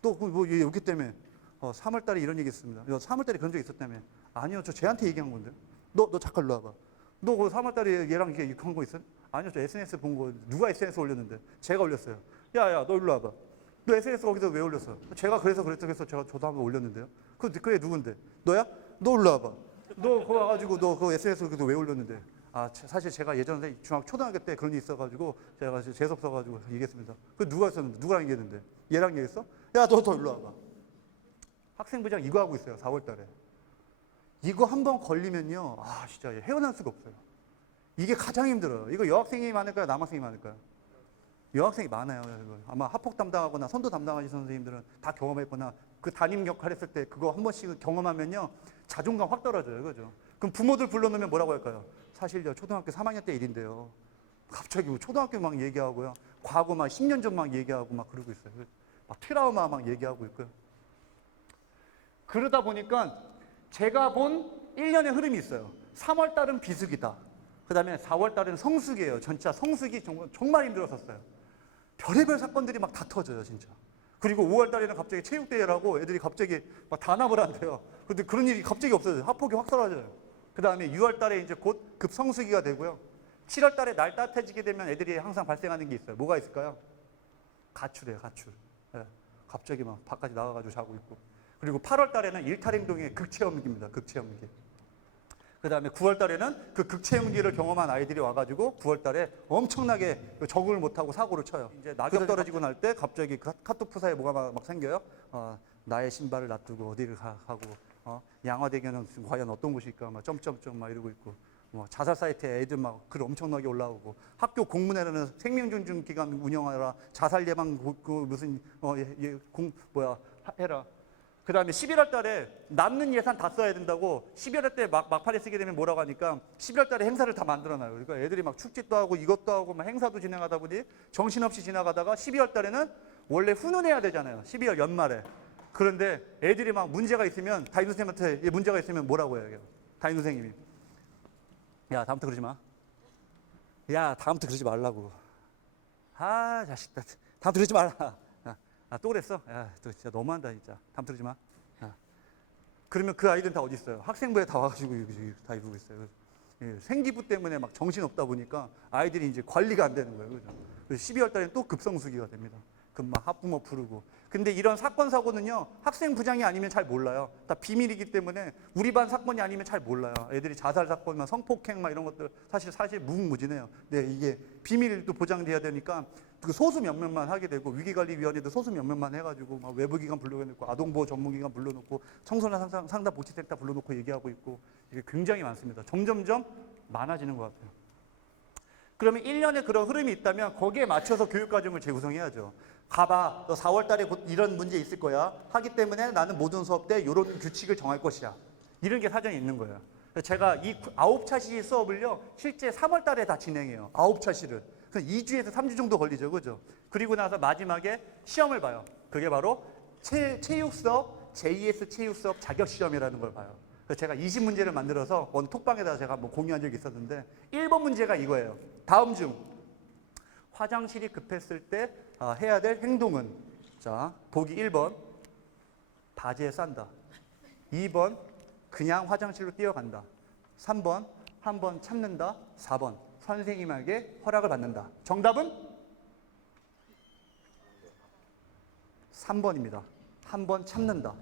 또 뭐 얘 욕했다며. 3월 달에 이런 얘기 했습니다. 3월 달에 그런 적 있었다며. 아니요, 저 쟤한테 얘기한 건데. 너 잠깐 일로 와봐. 너 그 3월 달에 얘랑 이렇게 욕한 거 있어? 아니요, 저 SNS 본 거. 누가 SNS 올렸는데? 제가 올렸어요. 야, 너 일로 와봐. 너 SNS 거기서 왜 올렸어? 제가 그래서 저도 한번 올렸는데요. 그게 누군데? 너야? 너 일로 와봐. 너 그거 와가지고 너 그 SNS 왜 올렸는데? 사실 제가 예전에 초등학교 때 그런 일이 있어가지고 제가 재수없어가지고 얘기했습니다. 그 누가 있었는데? 누구랑 얘기했는데? 얘랑 얘기했어? 야, 너 더 일로 와봐. 학생부장 이거 하고 있어요. 4월 달에. 이거 한번 걸리면요. 진짜 헤어날 수가 없어요. 이게 가장 힘들어요. 이거 여학생이 많을까요? 남학생이 많을까요? 여학생이 많아요. 이거. 아마 학폭 담당하거나 선도 담당하신 선생님들은 다 경험했거나 그 담임 역할 했을 때 그거 한 번씩 경험하면요. 자존감 확 떨어져요. 그죠? 그럼 부모들 불러놓으면 뭐라고 할까요? 사실요. 초등학교 3학년 때 일인데요. 갑자기 초등학교 막 얘기하고요. 과거 막 10년 전 막 얘기하고 막 그러고 있어요. 막 트라우마 막 얘기하고 있고요. 그러다 보니까 제가 본 1년의 흐름이 있어요. 3월 달은 비수기다. 그 다음에 4월 달은 성수기예요. 진짜 성수기 정말 힘들었었어요. 별의별 사건들이 막 다 터져요, 진짜. 그리고 5월 달에는 갑자기 체육대회라고 애들이 갑자기 막 단합을 한대요. 근데 그런 일이 갑자기 없어져요. 학폭이 확 사라져요. 그 다음에 6월 달에 이제 곧 급성수기가 되고요. 7월 달에 날 따뜻해지게 되면 애들이 항상 발생하는 게 있어요. 뭐가 있을까요? 가출이에요, 가출. 네. 갑자기 막 밖까지 나가가지고 자고 있고. 그리고 8월 달에는 일탈행동의 극체험기입니다. 극체험기. 그 다음에 9월 달에는 그 극체험기를 경험한 아이들이 와가지고 9월 달에 엄청나게 적응을 못하고 사고를 쳐요. 이제 낙엽 떨어지고 날 때 갑자기 카톡 사에 뭐가 막 생겨요. 나의 신발을 놔두고 어디를 가고, 양화대교는 과연 어떤 곳일까, 막 점점점 막 이러고 있고, 자살 사이트에 애들 막 글 엄청나게 올라오고, 학교 공문에는 생명존중 기관 운영하라, 자살 예방 무슨 해라. 그 다음에 11월 달에 남는 예산 다 써야 된다고 11월 때 막판에 쓰게 되면 뭐라고 하니까 11월 달에 행사를 다 만들어놔요. 그러니까 애들이 막 축제도 하고 이것도 하고 막 행사도 진행하다 보니 정신없이 지나가다가 12월 달에는 원래 훈훈해야 되잖아요. 12월 연말에. 그런데 애들이 막 문제가 있으면 담임 선생님한테 문제가 있으면 뭐라고 해요? 담임 선생님이. 야, 다음부터 그러지 마. 야, 다음부터 그러지 말라고. 자식들. 다음부터 그러지 말라. 또 그랬어? 야, 또 진짜 너무한다, 진짜. 다음부터 그러지 마. 그러면 그 아이들은 다 어디 있어요? 학생부에 다 와가지고 다 이러고 있어요. 생기부 때문에 막 정신 없다 보니까 아이들이 이제 관리가 안 되는 거예요. 그죠? 그래서 12월 달에 또 급성수기가 됩니다. 금방 학부모 부르고. 근데 이런 사건 사고는요 학생 부장이 아니면 잘 몰라요. 다 비밀이기 때문에 우리 반 사건이 아니면 잘 몰라요. 애들이 자살 사건, 성폭행 막 이런 것들 사실 무궁무진해요. 근데 이게 비밀도 보장돼야 되니까 그 소수 몇몇만 하게 되고, 위기관리위원회도 소수 몇몇만 해가지고 막 외부기관 불러놓고 아동보호 전문기관 불러놓고 청소년 상담복지센터 불러놓고 얘기하고 있고, 이게 굉장히 많습니다. 점점점 많아지는 것 같아요. 그러면 1년에 그런 흐름이 있다면 거기에 맞춰서 교육과정을 재구성해야죠. 가봐, 너 4월 달에 곧 이런 문제 있을 거야. 하기 때문에 나는 모든 수업 때 이런 규칙을 정할 것이야. 이런 게 사전에 있는 거예요. 제가 이 9차시 수업을요 실제 3월 달에 다 진행해요. 9차시를. 2주에서 3주 정도 걸리죠. 그죠? 그리고 나서 마지막에 시험을 봐요. 그게 바로 체육 수업, JS 체육 수업 자격 시험이라는 걸 봐요. 그래서 제가 20문제를 만들어서 어느 톡방에다가 제가 한번 공유한 적이 있었는데, 1번 문제가 이거예요. 다음 중 화장실이 급했을 때 해야 될 행동은? 자, 보기 1번 바지에 싼다. 2번 그냥 화장실로 뛰어간다. 3번 한 번 참는다. 4번 선생님에게 허락을 받는다. 정답은 3번입니다. 한 번 참는다.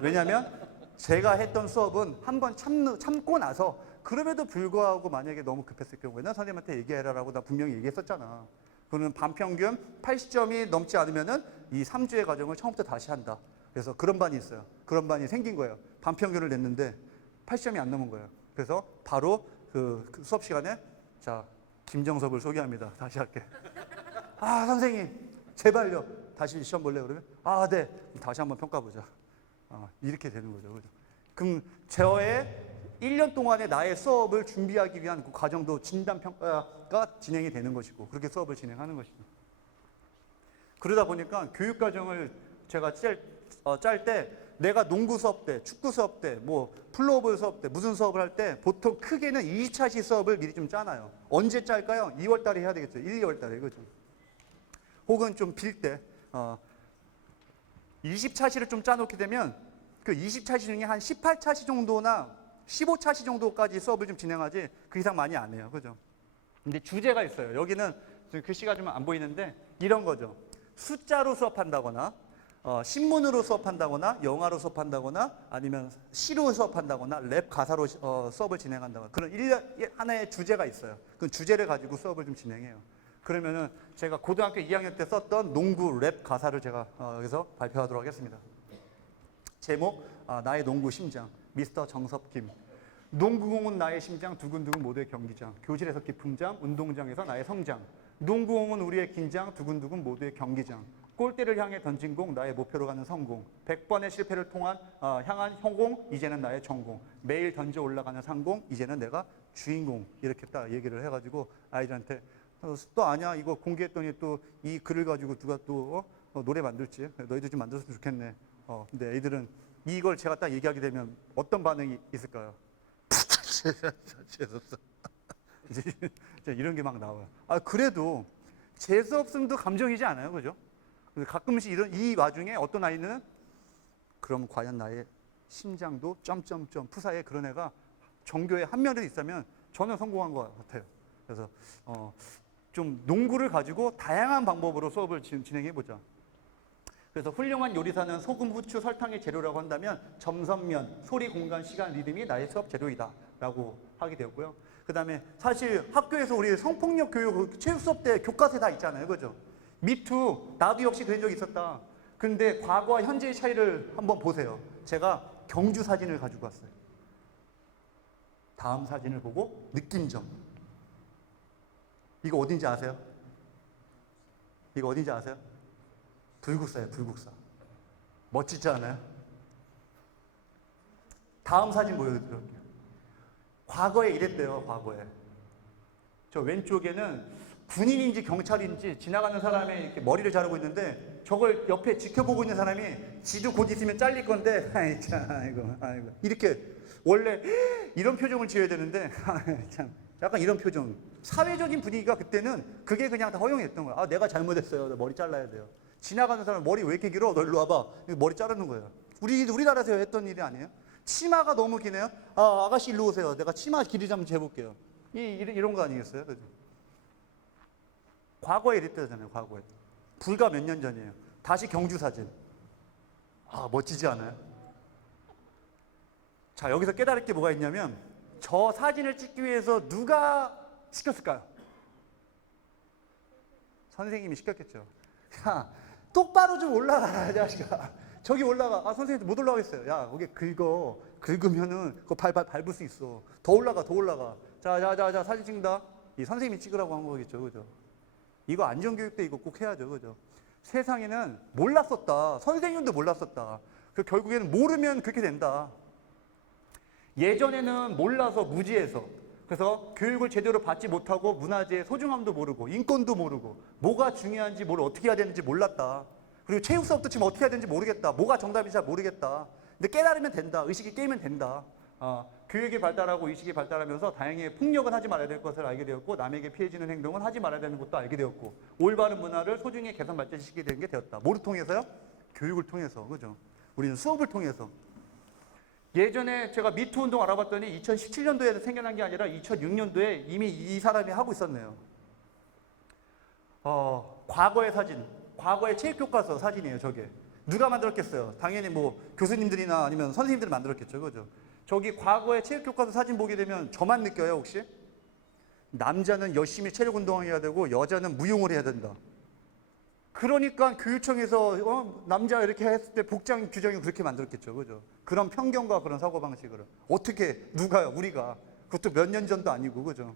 왜냐하면 제가 했던 수업은 한 번 참고 나서, 그럼에도 불구하고 만약에 너무 급했을 경우에는 선생님한테 얘기해라라고 나 분명히 얘기했었잖아. 그거는 반평균 80점이 넘지 않으면은 이 3주의 과정을 처음부터 다시 한다. 그래서 그런 반이 있어요. 그런 반이 생긴 거예요. 반평균을 냈는데 80점이 안 넘은 거예요. 그래서 바로 그 수업 시간에, 자, 김정섭을 소개합니다. 다시 할게. 아, 선생님, 제발요. 다시 시험 볼래요? 그러면? 아, 네. 다시 한번 평가보자. 이렇게 되는 거죠. 그죠? 그럼 저의 1년 동안의 나의 수업을 준비하기 위한 그 과정도 진단평가가 진행이 되는 것이고, 그렇게 수업을 진행하는 것이죠. 그러다 보니까 교육과정을 제가 짤 때, 내가 농구 수업 때, 축구 수업 때, 뭐 플로어볼 수업 때, 무슨 수업을 할 때 보통 크게는 2차시 수업을 미리 좀 짜놔요. 언제 짤까요? 2월 달에 해야 되겠죠. 1, 2월 달에. 그죠? 혹은 좀 빌 때 20차시를 좀 짜놓게 되면 그 20차시 중에 한 18차시 정도나 15차시 정도까지 수업을 좀 진행하지 그 이상 많이 안 해요. 그죠? 근데 주제가 있어요. 여기는 글씨가 좀 안 보이는데 이런 거죠. 숫자로 수업한다거나 신문으로 수업한다거나 영화로 수업한다거나 아니면 시로 수업한다거나 랩 가사로 수업을 진행한다거나 그런 하나의 주제가 있어요. 그 주제를 가지고 수업을 좀 진행해요. 그러면은 제가 고등학교 2학년 때 썼던 농구 랩 가사를 제가 여기서 발표하도록 하겠습니다. 제목, 나의 농구 심장, 미스터 정섭김. 농구공은 나의 심장, 두근두근 모두의 경기장. 교실에서 기품장, 운동장에서 나의 성장. 농구공은 우리의 긴장, 두근두근 모두의 경기장. 골대를 향해 던진 공, 나의 목표로 가는 성공. 100번의 실패를 향한 성공, 이제는 나의 전공. 매일 던져 올라가는 상공, 이제는 내가 주인공. 이렇게 딱 얘기를 해가지고 아이들한테 또 아냐, 이거 공개했더니 또 이 글을 가지고 누가 또 노래 만들지? 너희들 좀 만들었으면 좋겠네. 근데 애들은 이걸 제가 딱 얘기하게 되면 어떤 반응이 있을까요? 재수없어. 이런 게 막 나와요. 그래도 재수없음도 감정이지 않아요, 그죠? 가끔씩 이 와중에 어떤 아이는 그럼 과연 나의 심장도 점점점 푸사에 그런 애가 전교에 한 명이라도 있다면 저는 성공한 것 같아요. 그래서 좀 농구를 가지고 다양한 방법으로 수업을 진행해 보자. 그래서 훌륭한 요리사는 소금, 후추, 설탕의 재료라고 한다면 점선면, 소리, 공간, 시간, 리듬이 나의 수업 재료이다 라고 하게 되었고요. 그 다음에 사실 학교에서 우리 성폭력 교육 체육 수업 때 교과서에 다 있잖아요, 그죠? 미투, 나도 역시 그런 적이 있었다. 근데 과거와 현재의 차이를 한번 보세요. 제가 경주 사진을 가지고 왔어요. 다음 사진을 보고 느낀 점. 이거 어딘지 아세요? 이거 어딘지 아세요? 불국사예요, 불국사. 멋지지 않아요? 다음 사진 보여드릴게요. 과거에 이랬대요, 과거에. 저 왼쪽에는 군인인지 경찰인지 지나가는 사람이 이렇게 머리를 자르고 있는데 저걸 옆에 지켜보고 있는 사람이 지도 곧 있으면 잘릴 건데, 아이고. 이렇게 원래 이런 표정을 지어야 되는데, 참. 약간 이런 표정. 사회적인 분위기가 그때는 그게 그냥 다 허용했던 거야. 내가 잘못했어요. 머리 잘라야 돼요. 지나가는 사람 머리 왜 이렇게 길어? 너 일로 와봐. 머리 자르는 거예요. 우리나라에서 했던 일이 아니에요? 치마가 너무 기네요. 아가씨 일로 오세요. 내가 치마 길이 좀 재볼게요. 이런 거 아니겠어요? 그죠? 과거에 이랬다잖아요. 과거에. 불과 몇 년 전이에요. 다시 경주 사진. 아, 멋지지 않아요? 자, 여기서 깨달을 게 뭐가 있냐면 저 사진을 찍기 위해서 누가 시켰을까요? 선생님이 시켰겠죠. 야, 똑바로 좀 올라가라, 자식아. 저기 올라가. 아, 선생님 못 올라가겠어요. 야, 거기 긁으면은 그거 밟을 수 있어. 더 올라가, 더 올라가. 자, 사진 찍는다. 이 선생님이 찍으라고 한 거겠죠, 그죠? 이거 안전교육 때 이거 꼭 해야죠, 그죠? 세상에는 몰랐었다. 선생님도 몰랐었다. 그 결국에는 모르면 그렇게 된다. 예전에는 몰라서 무지해서, 그래서 교육을 제대로 받지 못하고 문화재의 소중함도 모르고 인권도 모르고 뭐가 중요한지 뭘 어떻게 해야 되는지 몰랐다. 그리고 체육 수업도 지금 어떻게 해야 되는지 모르겠다. 뭐가 정답인지 잘 모르겠다. 근데 깨달으면 된다. 의식이 깨면 된다. 교육이 발달하고 의식이 발달하면서 다행히 폭력은 하지 말아야 될 것을 알게 되었고, 남에게 피해지는 행동은 하지 말아야 되는 것도 알게 되었고, 올바른 문화를 소중히 개선 발전시키게 된 게 되었다. 뭐를 통해서요? 교육을 통해서, 그죠? 우리는 수업을 통해서. 예전에 제가 미투 운동 알아봤더니 2017년도에 생겨난 게 아니라 2006년도에 이미 이 사람이 하고 있었네요. 과거의 사진, 과거의 체육교과서 사진이에요, 저게. 누가 만들었겠어요? 당연히 뭐 교수님들이나 아니면 선생님들이 만들었겠죠, 그죠? 저기 과거의 체육교과서 사진 보게 되면 저만 느껴요, 혹시? 남자는 열심히 체력 운동해야 되고 여자는 무용을 해야 된다. 그러니까 교육청에서 남자 이렇게 했을 때 복장 규정이 그렇게 만들었겠죠, 그죠? 그런 편견과 그런 사고방식을 어떻게 누가요? 우리가. 그것도 몇 년 전도 아니고, 그죠?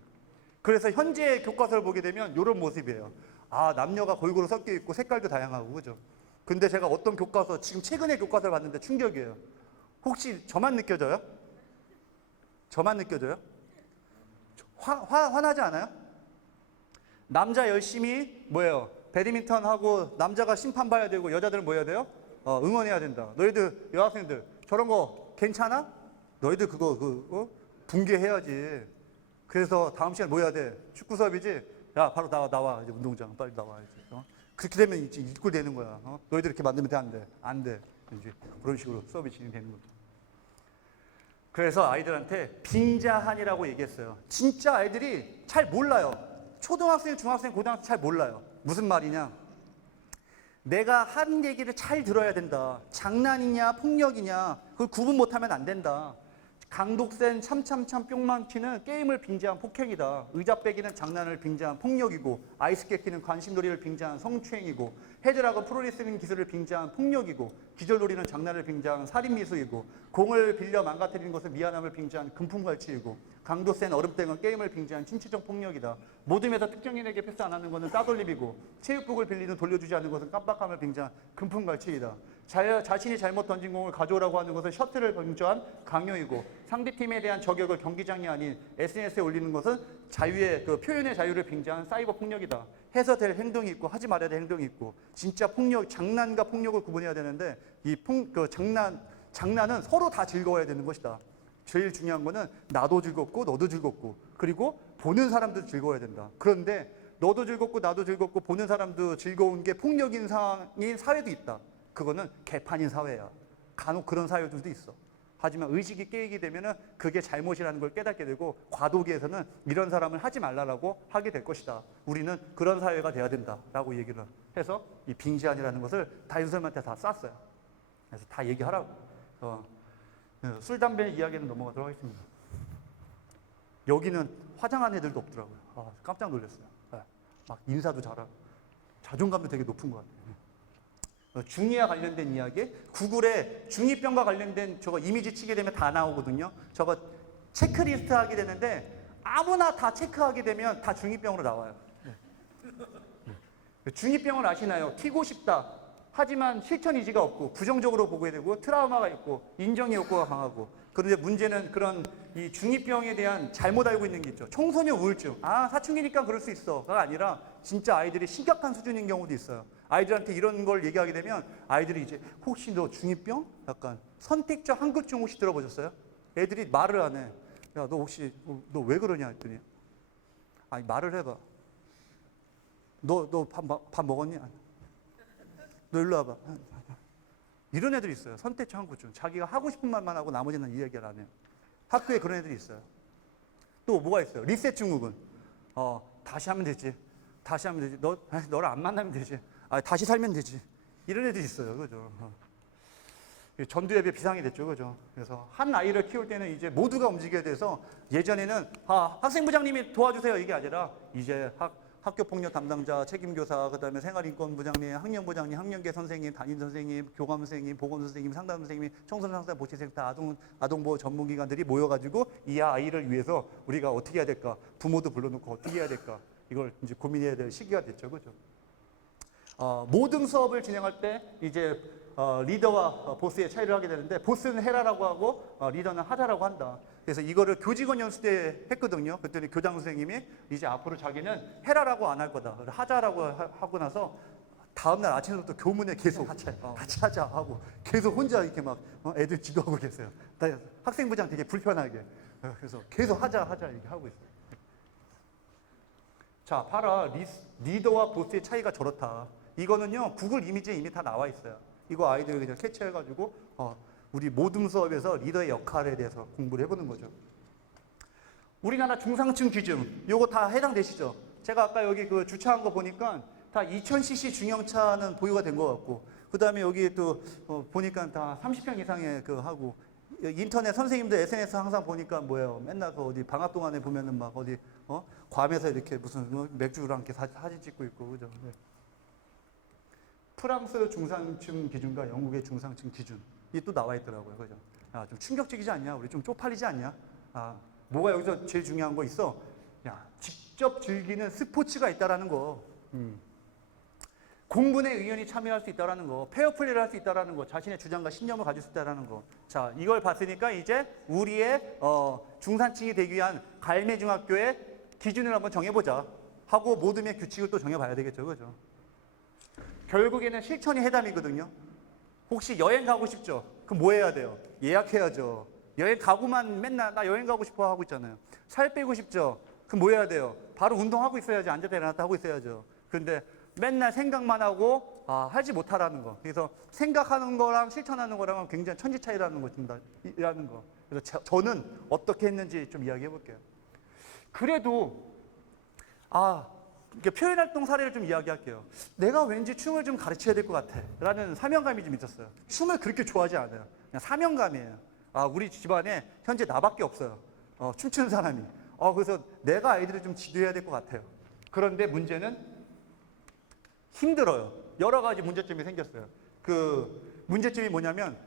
그래서 현재 교과서를 보게 되면 이런 모습이에요. 아, 남녀가 골고루 섞여 있고 색깔도 다양하고, 그죠? 근데 제가 어떤 교과서, 지금 최근에 교과서를 봤는데 충격이에요. 혹시 저만 느껴져요? 저만 느껴져요? 화나지 않아요? 남자 열심히 뭐예요? 배드민턴 하고 남자가 심판 봐야 되고 여자들은 뭐 해야 돼요? 응원해야 된다. 너희들 여학생들 저런 거 괜찮아? 너희들 그거 붕괴해야지. 그래서 다음 시간 뭐 해야 돼? 축구 수업이지? 야, 바로 나와 이제 운동장 빨리 나와 이제. 그렇게 되면 이제 이꼴 되는 거야. 너희들 이렇게 만들면 돼? 안 돼? 안 돼. 이제 그런 식으로 수업이 진행되는 거죠. 그래서 아이들한테 빙자한이라고 얘기했어요. 진짜 아이들이 잘 몰라요. 초등학생, 중학생, 고등학생 잘 몰라요. 무슨 말이냐? 내가 하는 얘기를 잘 들어야 된다. 장난이냐 폭력이냐 그걸 구분 못하면 안 된다. 강독센 참참참 뿅망치는 게임을 빙자한 폭행이다. 의자 빼기는 장난을 빙자한 폭력이고, 아이스 깨기는 관심놀이를 빙자한 성추행이고, 헤드락은 프로레슬링 기술을 빙자한 폭력이고, 기절놀이는 장난을 빙자한 살인미수이고, 공을 빌려 망가뜨리는 것은 미안함을 빙자한 금품갈취이고, 강도 센 얼음땡은 게임을 빙자한 신체적 폭력이다. 모둠에서 특정인에게 패스 안 하는 것은 따돌림이고, 체육복을 빌리는 돌려주지 않는 것은 깜빡함을 빙자한 금품갈취이다. 자신이 잘못 던진 공을 가져오라고 하는 것은 셔틀을 빙자한 강요이고, 상대팀에 대한 저격을 경기장이 아닌 SNS에 올리는 것은 자유의 표현의 자유를 빙자한 사이버 폭력이다. 해서 될 행동이 있고 하지 말아야 될 행동이 있고, 진짜 폭력, 장난과 폭력을 구분해야 되는데 장난은 서로 다 즐거워야 되는 것이다. 제일 중요한 거는 나도 즐겁고 너도 즐겁고, 그리고 보는 사람도 즐거워야 된다. 그런데 너도 즐겁고 나도 즐겁고 보는 사람도 즐거운 게 폭력인 상황인 사회도 있다. 그거는 개판인 사회야. 간혹 그런 사회들도 있어. 하지만 의식이 깨이게 되면은 그게 잘못이라는 걸 깨닫게 되고, 과도기에서는 이런 사람을 하지 말라라고 하게 될 것이다. 우리는 그런 사회가 돼야 된다라고 얘기를 해서 이 빙자한이라는 것을 다 윤선생님한테 다 쐈어요. 그래서 다 얘기하라고. 술, 담배 이야기는 넘어가도록 하겠습니다. 여기는 화장한 애들도 없더라고요. 깜짝 놀랐어요. 막 인사도 잘하고 자존감도 되게 높은 것 같아요. 중이와 관련된 이야기, 구글에 중2병과 관련된 저거 이미지 치게 되면 다 나오거든요. 저거 체크리스트 하게 되는데 아무나 다 체크하게 되면 다 중2병으로 나와요. 중2병을 아시나요? 키고 싶다. 하지만 실천 의지가 없고 부정적으로 보게 되고 트라우마가 있고 인정 욕구가 강하고. 그런데 문제는 그런 이 중2병에 대한 잘못 알고 있는 게 있죠. 청소년 우울증. 사춘기니까 그럴 수 있어가 아니라 진짜 아이들이 심각한 수준인 경우도 있어요. 아이들한테 이런 걸 얘기하게 되면 아이들이 이제 혹시 너 중2병? 약간 선택적 항급증 혹시 들어보셨어요? 애들이 말을 안 해. 야, 너 혹시 너 왜 그러냐 했더니 아니 말을 해봐. 너 밥 먹었니? 너 일로 와봐. 이런 애들이 있어요. 선택적 항급증. 자기가 하고 싶은 말만 하고 나머지는 이야기를 안 해요. 학교에 그런 애들이 있어요. 또 뭐가 있어요? 리셋 증후군. 다시 하면 되지. 다시 하면 되지. 너를 안 만나면 되지. 다시 살면 되지. 이런 애들이 있어요. 그죠? 전두엽에 비상이 됐죠. 그죠? 그래서 한 아이를 키울 때는 이제 모두가 움직여야 돼서 예전에는 학생부장님이 도와주세요. 이게 아니라 이제 학교폭력 담당자, 책임교사, 그다음에 생활인권부장님, 학년부장님, 학년계 선생님, 담임 선생님, 교감 선생님, 보건 선생님, 상담 선생님, 청소년 상담 보치센터, 아동보호 전문기관들이 모여가지고 이 아이를 위해서 우리가 어떻게 해야 될까? 부모도 불러놓고 어떻게 해야 될까? 이걸 이제 고민해야 될 시기가 됐죠, 그죠? 모든 수업을 진행할 때 이제 리더와 보스의 차이를 하게 되는데 보스는 해라라고 하고 리더는 하자라고 한다. 그래서 이거를 교직원 연수 때 했거든요. 그랬더니 교장 선생님이 이제 앞으로 자기는 해라라고 안 할 거다. 하자라고 하고 나서 다음날 아침부터 교문에 계속 같이 하자 하고 계속 혼자 이렇게 막 애들 지도하고 계세요. 학생부장 되게 불편하게. 그래서 계속 하자 이렇게 하고 있어요. 자, 봐라. 리더와 보스의 차이가 저렇다. 이거는요, 구글 이미지에 이미 다 나와 있어요. 이거 아이들 그냥 캐치해가지고, 우리 모든 수업에서 리더의 역할에 대해서 공부를 해보는 거죠. 우리나라 중상층 기준, 요거 다 해당되시죠? 제가 아까 여기 그 주차한 거 보니까 다 2000cc 중형차는 보유가 된 것 같고, 그 다음에 여기 또 보니까 다 30평 이상의 그 하고, 인터넷 선생님들 SNS 항상 보니까 뭐예요? 맨날 그 어디 방학 동안에 보면은 막 어디 괌에서 이렇게 무슨 맥주랑 이렇게 사진 찍고 있고, 그죠? 네. 프랑스 중상층 기준과 영국의 중상층 기준이 또 나와 있더라고요, 그죠? 좀 충격적이지 않냐? 우리 좀 쪽팔리지 않냐? 뭐가 여기서 제일 중요한 거 있어? 직접 즐기는 스포츠가 있다라는 거. 공분에 의원이 참여할 수 있다는 거, 페어플레이를 할 수 있다는 거, 자신의 주장과 신념을 가질 수 있다는 거. 자, 이걸 봤으니까 이제 우리의 중산층이 되기 위한 갈매중학교의 기준을 한번 정해보자 하고 모둠의 규칙을 또 정해봐야 되겠죠, 그죠? 결국에는 실천이 해담이거든요. 혹시 여행 가고 싶죠? 그럼 뭐 해야 돼요? 예약해야죠. 여행 가고만 맨날 나 여행 가고 싶어 하고 있잖아요. 살 빼고 싶죠? 그럼 뭐 해야 돼요? 바로 운동하고 있어야지. 앉았다 일어났다 하고 있어야죠. 그런데 맨날 생각만 하고 하지 못하라는 거. 그래서 생각하는 거랑 실천하는 거랑은 굉장히 천지 차이라는 것이라는 거. 그래서 저는 어떻게 했는지 좀 이야기해 볼게요. 그래도 이렇게 표현활동 사례를 좀 이야기할게요. 내가 왠지 춤을 좀 가르쳐야 될 것 같아 라는 사명감이 좀 있었어요. 춤을 그렇게 좋아하지 않아요. 그냥 사명감이에요. 우리 집안에 현재 나밖에 없어요. 춤추는 사람이. 그래서 내가 아이들을 좀 지도해야 될 것 같아요. 그런데 문제는 힘들어요. 여러 가지 문제점이 생겼어요. 그 문제점이 뭐냐면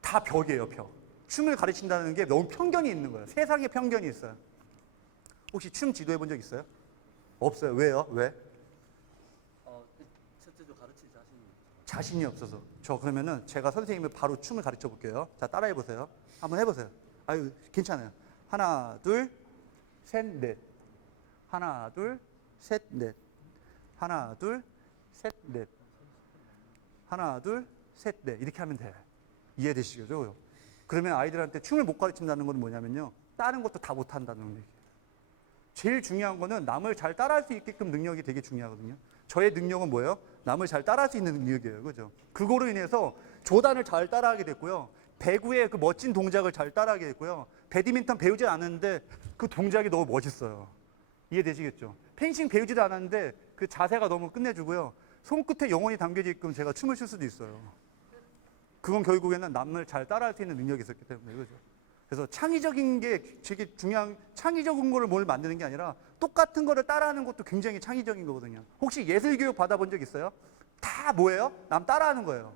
다 벽이에요, 벽. 춤을 가르친다는 게 너무 편견이 있는 거예요. 세상에 편견이 있어요. 혹시 춤 지도해 본 적 있어요? 없어요. 왜요? 왜? 첫째도 가르칠 자신이 없어서. 저 그러면은 제가 선생님을 바로 춤을 가르쳐 볼게요. 자, 따라해 보세요. 한번 해보세요. 괜찮아요. 하나, 둘, 셋, 넷. 하나, 둘, 셋, 넷. 하나, 둘, 셋, 넷. 하나, 둘, 셋, 넷. 이렇게 하면 돼. 이해되시죠? 그러면 아이들한테 춤을 못 가르친다는 건 뭐냐면요. 다른 것도 다 못한다는 얘기예요. 제일 중요한 거는 남을 잘 따라할 수 있게끔 능력이 되게 중요하거든요. 저의 능력은 뭐예요? 남을 잘 따라할 수 있는 능력이에요. 그죠? 그거로 인해서 조단을 잘 따라하게 됐고요. 배구의 그 멋진 동작을 잘 따라하게 됐고요. 배드민턴 배우지 않았는데 그 동작이 너무 멋있어요. 이해되시겠죠? 펜싱 배우지도 않았는데 그 자세가 너무 끝내주고요. 손끝에 영혼이 담겨지게끔 제가 춤을 출 수도 있어요. 그건 결국에는 남을 잘 따라할 수 있는 능력이 있었기 때문에. 그죠? 그래서 창의적인 게 되게 중요한, 창의적인 거를 뭘 만드는 게 아니라 똑같은 거를 따라하는 것도 굉장히 창의적인 거거든요. 혹시 예술교육 받아본 적 있어요? 다 뭐예요? 남 따라하는 거예요.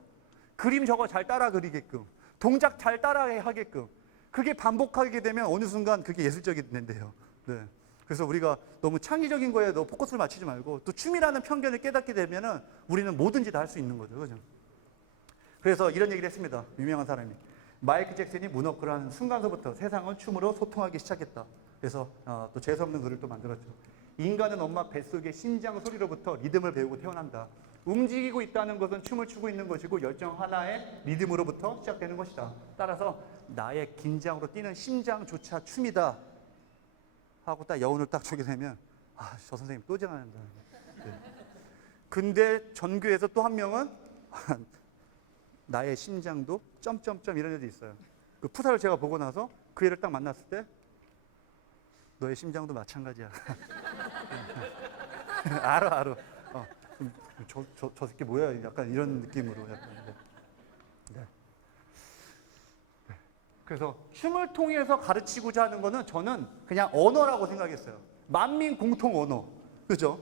그림 저거 잘 따라 그리게끔, 동작 잘 따라 하게끔. 그게 반복하게 되면 어느 순간 그게 예술적이 된대요. 네. 그래서 우리가 너무 창의적인 거에 너무 포커스를 맞추지 말고 또 춤이라는 편견을 깨닫게 되면은 우리는 뭐든지 다 할 수 있는 거죠. 그죠? 그래서 이런 얘기를 했습니다. 유명한 사람이. 마이클 잭슨이 문워크를 하는 순간서부터 세상은 춤으로 소통하기 시작했다. 그래서 또 재수없는 글을 또 만들었죠. 인간은 엄마 뱃속의 심장 소리로부터 리듬을 배우고 태어난다. 움직이고 있다는 것은 춤을 추고 있는 것이고 열정 하나의 리듬으로부터 시작되는 것이다. 따라서 나의 긴장으로 뛰는 심장조차 춤이다. 하고 딱 여운을 딱 주게 되면 저 선생님 또 전화한다. 네. 근데 전교에서 또 한 명은 나의 심장도 점점점 이런 애도 있어요. 그 푸사를 제가 보고 나서 그 애를 딱 만났을 때 너의 심장도 마찬가지야. 알아. 저 새끼 뭐야? 약간 이런 느낌으로 약간. 네. 네. 네. 그래서 춤을 통해서 가르치고자 하는 거는 저는 그냥 언어라고 생각했어요. 만민 공통 언어. 그죠?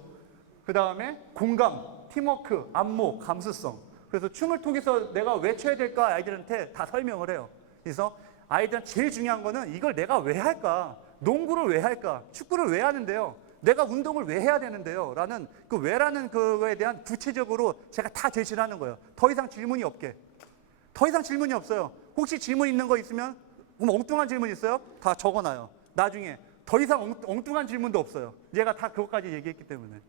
그 다음에 공감, 팀워크, 안목, 감수성. 그래서 춤을 통해서 내가 왜 춰야 될까 아이들한테 다 설명을 해요. 그래서 아이들은 제일 중요한 거는 이걸 내가 왜 할까? 농구를 왜 할까? 축구를 왜 하는데요? 내가 운동을 왜 해야 되는데요? 라는 그 왜라는 그거에 대한 구체적으로 제가 다 제시를 하는 거예요. 더 이상 질문이 없게. 더 이상 질문이 없어요. 혹시 질문 있는 거 있으면 엉뚱한 질문 있어요? 다 적어놔요. 나중에 더 이상 엉뚱한 질문도 없어요. 얘가 다 그것까지 얘기했기 때문에.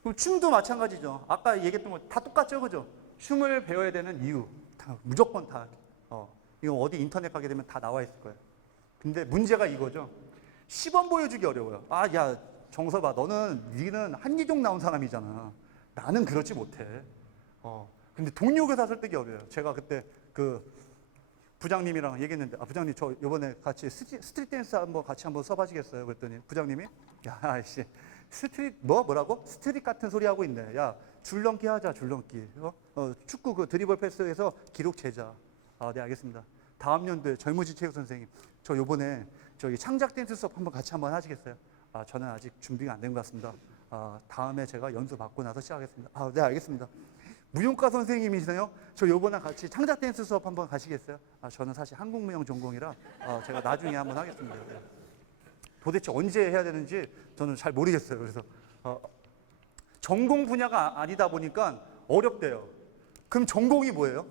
그럼 춤도 마찬가지죠. 아까 얘기했던 거 다 똑같죠, 그죠? 춤을 배워야 되는 이유 다 무조건 다 이거 어디 인터넷 가게 되면 다 나와 있을 거예요. 근데 문제가 이거죠. 시범 보여주기 어려워요. 아, 야, 정서봐, 니는 한기종 나온 사람이잖아. 나는 그렇지 못해. 근데 동료교사 설득이 어려워요. 제가 그때 그 부장님이랑 얘기했는데, 부장님 저 이번에 같이 스트릿 댄스 같이 한번 써봐시겠어요? 그랬더니 부장님이, 야, 아이씨, 뭐라고? 스트릿 같은 소리 하고 있네. 야, 줄넘기 하자, 줄넘기. 축구 그 드리블 패스에서 기록 재자. 네, 알겠습니다. 다음 연도에 젊으신 체육 선생님, 저 요번에 저기 창작 댄스 수업 같이 한번 하시겠어요? 저는 아직 준비가 안 된 것 같습니다. 다음에 제가 연수 받고 나서 시작하겠습니다. 네, 알겠습니다. 무용과 선생님이시네요. 저 요번에 같이 창작 댄스 수업 한번 가시겠어요? 저는 사실 한국무용 전공이라 제가 나중에 한번 하겠습니다. 네. 도대체 언제 해야 되는지 저는 잘 모르겠어요. 그래서 전공 분야가 아니다 보니까 어렵대요. 그럼 전공이 뭐예요?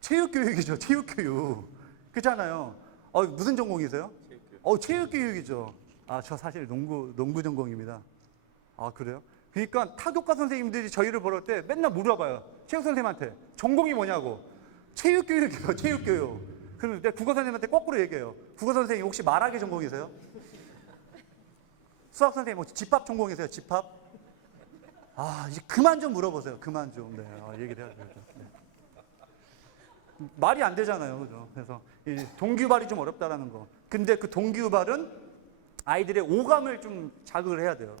체육교육이죠. 체육교육. 그렇잖아요. 무슨 전공이세요? 체육교육이죠. 저 사실 농구 전공입니다. 그래요? 그러니까 타교과 선생님들이 저희를 보러 때 맨날 물어봐요. 체육 선생님한테 전공이 뭐냐고. 체육교육이요. 체육교육. 그럼 내가 국어 선생님한테 거꾸로 얘기해요. 국어 선생님 혹시 말하기 전공이세요? 수학 선생님 혹시 집합 전공이세요? 집합? 이제 그만 좀 물어보세요. 그만 좀. 네, 얘기를 해야 돼요. 네. 말이 안 되잖아요. 그죠? 그래서 이 동기유발이 좀 어렵다라는 거. 근데 그 동기유발은 아이들의 오감을 좀 자극을 해야 돼요.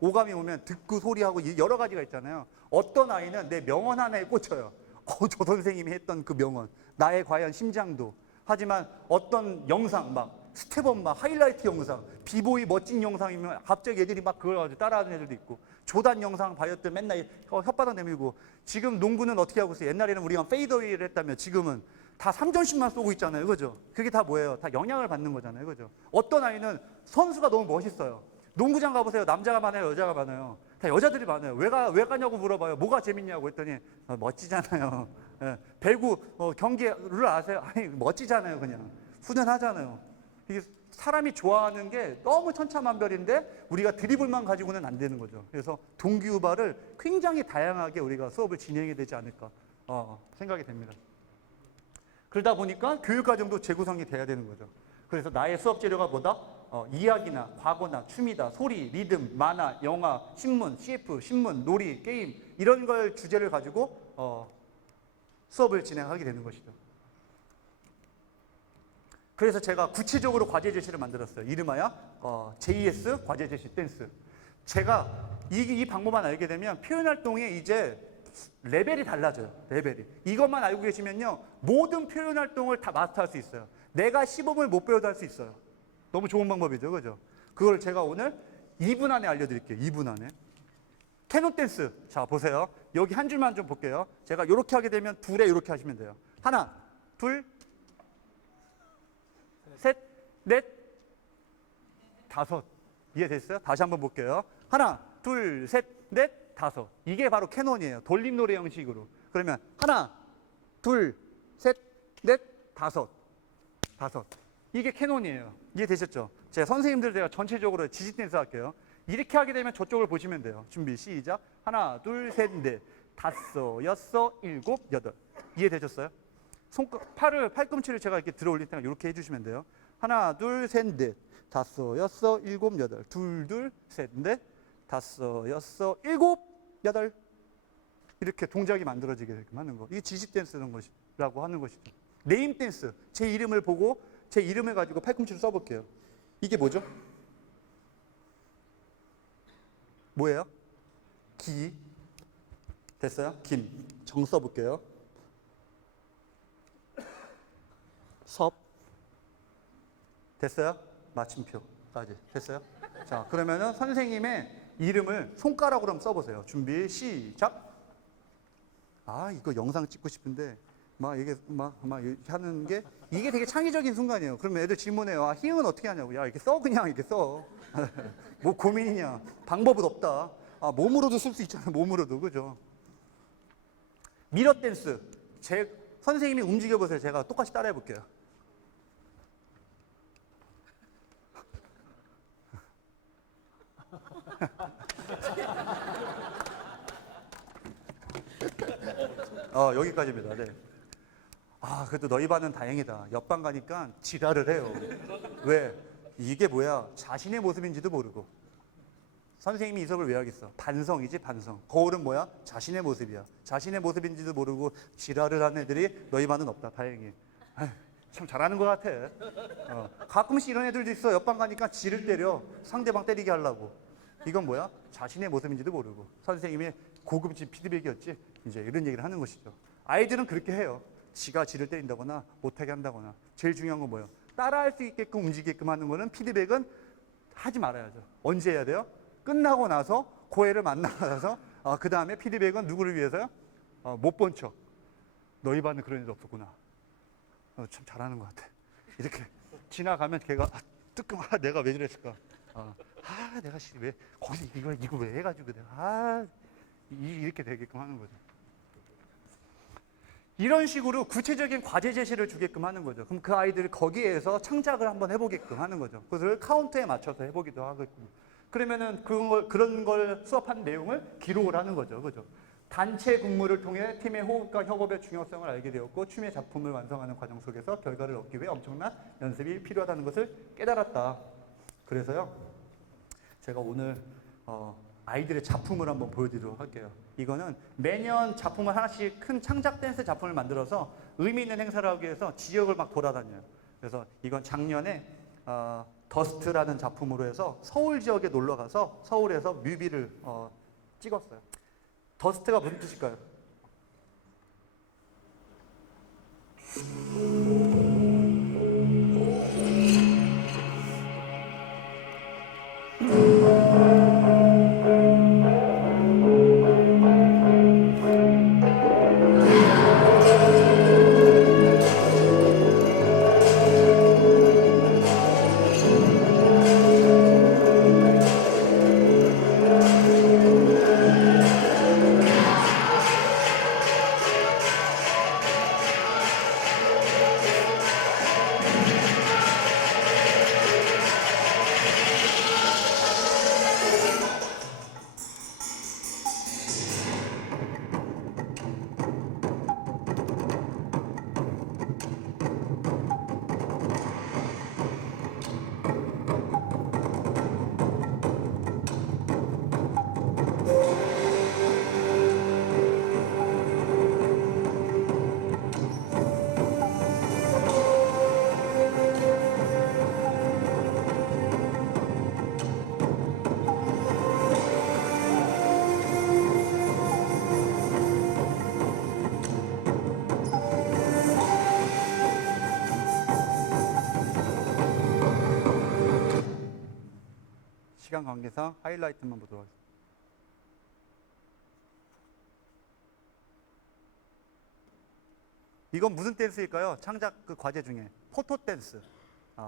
오감이 오면 듣고 소리하고 여러 가지가 있잖아요. 어떤 아이는 내 명언 하나에 꽂혀요. 저 선생님이 했던 그 명언. 나의 과연 심장도. 하지만 어떤 영상 스텝업 하이라이트 영상, 비보이 멋진 영상이면 갑자기 애들이 그걸 가지고 따라하는 애들도 있고, 조단 영상 봐였더니 맨날 혓바닥 내밀고. 지금 농구는 어떻게 하고 있어요? 옛날에는 우리가 페이더웨이를 했다면 지금은 다 3점씩만 쏘고 있잖아요. 그죠? 그게 다 뭐예요? 다 영향을 받는 거잖아요. 그죠? 어떤 아이는 선수가 너무 멋있어요. 농구장 가보세요. 남자가 많아요? 여자가 많아요? 다 여자들이 많아요. 왜 가냐고 물어봐요. 뭐가 재밌냐고 했더니 멋지잖아요. 예. 배구 경기 룰 아세요? 아니 멋지잖아요. 그냥 훈훈하잖아요. 이게 사람이 좋아하는 게 너무 천차만별인데 우리가 드리블만 가지고는 안 되는 거죠. 그래서 동기유발을 굉장히 다양하게 우리가 수업을 진행해야 되지 않을까 생각이 됩니다. 그러다 보니까 교육과정도 재구성이 돼야 되는 거죠. 그래서 나의 수업 재료가 뭐다? 이야기나 과거나 춤이다, 소리, 리듬, 만화, 영화, 신문, CF, 신문, 놀이, 게임 이런 걸 주제를 가지고 수업을 진행하게 되는 것이죠. 그래서 제가 구체적으로 과제 제시를 만들었어요. 이름하여 JS 과제 제시 댄스. 제가 이 방법만 알게 되면 표현활동에 이제 레벨이 달라져요. 레벨이. 이것만 알고 계시면요. 모든 표현활동을 다 마스터할 수 있어요. 내가 시범을 못 배워도 할 수 있어요. 너무 좋은 방법이죠. 그죠? 그걸 제가 오늘 2분 안에 알려드릴게요. 2분 안에. 캐논 댄스. 자, 보세요. 여기 한 줄만 좀 볼게요. 제가 이렇게 하게 되면 둘에 이렇게 하시면 돼요. 하나, 둘, 셋, 넷, 다섯. 이해됐어요? 다시 한번 볼게요. 하나, 둘, 셋, 넷, 다섯. 이게 바로 캐논이에요. 돌림노래 형식으로. 그러면 하나, 둘, 셋, 넷, 다섯. 이게 캐논이에요. 이해되셨죠? 제가 선생님들 제가 전체적으로 지지 댄스 할게요. 이렇게 하게 되면 저쪽을 보시면 돼요. 준비 시작. 하나, 둘, 셋, 넷, 다섯, 여섯, 일곱, 여덟. 이해되셨어요? 팔꿈치를 제가 이렇게 들어 올릴 때는 이렇게 해주시면 돼요. 하나, 둘, 셋, 넷, 다섯, 여섯, 일곱, 여덟. 둘, 셋, 넷, 다섯, 여섯, 일곱, 여덟. 이렇게 동작이 만들어지게 하는 거. 이게 지지 댄스라고 하는 것이죠. 네임 댄스. 제 이름을 보고 제 이름을 가지고 팔꿈치를 써볼게요. 이게 뭐죠? 뭐예요? 기. 됐어요? 김. 정 써볼게요. 섭. 됐어요? 마침표까지. 됐어요? 자, 그러면은 선생님의 이름을 손가락으로 한번 써보세요. 준비, 시작. 아, 이거 영상 찍고 싶은데, 이게 이렇게 하는 게, 이게 되게 창의적인 순간이에요. 그러면 애들 질문해요. 아, 희응은 어떻게 하냐고. 야, 이렇게 써, 그냥 이렇게 써. 뭐 고민이냐. 방법은 없다. 아, 몸으로도 쓸 수 있잖아. 몸으로도. 그죠? 미러 댄스. 선생님이 움직여보세요. 제가 똑같이 따라해 볼게요. 여기까지입니다. 네. 아, 그래도 너희 반은 다행이다. 옆반 가니까 지랄을 해요. 왜? 이게 뭐야? 자신의 모습인지도 모르고. 선생님이 이 수업을 왜 하겠어? 반성이지, 반성. 거울은 뭐야? 자신의 모습이야. 자신의 모습인지도 모르고 지랄을 하는 애들이 너희 반은 없다. 다행히. 아휴, 참 잘하는 것 같아. 가끔씩 이런 애들도 있어. 옆반 가니까 지를 때려. 상대방 때리게 하려고. 이건 뭐야? 자신의 모습인지도 모르고. 선생님이 고급진 피드백이었지. 이제 이런 얘기를 하는 것이죠. 아이들은 그렇게 해요. 지가 지를 때린다거나 못하게 한다거나. 제일 중요한 건 뭐예요? 따라할 수 있게끔 움직이게끔 하는 거는 피드백은 하지 말아야죠. 언제 해야 돼요? 끝나고 나서 고해를 만나고 나서 그 다음에 피드백은 누구를 위해서요? 못 본 척. 너희 반은 그런 일도 없었구나. 참 잘하는 것 같아. 이렇게 지나가면 걔가 뜨끔 내가 왜 저랬을까? 내가 왜 거기서 이거 왜 해가지고 내가 이렇게 되게끔 하는 거죠. 이런 식으로 구체적인 과제 제시를 주게끔 하는 거죠. 그럼 그 아이들이 거기에서 창작을 한번 해보게끔 하는 거죠. 그것을 카운트에 맞춰서 해보기도 하겠고. 그러면은 그런 걸 수업한 내용을 기록을 하는 거죠. 그죠? 단체 근무를 통해 팀의 호흡과 협업의 중요성을 알게 되었고, 춤의 작품을 완성하는 과정 속에서 결과를 얻기 위해 엄청난 연습이 필요하다는 것을 깨달았다. 그래서요, 제가 오늘 아이들의 작품을 한번 보여드리도록 할게요. 이거는 매년 작품을 하나씩 큰 창작 댄스 작품을 만들어서 의미 있는 행사를 하기 위해서 지역을 막 돌아다녀요. 그래서 이건 작년에 더스트라는 작품으로 해서 서울 지역에 놀러 가서 서울에서 뮤비를 찍었어요. 더스트가 무슨 뜻일까요? 시간 관계상 하이라이트만 보도록 하겠습니다. 이건 무슨 댄스일까요? 창작 그 과제 중에 포토 댄스.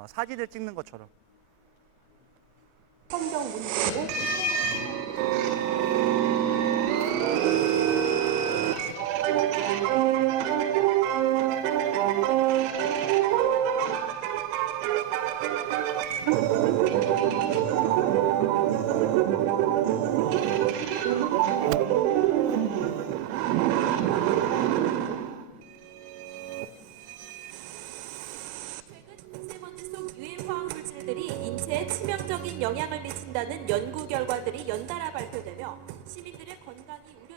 사진을 찍는 것처럼. 성경 문제고 미세먼지 속 유해 화학 물질들이 인체에 치명적인 영향을 미친다는 연구 결과들이 연달아 발표되며 시민들의 건강이 우려.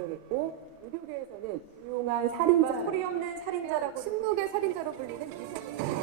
발생했고 의료계에서는 조용한 살인자, 소리 없는 살인자라고 침묵의 살인자로 불리는 미세먼지.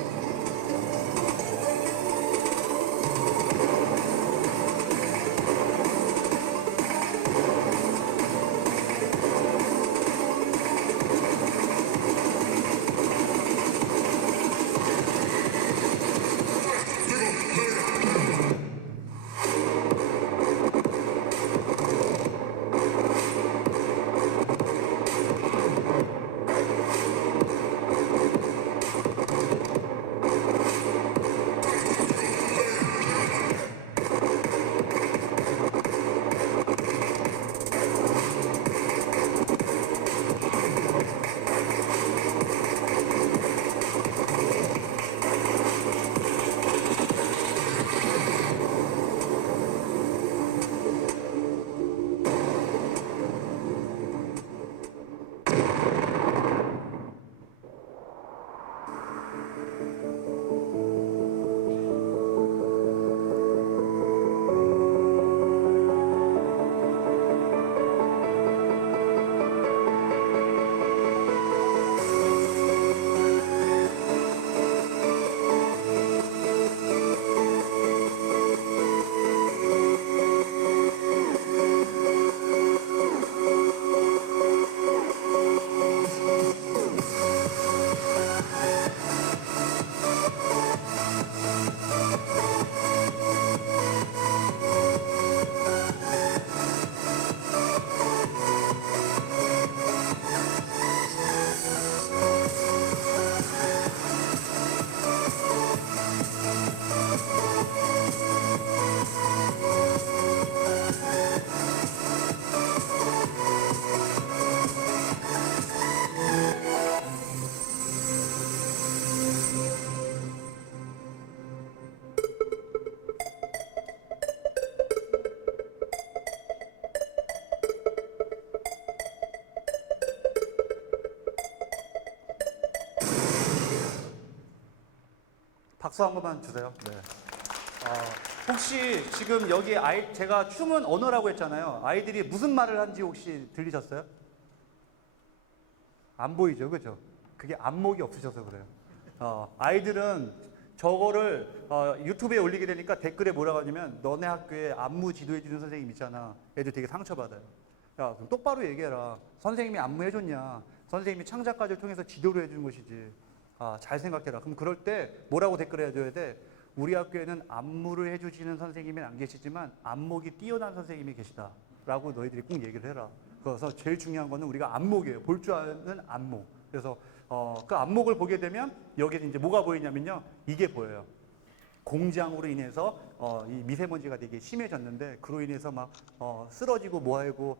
박수 한 번만 주세요. 네. 혹시 지금 여기 제가 춤은 언어라고 했잖아요. 아이들이 무슨 말을 한지 혹시 들리셨어요? 안 보이죠, 그죠? 그게 안목이 없으셔서 그래요. 아이들은 저거를 유튜브에 올리게 되니까 댓글에 뭐라고 하냐면 너네 학교에 안무 지도해주는 선생님 있잖아. 애들 되게 상처받아요. 야, 그럼 똑바로 얘기해라. 선생님이 안무해줬냐? 선생님이 창작과정을 통해서 지도를 해주는 것이지. 잘 생각해라. 그럼 그럴 때 뭐라고 댓글 해줘야 돼? 우리 학교에는 안무를 해주시는 선생님은 안 계시지만 안목이 뛰어난 선생님이 계시다. 라고 너희들이 꼭 얘기를 해라. 그래서 제일 중요한 거는 우리가 안목이에요. 볼 줄 아는 안목. 그래서 그 안목을 보게 되면 여기에 이제 뭐가 보이냐면요. 이게 보여요. 공장으로 인해서 이 미세먼지가 되게 심해졌는데 그로 인해서 막 쓰러지고 뭐하고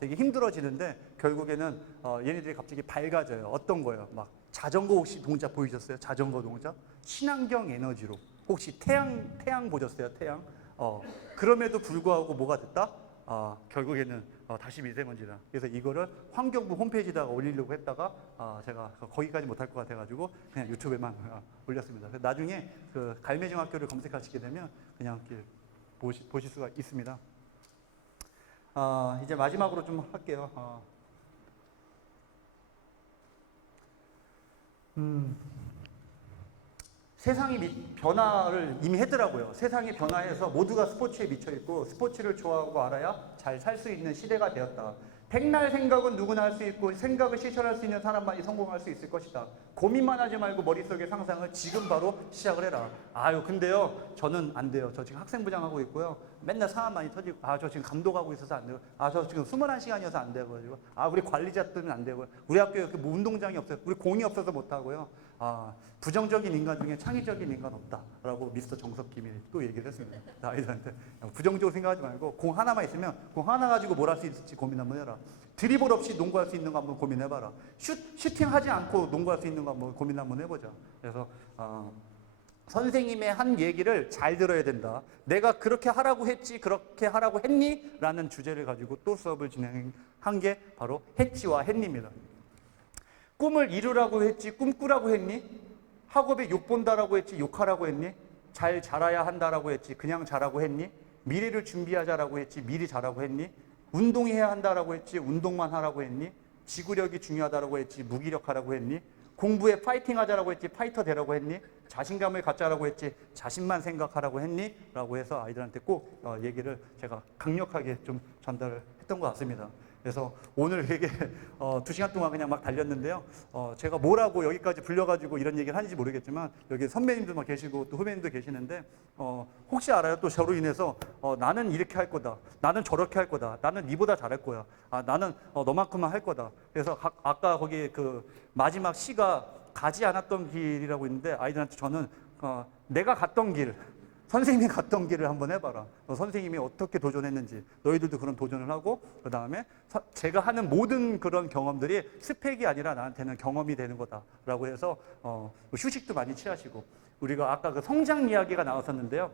되게 힘들어지는데 결국에는 얘네들이 갑자기 밝아져요. 어떤 거예요? 막 자전거 혹시 동작 보이셨어요? 자전거 동작? 친환경 에너지로. 혹시 태양 보셨어요? 태양? 그럼에도 불구하고 뭐가 됐다? 결국에는 다시 미세먼지다. 그래서 이거를 환경부 홈페이지에다가 올리려고 했다가 제가 거기까지 못할 것 같아가지고 그냥 유튜브에만 올렸습니다. 그래서 나중에 그 갈매중학교를 검색하시게 되면 그냥 이렇게 보실 수가 있습니다. 이제 마지막으로 좀 할게요. 세상이 변화를 이미 했더라고요. 세상이 변화해서 모두가 스포츠에 미쳐있고 스포츠를 좋아하고 알아야 잘 살 수 있는 시대가 되었다. 백날 생각은 누구나 할 수 있고 생각을 실천할 수 있는 사람만이 성공할 수 있을 것이다. 고민만 하지 말고 머릿속의 상상을 지금 바로 시작을 해라. 근데요 저는 안 돼요. 저 지금 학생부장 하고 있고요. 맨날 사람 많이 터지고 저 지금 감독하고 있어서 안 돼요. 저 지금 21시간이어서 안 돼가지고 우리 관리자들은 안 되고요. 우리 학교에 운동장이 없어요. 우리 공이 없어서 못 하고요. 부정적인 인간 중에 창의적인 인간 없다라고 미스터 정석김이 또 얘기를 했습니다. 아이들한테 부정적으로 생각하지 말고 공 하나만 있으면 공 하나 가지고 뭘 할 수 있을지 고민 한번 해라. 드리블 없이 농구할 수 있는 거 한번 고민해봐라. 슈팅하지 않고 농구할 수 있는 거 한번 고민 한번 해보자. 그래서 선생님의 한 얘기를 잘 들어야 된다. 내가 그렇게 하라고 했지, 그렇게 하라고 했니? 라는 주제를 가지고 또 수업을 진행한 게 바로 했지와 했니입니다. 꿈을 이루라고 했지, 꿈꾸라고 했니? 학업에 욕 본다라고 했지, 욕하라고 했니? 잘 자라야 한다라고 했지, 그냥 자라고 했니? 미래를 준비하자라고 했지, 미리 자라고 했니? 운동해야 한다라고 했지 운동만 하라고 했니? 지구력이 중요하다라고 했지 무기력 하라고 했니? 공부에 파이팅 하자라고 했지 파이터 되라고 했니? 자신감을 갖자라고 했지 자신만 생각하라고 했니? 라고 해서 아이들한테 꼭 얘기를 제가 강력하게 좀 전달을 했던 것 같습니다. 그래서 오늘 되게 2시간 동안 그냥 막 달렸는데요. 제가 뭐라고 여기까지 불려가지고 이런 얘기를 하는지 모르겠지만 여기 선배님도 막 계시고 또 후배님도 계시는데 혹시 알아요? 또 저로 인해서 나는 이렇게 할 거다. 나는 저렇게 할 거다. 나는 니보다 잘할 거야. 나는 너만큼만 할 거다. 그래서 아까 거기 그 마지막 시가 가지 않았던 길이라고 있는데 아이들한테 저는 내가 갔던 길, 선생님이 갔던 길을 한번 해봐라. 선생님이 어떻게 도전했는지 너희들도 그런 도전을 하고 그 다음에 제가 하는 모든 그런 경험들이 스펙이 아니라 나한테는 경험이 되는 거다라고 해서 휴식도 많이 취하시고 우리가 아까 그 성장 이야기가 나왔었는데요.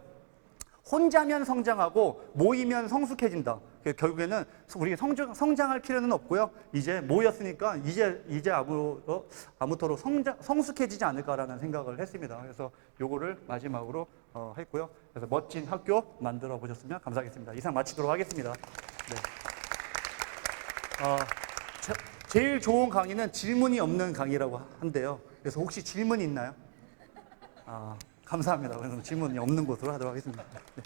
혼자면 성장하고 모이면 성숙해진다. 결국에는 우리 성장할 필요는 없고요. 이제 모였으니까 이제 아무쪼록 성숙해지지 않을까라는 생각을 했습니다. 그래서 요거를 마지막으로 했고요. 그래서 멋진 학교 만들어 보셨으면 감사하겠습니다. 이상 마치도록 하겠습니다. 네. 제일 좋은 강의는 질문이 없는 강의라고 한대요. 그래서 혹시 질문이 있나요? 감사합니다. 그래서 질문이 없는 곳으로 하도록 하겠습니다. 네.